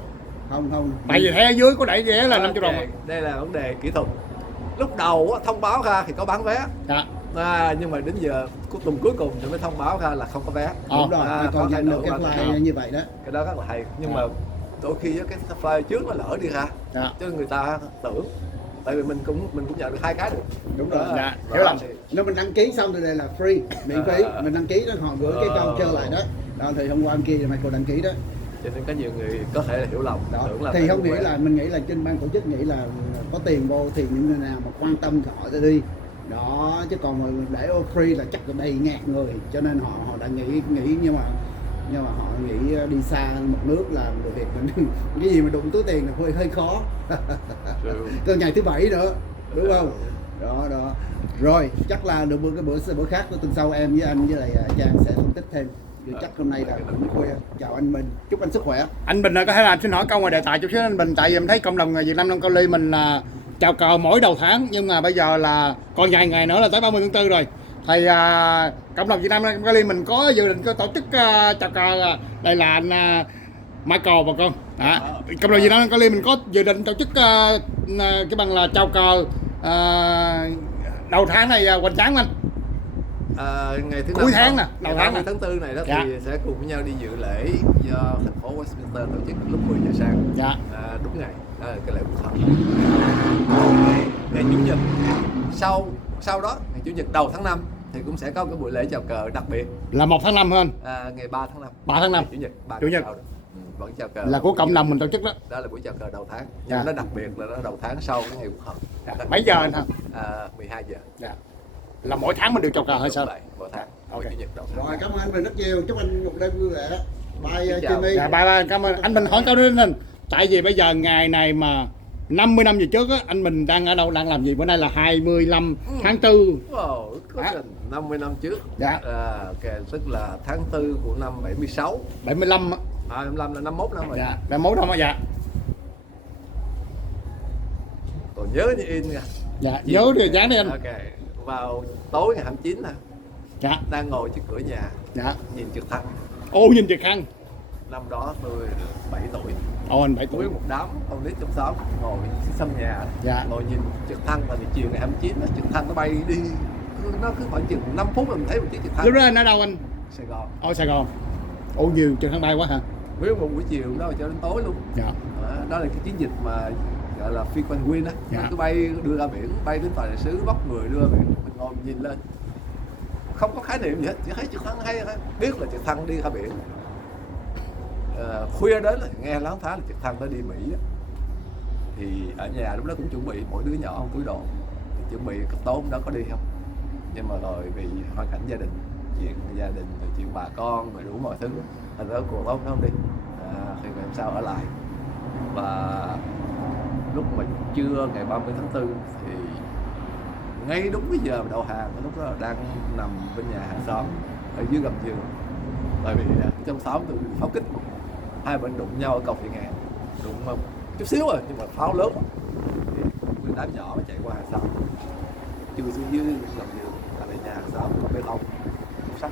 Không. Tại vì thấy ở dưới có đẩy vé là 50 đồng. Đây là vấn đề kỹ thuật. Lúc đầu á, thông báo ra thì có bán vé. Dạ. Nhưng mà đến giờ tuần cuối cùng thì mới thông báo ra là không có vé. Đúng rồi, còn nhận được cái fly như vậy đó. Cái đó rất là hay. Nhưng mà đôi khi cái fly trước nó lỡ đi ra, cho nên người ta tưởng. Tại vì mình cũng nhận được 2 cái được. Đúng rồi. Dạ. Hiểu lầm. Nếu mình đăng ký xong thì đây là free, miễn phí. Mình đăng ký đó họ gửi cái con chơi lại đó. Đó thì hôm qua anh kia Michael đăng ký đó. Cho nên có nhiều người có thể là hiểu lầm. Đó. Tưởng là Thì không nghĩ là mình nghĩ là trên ban tổ chức nghĩ là có tiền vô thì những người nào mà quan tâm thì họ sẽ đi. Đó, chứ còn mà để free là chắc là đầy ngạt người, cho nên họ đã nghĩ nhưng mà họ nghĩ đi xa một nước là người Việt mình cái gì mà đụng túi tiền là hơi khó. Còn ngày thứ Bảy nữa, đúng không? Đó. Rồi, chắc là được cái bữa khác của tuần sau em với anh với lại Trang sẽ phân tích thêm. Chắc hôm nay là cũng khuya. Chào anh Bình, chúc anh sức khỏe. Anh Bình có thể làm xin hỏi câu ngoài đề tài chút xíu anh Bình, tại vì em thấy cộng đồng Việt Nam Nam Cali mình chào cờ mỗi đầu tháng, nhưng mà bây giờ là còn vài ngày nữa là tới 30 tháng 4 rồi. Thì cộng đồng Việt Nam Nam Cali mình có dự định có tổ chức chào cờ, đây là anh Michael bà con. Cộng đồng Việt Nam Nam Cali mình có dự định tổ chức cái bằng là chào cờ đầu tháng này hoành tráng anh. Ngày thứ cuối tháng nè, ngày 30 tháng 4 này đó thì sẽ cùng với nhau đi dự lễ do thành phố Westminster tổ chức lúc 10 giờ sáng. Đúng ngày, đó là cái lễ quốc khánh. Ngày Chủ nhật sau đó ngày Chủ nhật đầu tháng 5 thì cũng sẽ có cái buổi lễ chào cờ đặc biệt là 1 tháng 5 hơn. Ngày 3 tháng 5. 3 tháng 5. Chủ nhật. Vẫn chào cờ. Là của cộng đồng mình tổ chức đó. Đó là buổi chào cờ đầu tháng. Nhưng nó đặc biệt là nó đầu tháng sau cái ngày quốc khánh. Mấy giờ anh hả? 12 giờ. Là mỗi tháng mình được chào cờ hay sao? Mỗi tháng. Rồi, cảm ơn anh Bình rất nhiều, chúc anh một đêm vui vẻ. Bye Jimmy. Bye, cảm ơn. Anh Bình hỏi câu đó lên. Tại vì bây giờ ngày này mà 50 năm về trước á, anh Bình đang ở đâu, đang làm gì? Bữa nay là 25 tháng 4. Wow, 50 năm trước. Tức là tháng 4 của năm 76. 75 á. 75 là 51 năm rồi. 51 năm rồi Còn nhớ như in nha. Nhớ thì dán đi anh. Vào tối ngày 29 nè. Đang ngồi trước cửa nhà. Nhìn trực thăng. Nhìn trực thăng. Năm đó tôi 7 tuổi. Anh 7 tuổi. Với một đám con nít trong xóm ngồi sân nhà. Ngồi nhìn trực thăng, và chiều ngày 29 trực thăng nó bay đi. Nó cứ khoảng chừng 5 phút là mình thấy một chiếc trực thăng. Lúc đó anh ở đâu anh? Sài Gòn. Sài Gòn. Nhiều trực thăng bay quá hả? Với một buổi chiều đó cho đến tối luôn. Đó là cái chiến dịch mà gọi là phi quanh win á. Nó cứ bay đưa ra biển, bay đến tòa đại sứ bóc người đưa ra biển, mình ngồi nhìn lên. Không có khái niệm gì hết, chỉ thấy trực thăng hay thôi. Biết là trực thăng đi ra biển. Khuya đến là nghe láng phá là trực thăng tới đi Mỹ á. Thì ở nhà lúc đó cũng chuẩn bị mỗi đứa nhỏ một túi đồ, chuẩn bị tối hôm đó có đi không. Nhưng mà rồi vì hoàn cảnh gia đình, chuyện chuyện bà con rồi đủ mọi thứ, thành ra cuộc nó không đi. Thì ngày hôm sau ở lại. Và lúc mà trưa ngày 30 tháng 4 thì ngay đúng cái giờ đầu hàng, lúc đó là đang nằm bên nhà hàng xóm ở dưới gầm giường. Bởi vì trong xóm tôi pháo kích, hai bên đụng nhau ở cầu Thị Ngàn, đụng chút xíu rồi nhưng mà pháo lớn, thì một đám nhỏ mới chạy qua hàng xóm, chui xuống dưới gầm giường. Tại vì nhà hàng xóm có bê tông sắt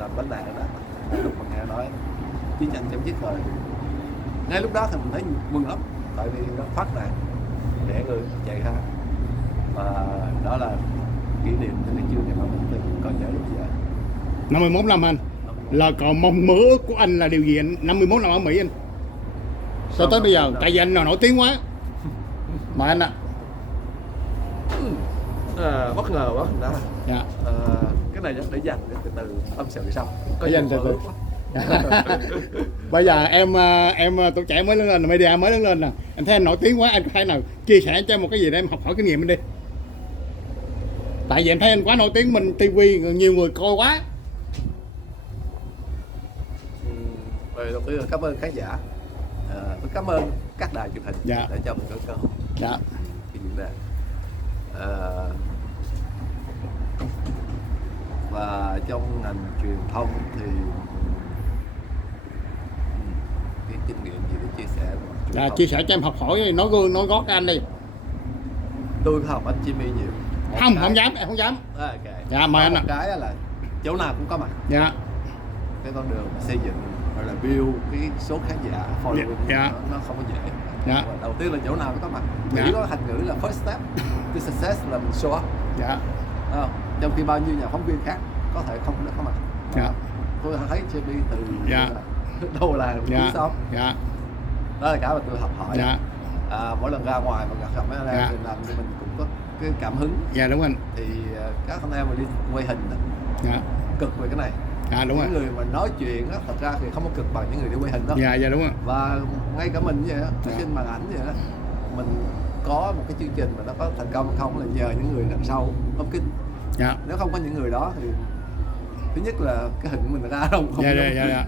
làm bánh đạn đó. Lúc mà nghe nói chiến tranh chấm dứt rồi, ngay lúc đó thì mình thấy mừng lắm, tại vì nó thoát nạn, để người chạy ra. Và đó là kỷ niệm từ ngày trưa ngày 30 tháng 4 còn nhớ lúc giờ. 51 năm anh. Là còn mong mơ ước của anh là điều gì anh? 51 năm ở Mỹ anh. Sao tới bây giờ? Tại vì anh nổi tiếng quá. Mà anh ạ. Bất ngờ quá đó. Cái này để dành từ từ tâm sự sau. Có dành từ từ. Bây giờ em tuổi trẻ mới lớn lên, media mới lớn lên nè. Em thấy anh nổi tiếng quá, anh có thể nào chia sẻ cho em một cái gì để em học hỏi kinh nghiệm anh đi. Tại vì em thấy anh quá nổi tiếng, mình TV nhiều người coi quá. Đầu tiên là cảm ơn khán giả. Tôi cảm ơn các đài truyền hình để cho mình có cơ hội. Và trong ngành truyền thông thì cái kinh nghiệm gì để chia sẻ. Chia sẻ cho em học hỏi, nói gót anh đi. Tôi học anh Jimmy nhiều. Không dám, em không dám. Okay. Dạ mời anh ạ. Một cái là chỗ nào cũng có mặt. Dạ. Cái con đường xây dựng gọi là build cái số khán giả following nó không có dễ. Dạ. Đầu tiên là chỗ nào cũng có mặt. Dạ. Mỹ có thành ngữ là first step to success là mình show up. Dạ. Trong khi bao nhiêu nhà phóng viên khác có thể không có mặt. Dạ. Tôi thấy JB từ dạ. đâu là một dạ. sống. Dạ. Đó là cái mà tôi học hỏi. Dạ. Mỗi lần ra ngoài mà gặp mấy anh em thì làm cho mình cũng có cái cảm hứng. Dạ đúng anh. Thì các anh em mà đi quay hình đó, dạ. cực về cái này. Dạ đúng những người mà nói chuyện á, thật ra thì không có cực bằng những người đi quay hình đó. Dạ đúng rồi. Và ngay cả mình vậy á, trên màn ảnh vậy đó, mình có một cái chương trình mà nó có thành công hay không là nhờ những người đằng sau ống kính. Dạ. Nếu không có những người đó thì thứ nhất là cái hình mình ra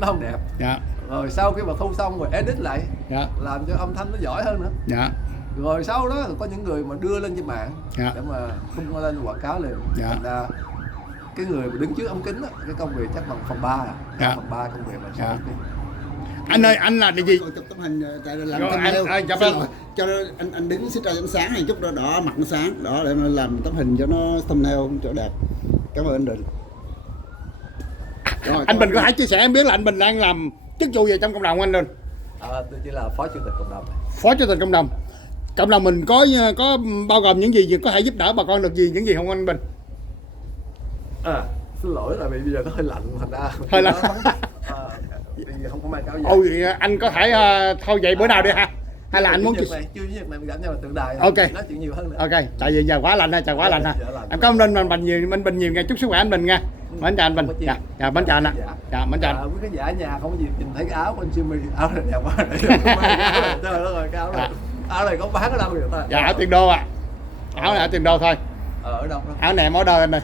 nó không đẹp. Dạ. Rồi sau khi mà thu xong rồi edit lại, dạ. làm cho âm thanh nó giỏi hơn nữa. Dạ. Rồi sau đó có những người mà đưa lên trên mạng dạ. để mà không lên quảng cáo liền. Dạ. Thành ra cái người mà đứng trước ống kính đó, cái công việc chắc bằng phần 3 à. Dạ. Phần 3 công việc là sao? Dạ. Anh ơi, anh là gì? Chụp tấm hình làm thumbnail. Cho anh đứng xích ra ánh sáng này chút đỏ mặt nó sáng đó để mà làm tấm hình cho nó thumbnail cho đẹp. Cảm ơn anh Định. Rồi, anh Bình có thể chia sẻ em biết là anh Bình đang làm chức vụ gì trong cộng đồng anh Linh? Tôi chỉ là phó chủ tịch cộng đồng. Phó chủ tịch cộng đồng. Cộng đồng mình có bao gồm những gì có thể giúp đỡ bà con được gì, những gì không anh Bình? Xin lỗi là vì bây giờ nó hơi lạnh thành ra hơi lạnh. Không có mang áo dài. Ôi anh có thể thôi vậy bữa nào đi ha? Hay là anh muốn chưa này mình gặp nhau là tượng đài. Ok. Nói chuyện nhiều hơn nữa. Ok. Tại vì giờ quá lạnh ha, trời quá lạnh ha. Em cảm ơn anh Bình nhiều, ngày chúc sức khỏe anh Bình nha. Mến chào anh Bình. Dạ, mến chào anh ạ. Dạ, mến chào anh. Quý khán giả ở nhà không có gì nhìn thấy cái áo của anh Jimmy, áo này đẹp quá. Trời ơi, cái áo này có bán ở đâu vậy ta? Dạ, ở Tiền Đô ạ. Áo này ở Tiền Đô thôi. Ở đâu đó? Áo này em order anh ơi.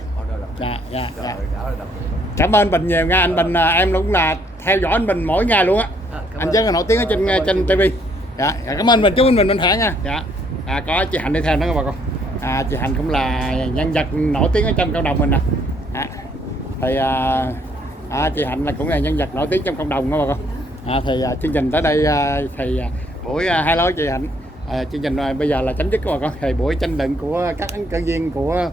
Dạ. Cảm ơn anh Bình nhiều nha, anh Bình em cũng là theo dõi anh Bình mỗi ngày luôn á. Anh rất là nổi tiếng ở trên TV. Dạ, cảm ơn anh Bình, chúc anh Bình khỏe nha. Dạ. Có chị Hạnh đi theo nữa các bà con. Chị Hạnh cũng là nhân vật nổi tiếng ở trong cộng đồng mình nè. Thì chị Hạnh là cũng là nhân vật nổi tiếng trong cộng đồng đó bà con. Thì chương trình tới đây thì buổi hello chị Hạnh. Chương trình bây giờ là chấm dứt các bà con. Thì buổi tranh luận của các ứng cử viên của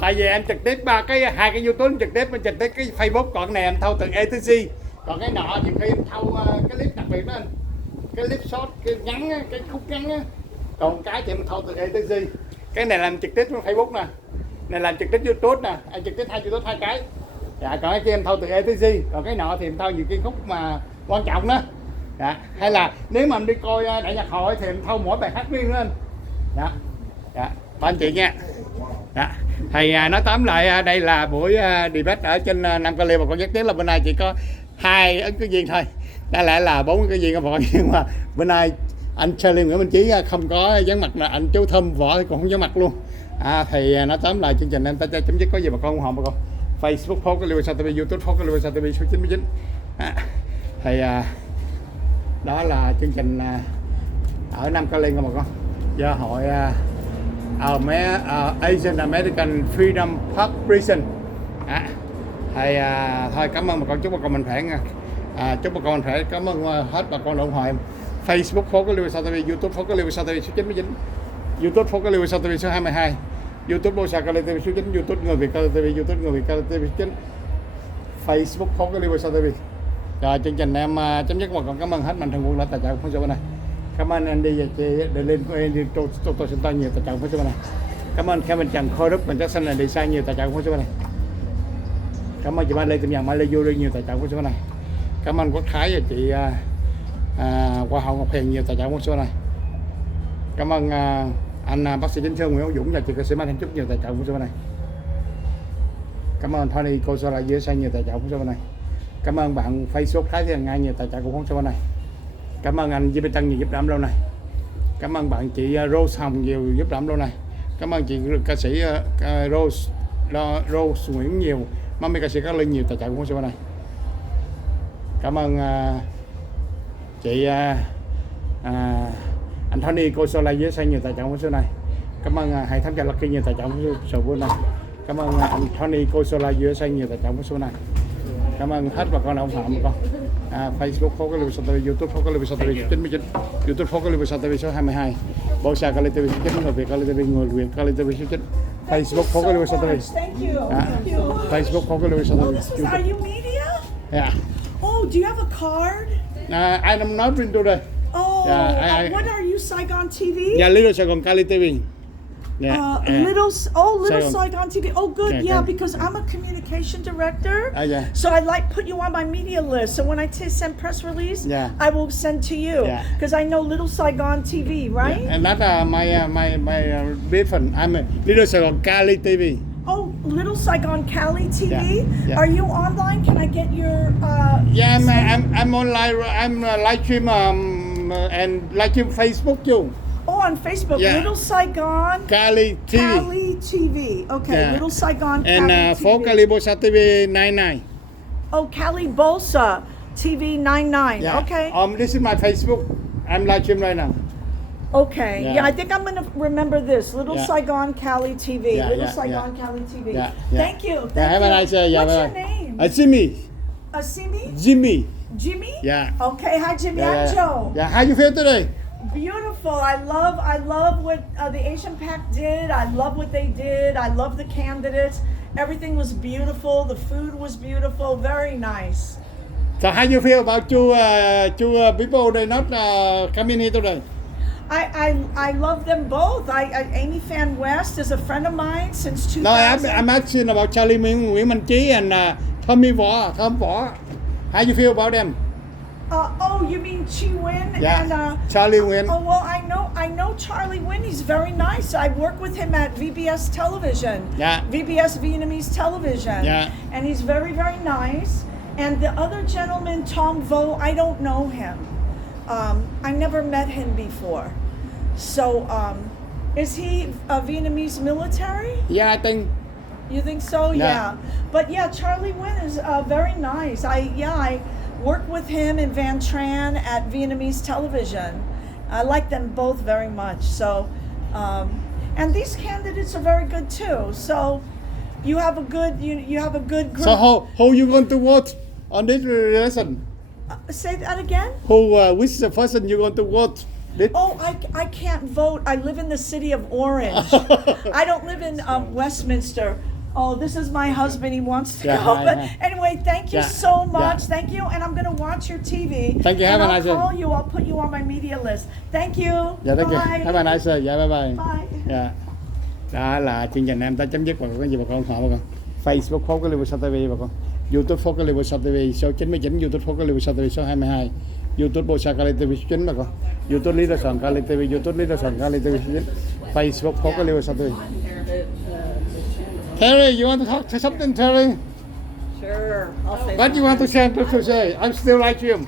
tại vì em trực tiếp hai cái YouTube trực tiếp cái Facebook, còn này em thâu từ etc, còn cái nọ nhiều khi em thâu cái clip đặc biệt đó anh, cái clip short, cái ngắn á, cái khúc ngắn á, còn cái thì em thâu từ etc. Cái này làm trực tiếp trên Facebook nè, này làm trực tiếp YouTube nè, em trực tiếp hai YouTube hai cái. Dạ, còn cái kia em thâu từ etc, còn cái nọ thì em thâu những cái khúc mà quan trọng đó. Dạ, hay là nếu mà em đi coi đại nhạc hội thì em thâu mỗi bài hát riêng lên. Dạ, dạ, ba anh chị nha. Dạ. Thì nói tóm lại đây là buổi debate ở trên Nam Cali, và con nhắc đến là bên này chỉ có 2 ứng cử viên thôi, đã lẽ là 4 ứng cử viên võ, nhưng mà bên này anh Charlie Nguyễn Minh Chí không có dán mặt, là anh chú Thơm Võ thì cũng không dán mặt luôn. Thì nói tóm lại chương trình em ta chấm dứt, có gì bà con ủng hộ bà con. Facebook Phố Lưu TV, YouTube Phố Lưu TV số 99. Thì đó là chương trình ở Nam Cali nha bà con, do hội Asian American Freedom Park Prison. Thì thôi cảm ơn bà con, chúc bà con mình khỏe nha. Chúc bà con mình khỏe, cảm ơn hết bà con ủng hộ em. Facebook Phố Lưu TV, YouTube Phố Lưu TV số 99, YouTube Phố Lưu TV số 22, YouTube Bosa Cali TV số 9, YouTube Người Việt Cali TV, YouTube Người Việt Cali TV 9, Facebook Phố Lưu TV. Rồi chương trình em chấm dứt, bà con cảm ơn hết mạnh thường quân đã tài trợ của bên này. Cảm ơn anh đi và chị để lên của em tôi xin nhiều tài trợ của bên này. Cảm ơn Kevin Trần Khôi Đức mình chắc xanh là đi sai nhiều tài trợ của bên này. Cảm ơn chị Mai Lê Tìm Nhàn Mai Lê vô nhiều tài trợ của bên này. Cảm ơn Quốc Thái và chị Hoa hậu Ngọc Hiền nhiều tài trợ con số này. Cảm ơn anh bác sĩ Chính Sơn Nguyễn Hữu Dũng và chị ca sĩ Mai Thanh Trúc nhiều tài trợ con số này. Cảm ơn Tony cô Sola USA nhiều tài trợ con số này. Cảm ơn bạn Facebook Thái Thiên Nga nhiều tài trợ của con số này. Cảm ơn anh Jimmy Tân nhiều giúp đỡ lâu này. Cảm ơn bạn chị Rose Hồng nhiều giúp đỡ lâu này. Cảm ơn chị ca sĩ Rose Nguyễn nhiều, mami ca sĩ Cát Linh nhiều tài trợ của con số này. Cảm ơn chị anh Tony cô Sola USA nhiều tài trợ của số này. Cảm ơn Hải Thám Trà Lucky nhiều tài trợ của số này. Cảm ơn anh Tony cô Sola USA nhiều tài trợ của số này. Cảm ơn hết bà con đã ủng hộ con. Facebook phố cái lưu TV, YouTube phố cái lưu TV 99, YouTube phố cái lưu TV số 22, Bộ Sa Kali TV số 9, người Việt Kali TV, người Việt Kali TV số 9, Facebook phố cái lưu TV. Thank you. Facebook phố cái lưu TV. Are you media? Yeah. Oh, do you have a card? I'm not into the. Oh, Yeah, what are you, Saigon TV? Yeah, Little Saigon Kali TV. Yeah. Little Saigon. Saigon TV. Oh, good. Yeah, Because I'm a communication director. Yeah. So I like put you on my media list. So when I send press release, Yeah. I will send to you. Yeah. Because I know Little Saigon TV, right? Yeah. And that my different. I'm a Little Saigon Kali TV. Oh, Little Saigon Cali TV. Yeah, yeah. Are you online? Can I get your? Yeah, I'm online. I'm live stream and live stream Facebook too. Oh, on Facebook, Yeah. Little Saigon Kali TV. Cali TV. Okay, Yeah. Little Saigon And Cali for TV. Calibosa TV 99. Oh, Cali Bolsa TV 99. Yeah. Okay. This is my Facebook. I'm live stream right now. Okay. Yeah. Yeah, I think I'm gonna remember this. Little Yeah. Saigon Cali TV. Yeah, Little yeah, Saigon yeah. Cali TV. Yeah, yeah. Thank you. Thank Yeah, have a you. nice day. Yeah, What's your bye-bye. name? Jimmy. Simi? Jimmy. Jimmy? Yeah. Okay. Hi, Jimmy. Yeah, I'm yeah. Joe. Yeah. How you feel today? Beautiful. I love what the Asian Pac did. I love what they did. I love the candidates. Everything was beautiful. The food was beautiful. Very nice. So how you feel about two people they not coming here today? I love them both. Amy Fan West is a friend of mine since 2000. No, I'm asking about Charlie Nguyễn Minh Trí and Tom Võ. How you feel about them? Oh, you mean Chi Win Yeah. and Charlie Nguyen. Oh well, I know Charlie Win. He's very nice. I work with him at VBS Television. Yeah. VBS Vietnamese Television. Yeah. And he's very nice. And the other gentleman, Tom Vo, I don't know him. I never met him before. So, is he a Vietnamese military? Yeah, I think. You think so? Yeah. But yeah, Charlie Win is very nice. I work with him and Van Tranhh at Vietnamese Television. I like them both very much. So, and these candidates are very good too. So, you have a good you have a good group. So how you going to vote on this election? Say that again. Which is the person you going to vote? Oh, I can't vote. I live in the city of Orange. I don't live in Westminster. Oh, this is my husband. He wants to go. But anyway, thank you so much. Thank you. And I'm going to watch your TV. Thank you. Have a nice day. I'll call you. I'll put you on my media list. Thank you. Dạ, thank you. Bye. Have a nice day. Dạ, bye bye. Bye. Dạ. Đó là chương trình em ta chấm dứt, và có gì bà con ủng hộ bà con. Facebook phố cái Liverpool TV bà con. YouTube phố cái Liverpool TV số 99, YouTube phố cái Liverpool TV số 22, YouTube Bosa Kali TV số 9 bà con. YouTube Leaderson Kali TV, YouTube Leaderson Kali TV số 9, Facebook phố cái Liverpool TV. Terry, you want to say something, Terry? Sure, I'll say What do you want to say? I'm still like you.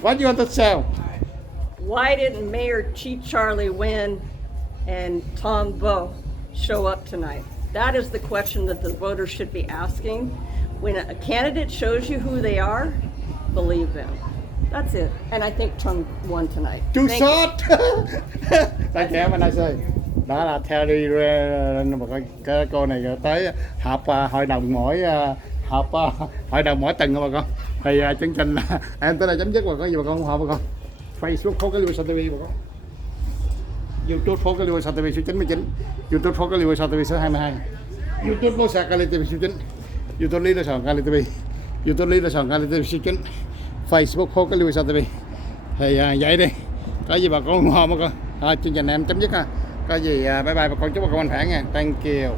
What do you want to say? Why didn't Mayor Chief Charlie Wynn and Tom Vo show up tonight? That is the question that the voters should be asking. When a candidate shows you who they are, believe them. That's it. And I think Trump won tonight. Too Thank short. Thank you, have a nice day. Đó là Terry, cái cô này tới họp hội đồng mỗi hội đồng mỗi tuần bà con. Thì chương trình là em tới đây chấm dứt, bà con gì bà con ủng hộ bà con. Facebook phố cái Liverpool TV bà con. YouTube phố cái Liverpool TV số 99, YouTube phố cái Liverpool TV số 22, YouTube Bosa Kali TV số 9, YouTube Leaderson Kali TV, YouTube Leaderson Kali TV số 9, Facebook phố cái Liverpool TV. Thì vậy đi, có gì bà con ủng hộ bà con. Chương trình em chấm dứt ha. Có gì bye bye bà con, chúc bà con mạnh khỏe nha. Thank you.